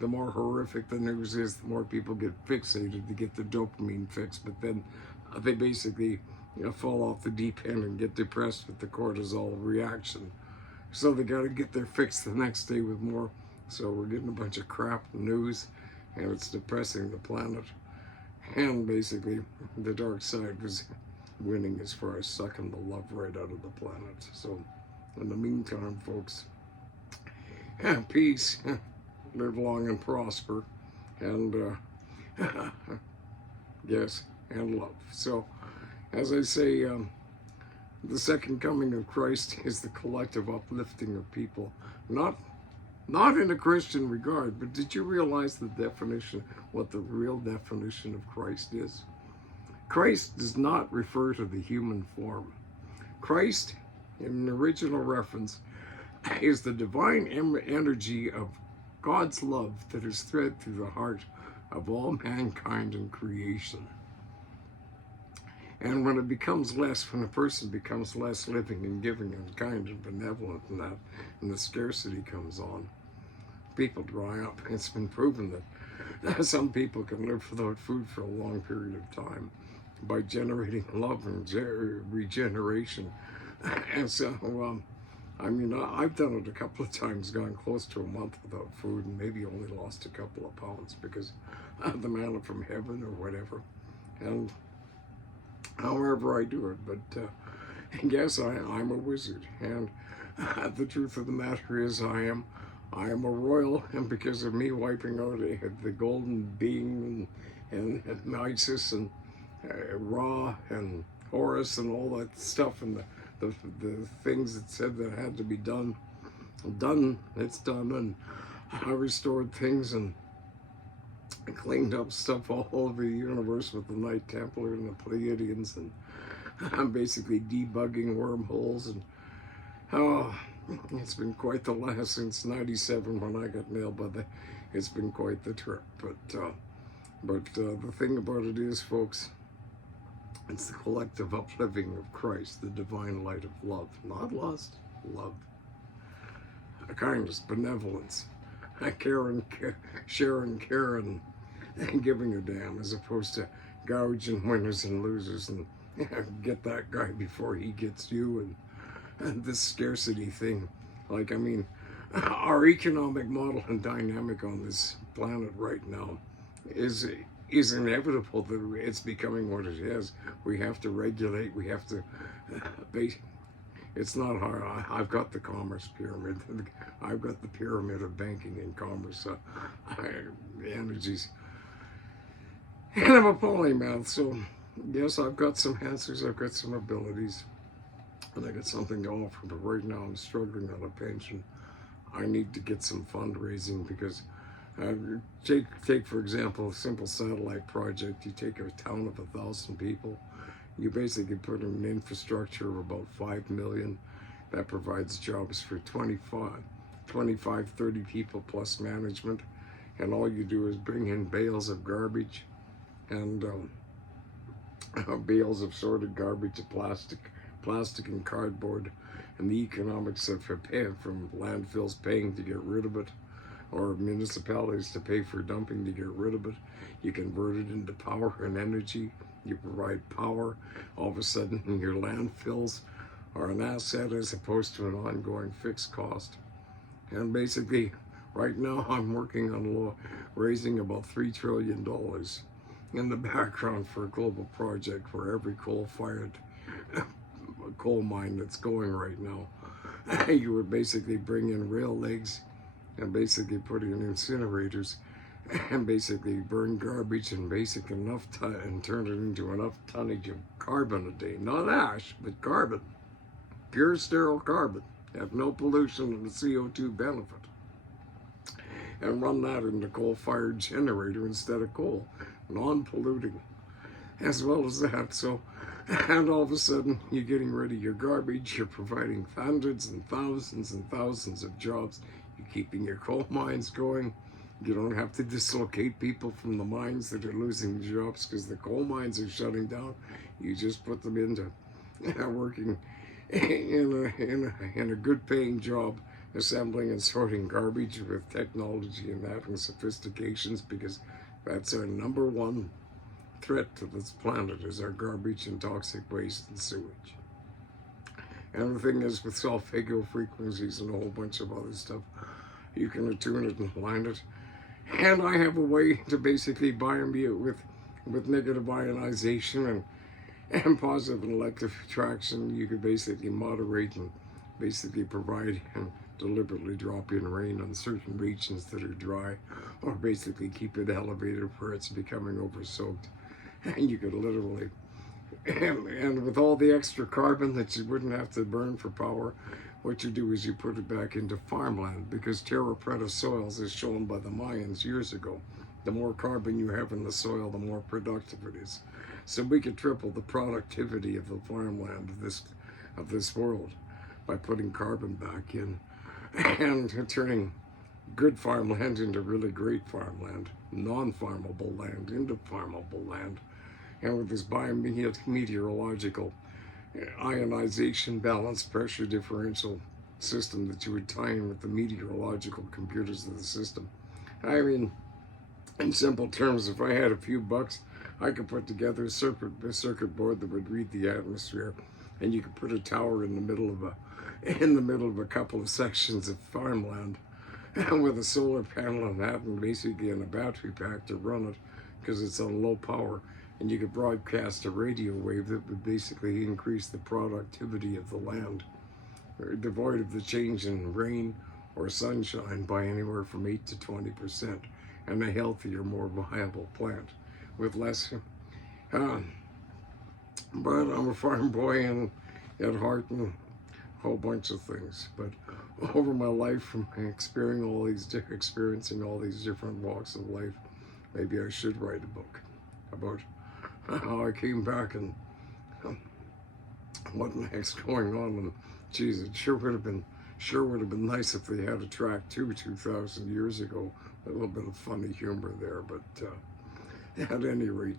the more horrific the news is, the more people get fixated to get the dopamine fix, but then they basically fall off the deep end and get depressed with the cortisol reaction. So they got to get their fix the next day with more. So we're getting a bunch of crap news, and it's depressing the planet. And basically, the dark side was winning as far as sucking the love right out of the planet. So in the meantime, folks, have peace, live long and prosper, and yes, and love. So, as I say, the second coming of Christ is the collective uplifting of people, not in a Christian regard, but did you realize the definition, what the real definition of Christ is? Christ does not refer to the human form. Christ, in an original reference, is the divine energy of God's love that is thread through the heart of all mankind and creation. And when it becomes less, when a person becomes less living and giving and kind and benevolent and that, and the scarcity comes on, people dry up. It's been proven that some people can live without food for a long period of time by generating love and regeneration. And so, I mean, I've done it a couple of times, gone close to a month without food and maybe only lost a couple of pounds because the manna from heaven or whatever. And however I do it, but yes, I'm a wizard. And the truth of the matter is I am a royal, and because of me wiping out the golden being and Isis and Ra and Horus and all that stuff and the things that said that had to be done, it's done, and I restored things and cleaned up stuff all over the universe with the Knight Templar and the Pleiadians, and I'm basically debugging wormholes, and oh, it's been quite the last since '97 when I got nailed by the. It's been quite the trip, but the thing about it is, folks, it's the collective uplifting of Christ, the divine light of love, not lust, love, kindness, benevolence, caring, sharing, caring, and giving a damn, as opposed to gouging winners and losers and get that guy before he gets you, and this scarcity thing. Like, I mean, our economic model and dynamic on this planet right now is inevitable that it's becoming what it is. We have to regulate, we have to it's not hard. I've got the commerce pyramid. I've got the pyramid of banking and commerce energies. And I'm a polymath, so yes, I've got some answers, I've got some abilities, and I got something to offer, but right now I'm struggling on a pension. I need to get some fundraising because take for example a simple satellite project. You take a town of 1,000 people, you basically put in an infrastructure of about 5 million that provides jobs for 25, 30 people plus management, and all you do is bring in bales of garbage and bales of sorted garbage, of plastic and cardboard, and the economics of from landfills paying to get rid of it, or municipalities to pay for dumping to get rid of it. You convert it into power and energy. You provide power. All of a sudden, your landfills are an asset as opposed to an ongoing fixed cost. And basically, right now, I'm working on raising about $3 trillion in the background for a global project where every coal-fired coal mine that's going right now, you would basically bring in rail legs and basically put in incinerators and basically burn garbage and and turn it into enough tonnage of carbon a day, not ash, but carbon, pure sterile carbon, have no pollution and a CO2 benefit, and run that in the coal-fired generator instead of coal, non-polluting, as well as that. So, and all of a sudden, you're getting rid of your garbage, you're providing hundreds and thousands of jobs, you're keeping your coal mines going, you don't have to dislocate people from the mines that are losing jobs because the coal mines are shutting down. You just put them into working in a good paying job, assembling and sorting garbage with technology and that and sophistications, because that's our number one threat to this planet, is our garbage and toxic waste and sewage. And the thing is, with self-ego frequencies and a whole bunch of other stuff, you can attune it and align it. And I have a way to basically biomute with negative ionization and positive and electric attraction. You could basically moderate and basically provide and deliberately drop in rain on certain regions that are dry, or basically keep it elevated where it's becoming over-soaked. And you could literally, and with all the extra carbon that you wouldn't have to burn for power, what you do is you put it back into farmland, because terra preta soils, is shown by the Mayans years ago. The more carbon you have in the soil, the more productive it is. So we could triple the productivity of the farmland of this world by putting carbon back in and turning good farmland into really great farmland, non-farmable land into farmable land, and with this biometeorological ionization balance pressure differential system that you would tie in with the meteorological computers of the system. I mean, in simple terms, if I had a few bucks, I could put together a circuit board that would read the atmosphere, and you could put a tower in the middle of a couple of sections of farmland, and with a solar panel on that, and basically in a battery pack to run it, because it's on low power, and you could broadcast a radio wave that would basically increase the productivity of the land, devoid of the change in rain or sunshine by anywhere from 8 to 20%, and a healthier, more viable plant with less. But I'm a farm boy and at heart and a whole bunch of things. But over my life, from experiencing all these different walks of life, maybe I should write a book about how I came back and what the heck's going on. And geez, it sure would have been nice if they had a track 2,000 years ago. A little bit of funny humor there, but at any rate,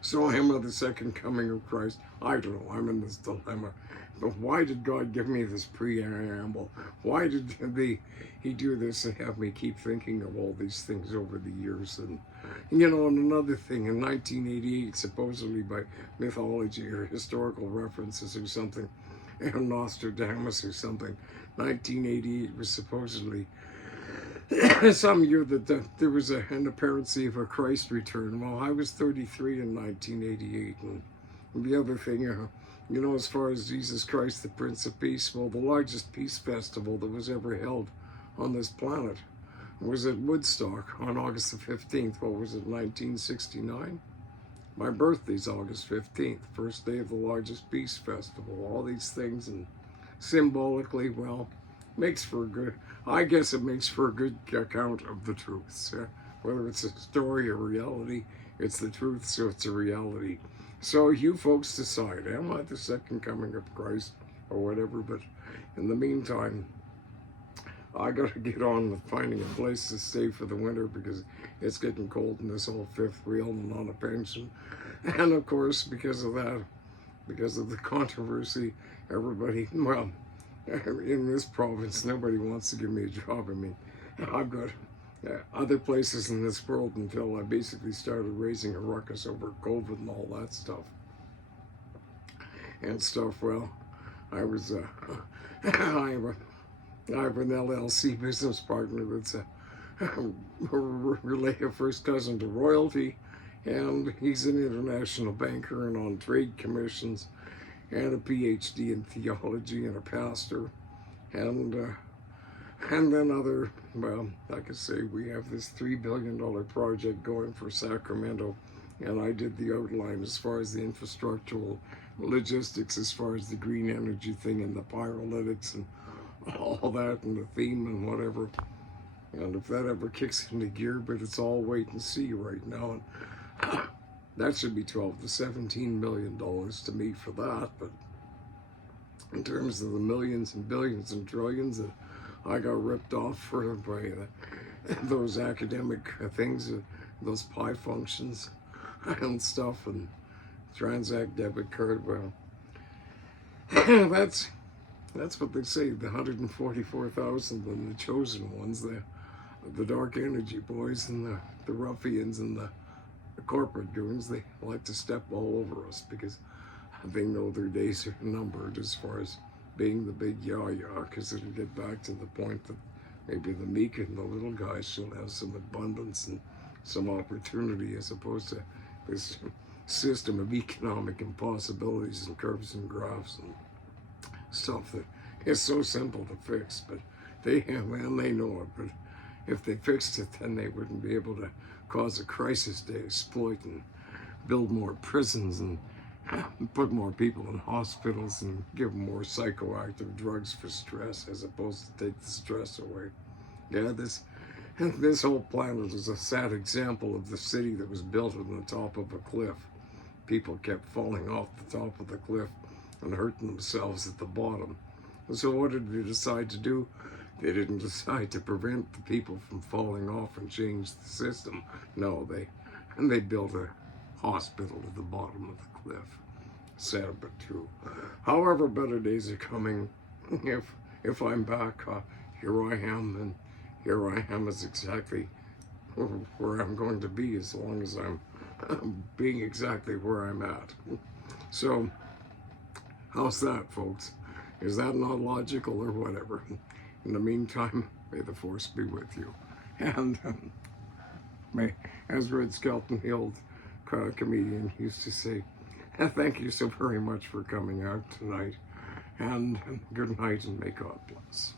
so I am of the second coming of Christ. I don't know, I'm in this dilemma. But why did God give me this preamble? Why did he do this and have me keep thinking of all these things over the years? And, you know, and another thing, in 1988, supposedly by mythology or historical references or something, and Nostradamus or something, 1988 was supposedly some year that there was an apparency of a Christ return. Well, I was 33 in 1988, and the other thing, you know, as far as Jesus Christ, the Prince of Peace, well, the largest peace festival that was ever held on this planet was at Woodstock on August the 15th. What was it, 1969? My birthday's August 15th, first day of the largest peace festival. All these things, and symbolically, well, makes for a good, I guess it makes for a good account of the truths. Whether it's a story or reality, it's the truth, so it's a reality. So you folks decide, am I the second coming of Christ or whatever? But in the meantime, I gotta get on with finding a place to stay for the winter, because it's getting cold in this whole fifth wheel and on a pension. And of course, because of that, because of the controversy, everybody, well, in this province, nobody wants to give me a job. I mean, I've got other places in this world until I basically started raising a ruckus over COVID and all that stuff. Well, I was, I have an LLC business partner that's a first cousin to royalty, and he's an international banker and on trade commissions, and a PhD in theology and a pastor, and then other, well, like I say, we have this $3 billion project going for Sacramento, and I did the outline as far as the infrastructural logistics, as far as the green energy thing and the pyrolytics and all that and the theme and whatever. And if that ever kicks into gear, but it's all wait and see right now. And that should be $12 to $17 million to me for that. But in terms of the millions and billions and trillions that I got ripped off for by those academic things, those pi functions and stuff, and Transact debit card, well, that's what they say, the 144,000 and the chosen ones, the dark energy boys and the ruffians and the corporate goons, they like to step all over us because they know their days are numbered as far as being the big yah-yah, because it'll get back to the point that maybe the meek and the little guys shall have some abundance and some opportunity, as opposed to this system of economic impossibilities and curves and graphs and stuff that is so simple to fix, but they know it. But if they fixed it, then they wouldn't be able to cause a crisis to exploit and build more prisons and put more people in hospitals and give them more psychoactive drugs for stress, as opposed to take the stress away. Yeah, this whole planet is a sad example of the city that was built on the top of a cliff. People kept falling off the top of the cliff and hurting themselves at the bottom. And so what did they decide to do? They didn't decide to prevent the people from falling off and change the system. No, they built a hospital at the bottom of the cliff. Sad but true. However, better days are coming. If I'm back, here I am, and here I am is exactly where I'm going to be as long as I'm being exactly where I'm at. So, how's that, folks? Is that not logical or whatever? In the meantime, may the force be with you. And may, as Red Skelton, the old comedian, used to say, thank you so very much for coming out tonight. And good night, and may God bless.